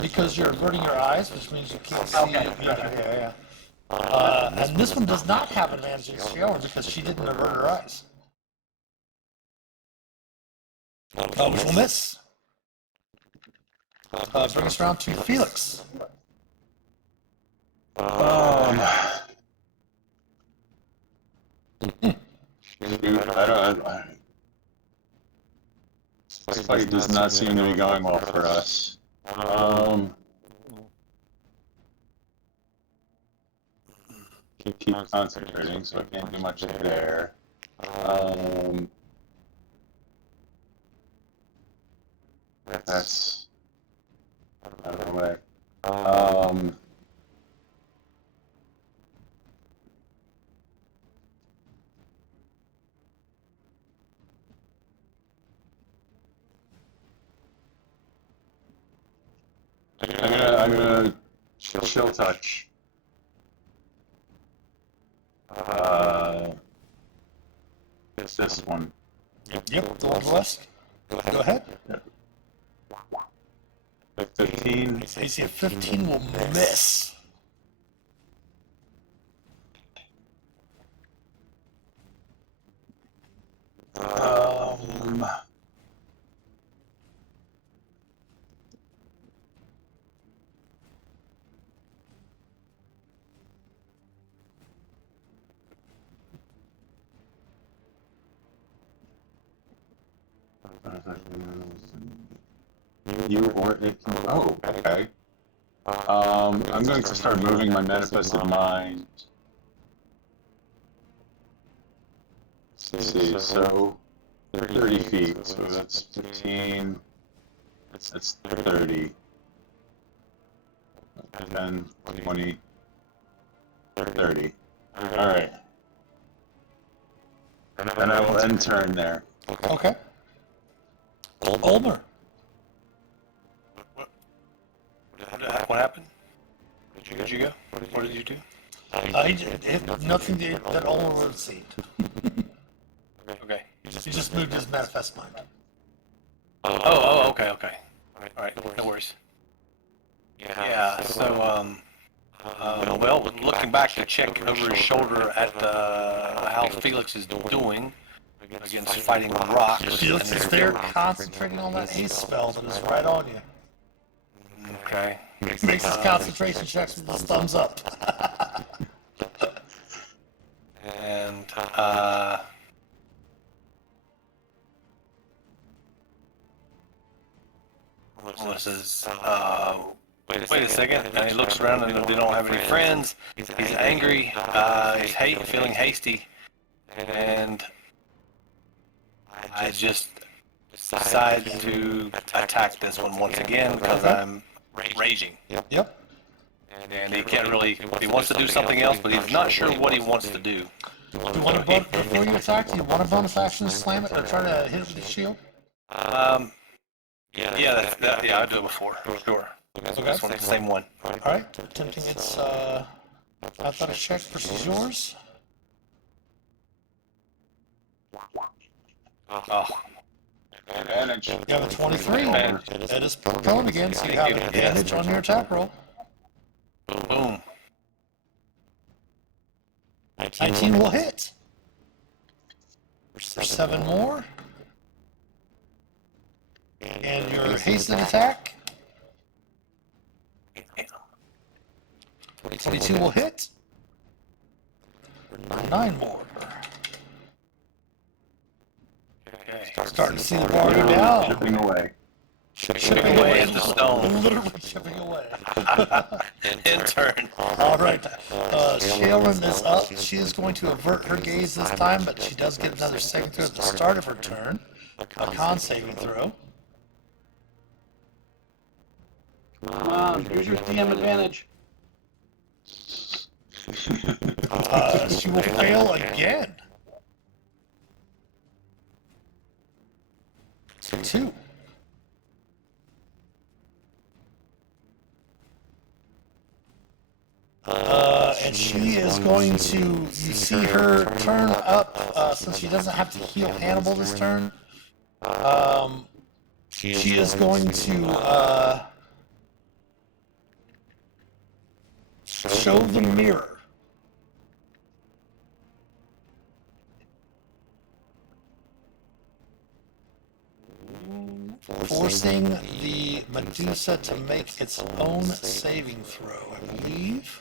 Because you're averting your eyes, which means you can't see. Okay. Yeah. And this one does not have advantage against Shae because she didn't avert her eyes. Which will miss. Bring us around to Phelix. Dude, this fight does not seem to be going well for us. Keep concentrating, so I can't do much there. That's I don't know what. I'm gonna chill touch. It's this one. Yep, the one west. Go ahead. 15. AC of 15 will miss. You or it can. Oh, okay. I'm going to start moving my manifested mind. Let's see, so 30 feet, so that's 15, that's 30, 10, 20, 30. Alright. And I will end turn there. Okay. Ulmor. What happened? Where did you go? What did you do? Nothing that Ulmor would have seen. Okay. He just moved his manifest mind. Oh, okay. Alright, no worries. Yeah, so, well, looking back to check over his shoulder at how Phelix is doing against fighting rocks. Felix is there concentrating on that haste spell that is right on you. Okay. Makes his concentration checks with his thumbs up. And, this is, wait a second, and he looks around and they don't have any friends. He's angry, he's feeling hasty, and I just decide to attack this one once again because I'm raging. Yep. And he can't really, he wants to do something else, but he's not sure what he wants to do. Do you want to before you attack? Do you want a bonus action to slam it or try to hit it with the shield? Yeah, I'll do it before, sure. This one's the same one. Alright, attempting its athletic check versus yours. Oh, Advantage. You have a 23. That is prone again, so you have advantage on your attack roll. Boom. 19 will hit. For 7 more. And your hasted attack. 22 will hit. 9 more. Okay. Starting to see the bar go down. Chipping away. Chipping away at the stone. Literally chipping away. In turn. Alright, Shaelyn is up. She is going to avert her gaze this time, but she does get another saving throw at the start of her turn. A con saving throw. Come on, use your DM advantage. She will fail again. 2. And she is going to, you see her turn up, since she doesn't have to heal Hannibal this turn, she is going to, show the mirror. Forcing the Medusa to make its own saving throw, I believe.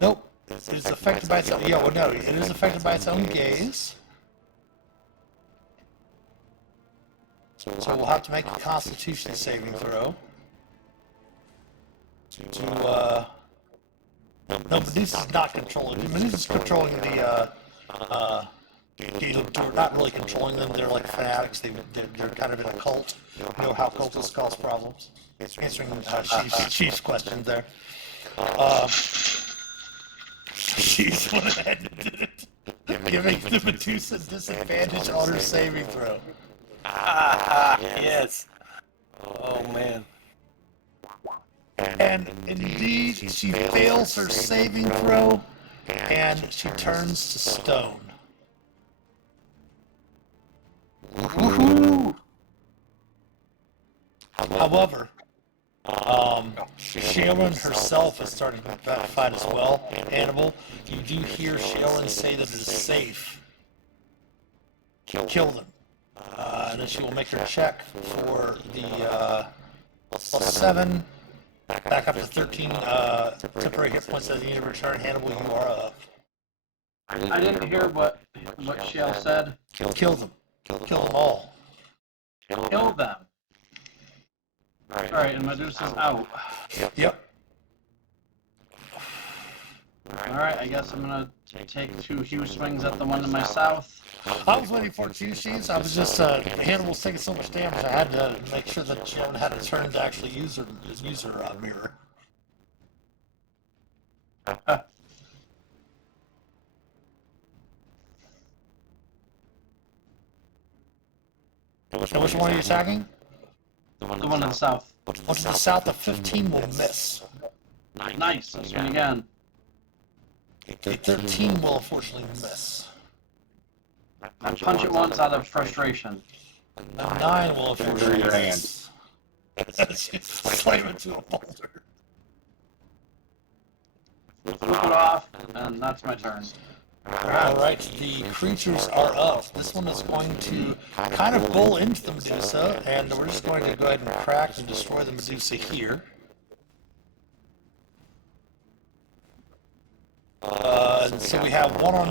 Nope. It is affected by its own, yeah, well, no, it is affected by its own gaze. So we'll have to make a Constitution saving throw. No, Medusa's not controlling. Medusa's controlling the, they're not really controlling them. They're like fanatics. They're kind of in a cult. You know how cultists cause problems. Answering Chief's questions there. She's went ahead and did it, giving the Medusa disadvantage on her saving throw. Yes. Oh man. And indeed, she fails her saving throw, and she turns to stone. Woohoo! However, Shaelyn herself is starting to fight as well. Hannibal, you do hear Shaelyn say that it is safe. Kill them. And then she will make her check for the +7, back up to 13 temporary hit points at the end of her turn. Hannibal, you are up. I didn't hear what Shae said. Kill them. Kill them all. Kill them. Alright, and Medusa's out. Yep. Alright, I guess I'm gonna take 2 huge swings at the one to my south. I was waiting for 2 sheets. I was just, Hannibal's taking so much damage, I had to make sure that Shaelyn had a turn to actually use her mirror. And which one are you attacking? The one to the south. One to the south, the 15 will miss. Nice, I'll swing again. The 13 will unfortunately miss. I punch it once out of frustration. The 9 will unfortunately Your miss. Slam into a boulder. Flip it off, and that's my turn. Alright, the creatures are up. This one is going to kind of bull into the Medusa, and we're just going to go ahead and crack and destroy the Medusa here. And so we have 1 on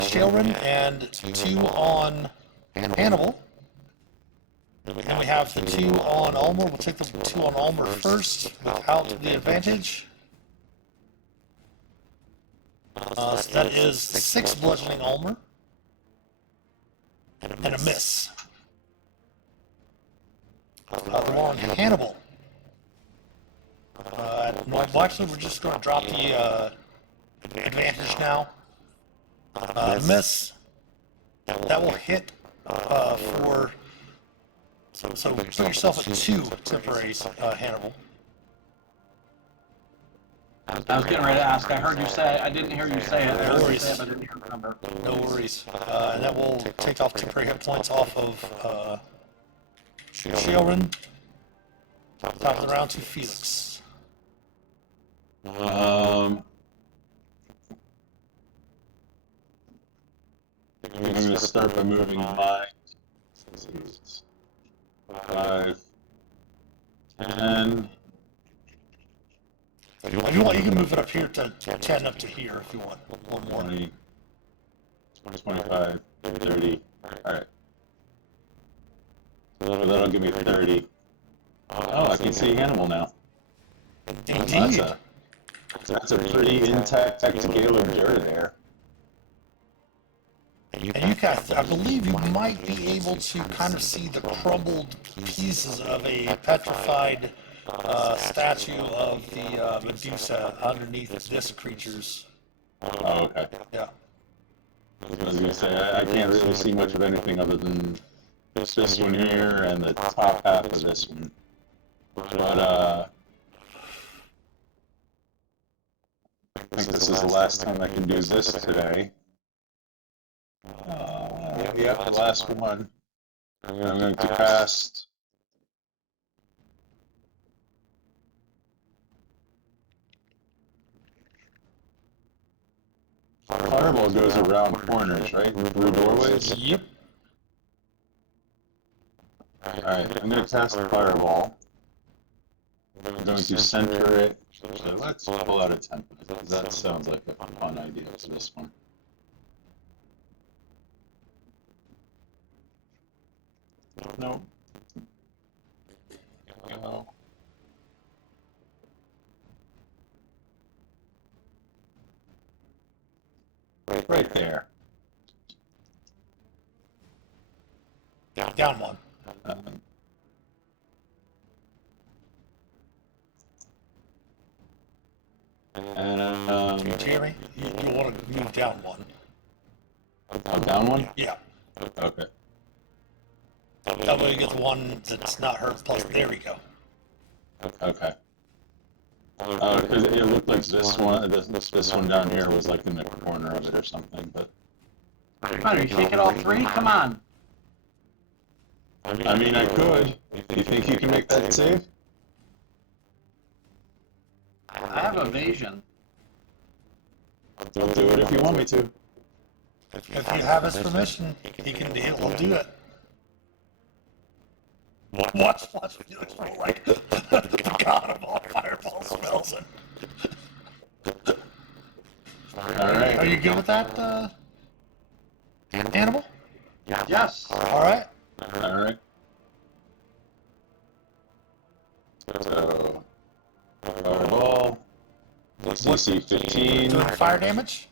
Shaelyn and 2 on Hannibal. And we have the 2 on Ulmor. We'll take the 2 on Ulmor first without the advantage. So that is 6 bludgeoning Ulmor. And a miss. The 1 on Hannibal. No, actually, we're just going to drop the advantage now. Miss. That will hit for... So put yourself at 2 temporaries, Hannibal. I was getting ready to ask. I heard you say it. I didn't hear you say it. I heard you say it, but I didn't hear the number. No worries. And that will take off temporary hit points off of Shae. Top of the round to Phelix. I'm going to start by moving my 5, 10. If you want, you can move it up here to 10 up to here if you want. One more. 20, 25, 30. Alright. So that'll give me 30. Oh, I can see Hannibal now. Indeed. That's a pretty intact Gale of Jura there. And you guys, I believe you might be able to kind of see the crumbled pieces of a petrified statue of the Medusa underneath this creature's. Oh, okay. Yeah. I was going to say, I can't really see much of anything other than this one here and the top half of this one. But, I think this is the last time I can do this today. Yeah, the last one. I'm going to cast. Fireball goes around corners, right? Through doorways? Yep. Alright, I'm going to cast a Fireball. I'm going to center it. So let's pull out a template. That sounds like a fun idea for this one. No. No. Right there. Down one. And Jeremy, you want to move down one. down one? Yeah. Okay. That way you get the one that's not hurt. Plus, there we go. Okay. Because it looked like this one down here was like in the corner of it or something, but. Come on, you take it all three? Come on. I mean, I could. Do you think you can make that save? I have evasion. I'll do it if you want me to. If you have his permission, he'll do it. Watch me do it. Like the god of all fireball spells. Alright. Are you good with that, Hannibal? Yes. All right. Alright. So, fireball. DC 15. Doing fire damage?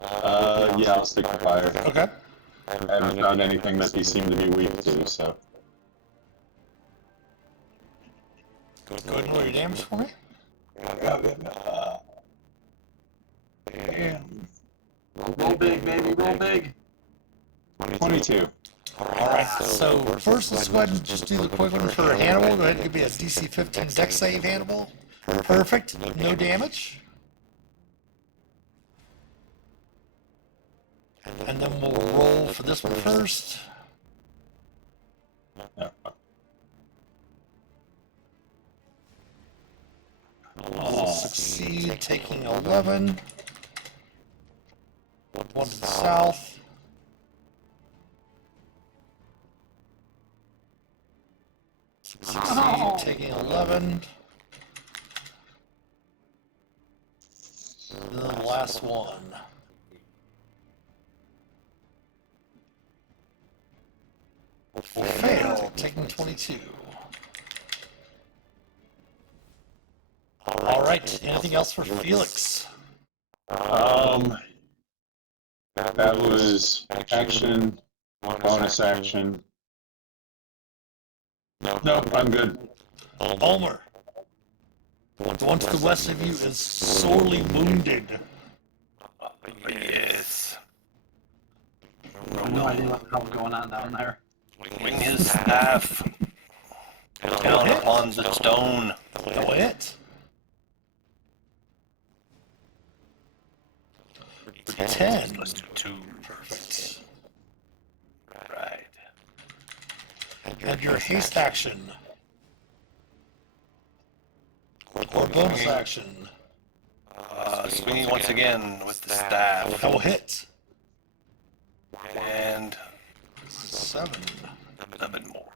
Yeah, I'll stick to fire. Okay. I haven't found anything that they seem to be weak to, so. Go ahead and roll your damage for me. And Roll big, baby, roll big. 22. Alright, so first let's go ahead and just do the quick one for Hannibal. Go ahead and give me a DC 15 dex save, Hannibal. Perfect. No damage. And then we'll roll for this one first. Succeed, taking 11. One to the south. Succeed, taking 11. And then the last one. Fail, taking 22. All right, anything else for Phelix? That was action, bonus action. Nope, I'm good. Ulmor. The one to the west of you is sorely wounded. Yes. I have no idea what the hell's going on down there. Swing his staff down upon the stone. Go it. for 10. Let's do 2. Perfect. Right. And your haste action. Or bonus action. Swinging once again with the staff. That will hit. And 7. 11 more.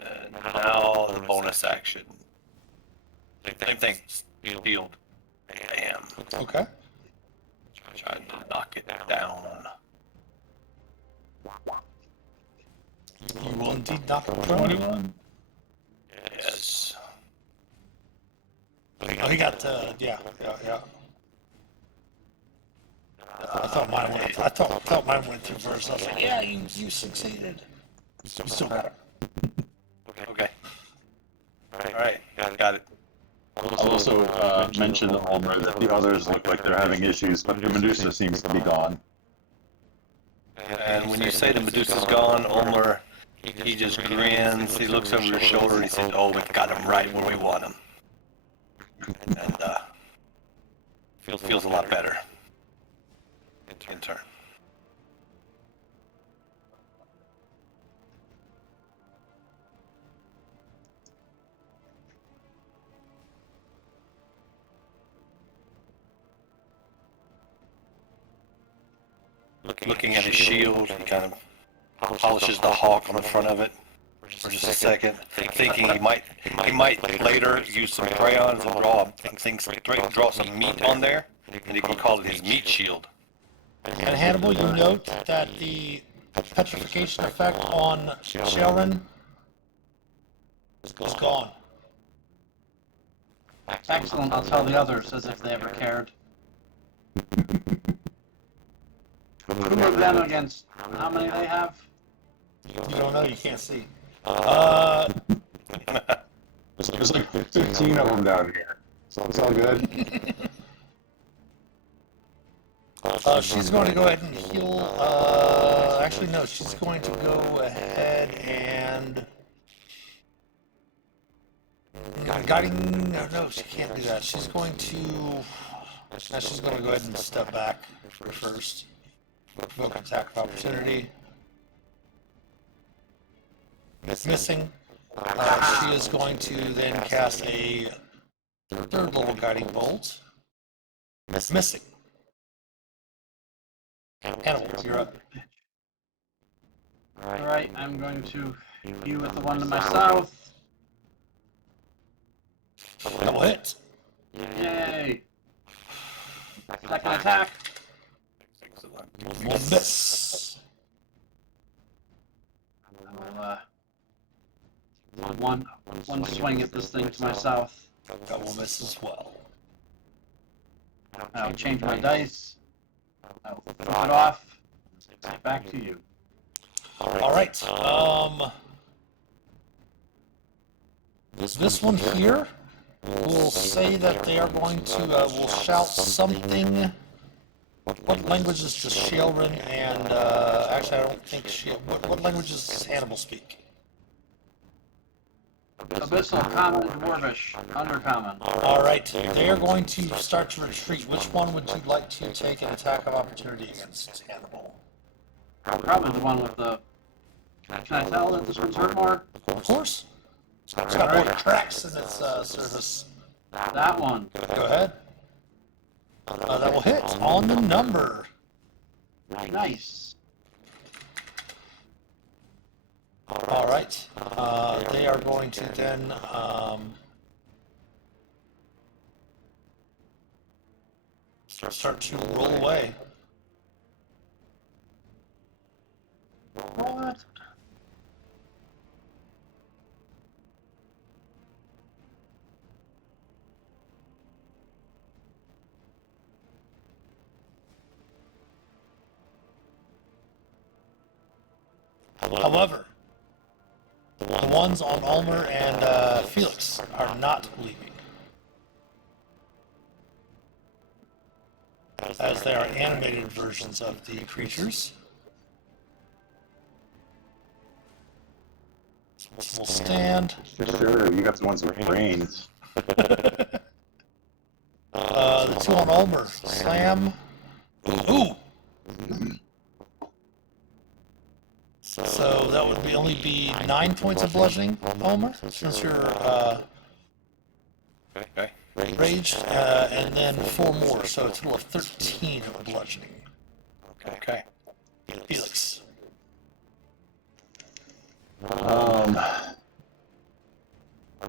And now the bonus action. Same thing. Field. Bam. Okay. Trying to knock it down. You will indeed knock him prone. 21. Yes. Oh, he got, yeah. I thought mine went. I thought mine went through first. I was like, yeah, you succeeded. You still got it. Okay. Alright. Got it. I'll also mention to Ulmor that the others look like they're having issues, but the Medusa seems to be gone. And when you say the Medusa's gone, Ulmor, he just grins, he looks over his shoulder and he says, oh, we got him right where we want him. And, feels a lot better. In turn. Looking at his shield, he kind of polishes the hawk on the front of it for just a second, thinking he might later use some crayons and draw some meat on there, and he can call it his meat shield. And Hannibal, you note that the petrification effect on Sharon is gone. Excellent, I'll tell the others as if they ever cared. Who moved them against how many they have? You don't know, you can't see. There's like 15 of them down here. So it's all good. She's going to go ahead and heal, actually no, she's going to go ahead and... Guiding, no, she can't do that. She's going to... Now she's going to go ahead and step back first. Invoke attack of opportunity. Missing. She is going to then cast a 3rd level guiding bolt. Missing. Hannibal, you're up. Alright, I'm going to be with the one to my south. That will hit. Yay! Second attack. Will miss. One swing at this thing to my south. That will miss as well. I'll change my dice. I'll flip it off. Say back to you. Alright, this one here will say that they are going to, will shout something. What languages does Shaelrin and, actually I don't think what languages does Hannibal speak? Abyssal, Common, Dwarvish, Undercommon. Alright, they are going to start to retreat. Which one would you like to take an attack of opportunity against Hannibal? Probably the one with the... Can I tell that this one's hurt more? Of course. It's got more cracks in its surface. That one. Go ahead. That will hit on the number. Nice. Alright, they are going to then, start to roll away. What? However, the ones on Ulmor and Phelix are not leaving, as they are animated versions of the creatures. Will stand. Sure, you got the ones with brains. The 2 on Ulmor. Slam. Ooh! So that would only be 9 points of bludgeoning, Ulmor, since you're Okay. raged, and then 4 more, so a total of 13 of bludgeoning. Okay. Phelix. I'm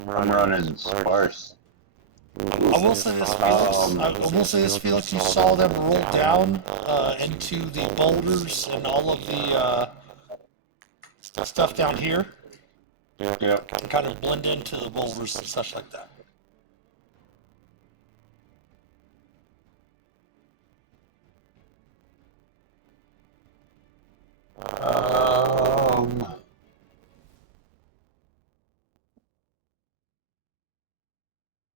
running sparse. I will say this, Felix. You saw them roll down into the boulders and all of the stuff down here, Yep. and kind of blend into the boulders and such like that.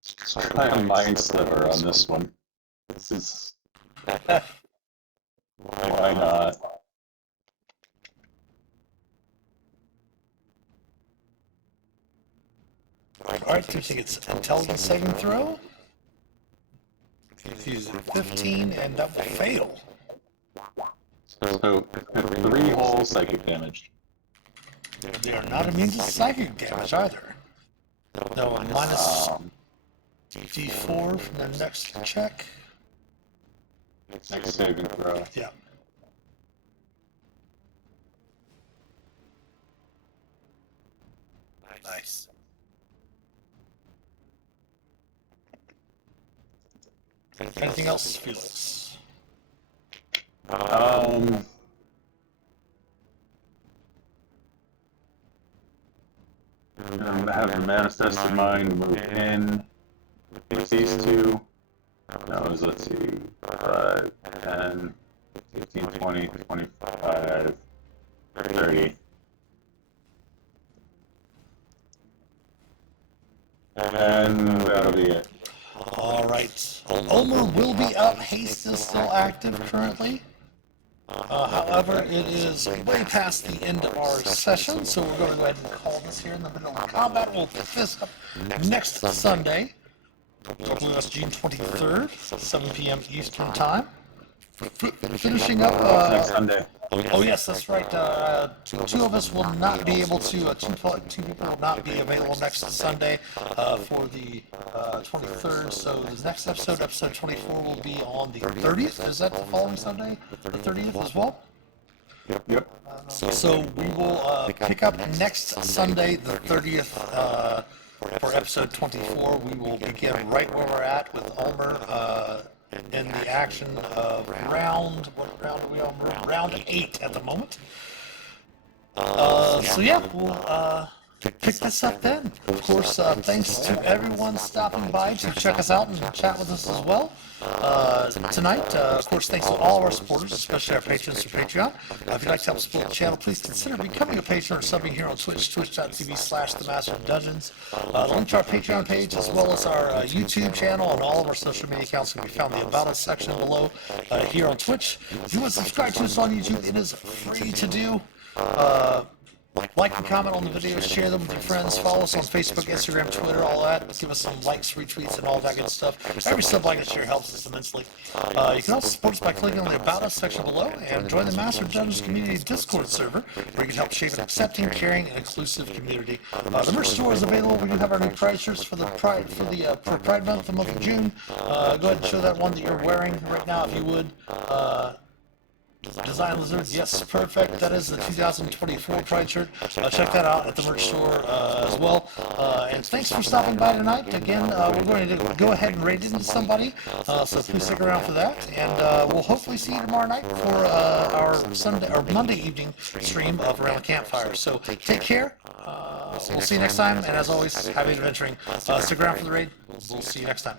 Let's try a mind sliver on this one. This is why not? Alright, so she gets intelligence saving throw. She's at 15, and that will fail. So 3 whole psychic damage. They are not immune to psychic damage either. Though a minus D4 from the next check. Next saving throw. Yeah. Nice. Anything else, Felix? I'm gonna have the manifested mind move in with these 2. That was, let's see, 5, 10, 15, 20, 25, 30. And that'll be it. Alright. Ulmor will be up. Haste is still active currently. However, it is way past the end of our session, so we're going to go ahead and call this here in the middle of combat. We'll pick this up next Sunday. I believe that's June 23rd, 7 p.m. Eastern Time. Finishing up. Next Sunday. Oh yes, that's right. 2 of us will not be able to. 2 people will not be available next Sunday for the 23rd. So the next episode, episode 24, will be on the 30th. Is that the following Sunday, the 30th as well? Yep. So we will pick up next Sunday, the 30th, for episode 24. We will begin right where we're at with Ulmor. In the action of what round are we on? We're round 8 at the moment. So yeah, we'll pick this up then. Of course, thanks to everyone stopping by to check us out and chat with us as well tonight. Of course, thanks to all of our supporters, especially our patrons through Patreon. If you'd like to help support the channel, please consider becoming a patron or subbing here on Twitch, twitch.tv/themasterofdungeons. The link to our Patreon page, as well as our YouTube channel and all of our social media accounts, can be found in the About Us section below here on Twitch. If you want to subscribe to us on YouTube, it is free to do. Like and comment on the videos, share them with your friends, follow us on Facebook, Instagram, Twitter, all that. Give us some likes, retweets, and all that good stuff. Every sub, like, and share helps us immensely. You can also support us by clicking on the About Us section below and join the Master of Dungeons Community Discord server, where you can help shape an accepting, caring, and inclusive community. The merch store is available. We do have our new Pride shirts for Pride Month, the month of June. Go ahead and show that one that you're wearing right now, if you would. Design Lizards, yes, perfect. That is the 2024 Pride shirt. Check that out at the merch store as well. And thanks for stopping by tonight. Again, we're going to go ahead and raid into somebody, so please stick around for that. And we'll hopefully see you tomorrow night for our Monday evening stream of Around the Campfire. So take care. We'll see you next time. And as always, happy adventuring. Stick around for the raid. We'll see you next time.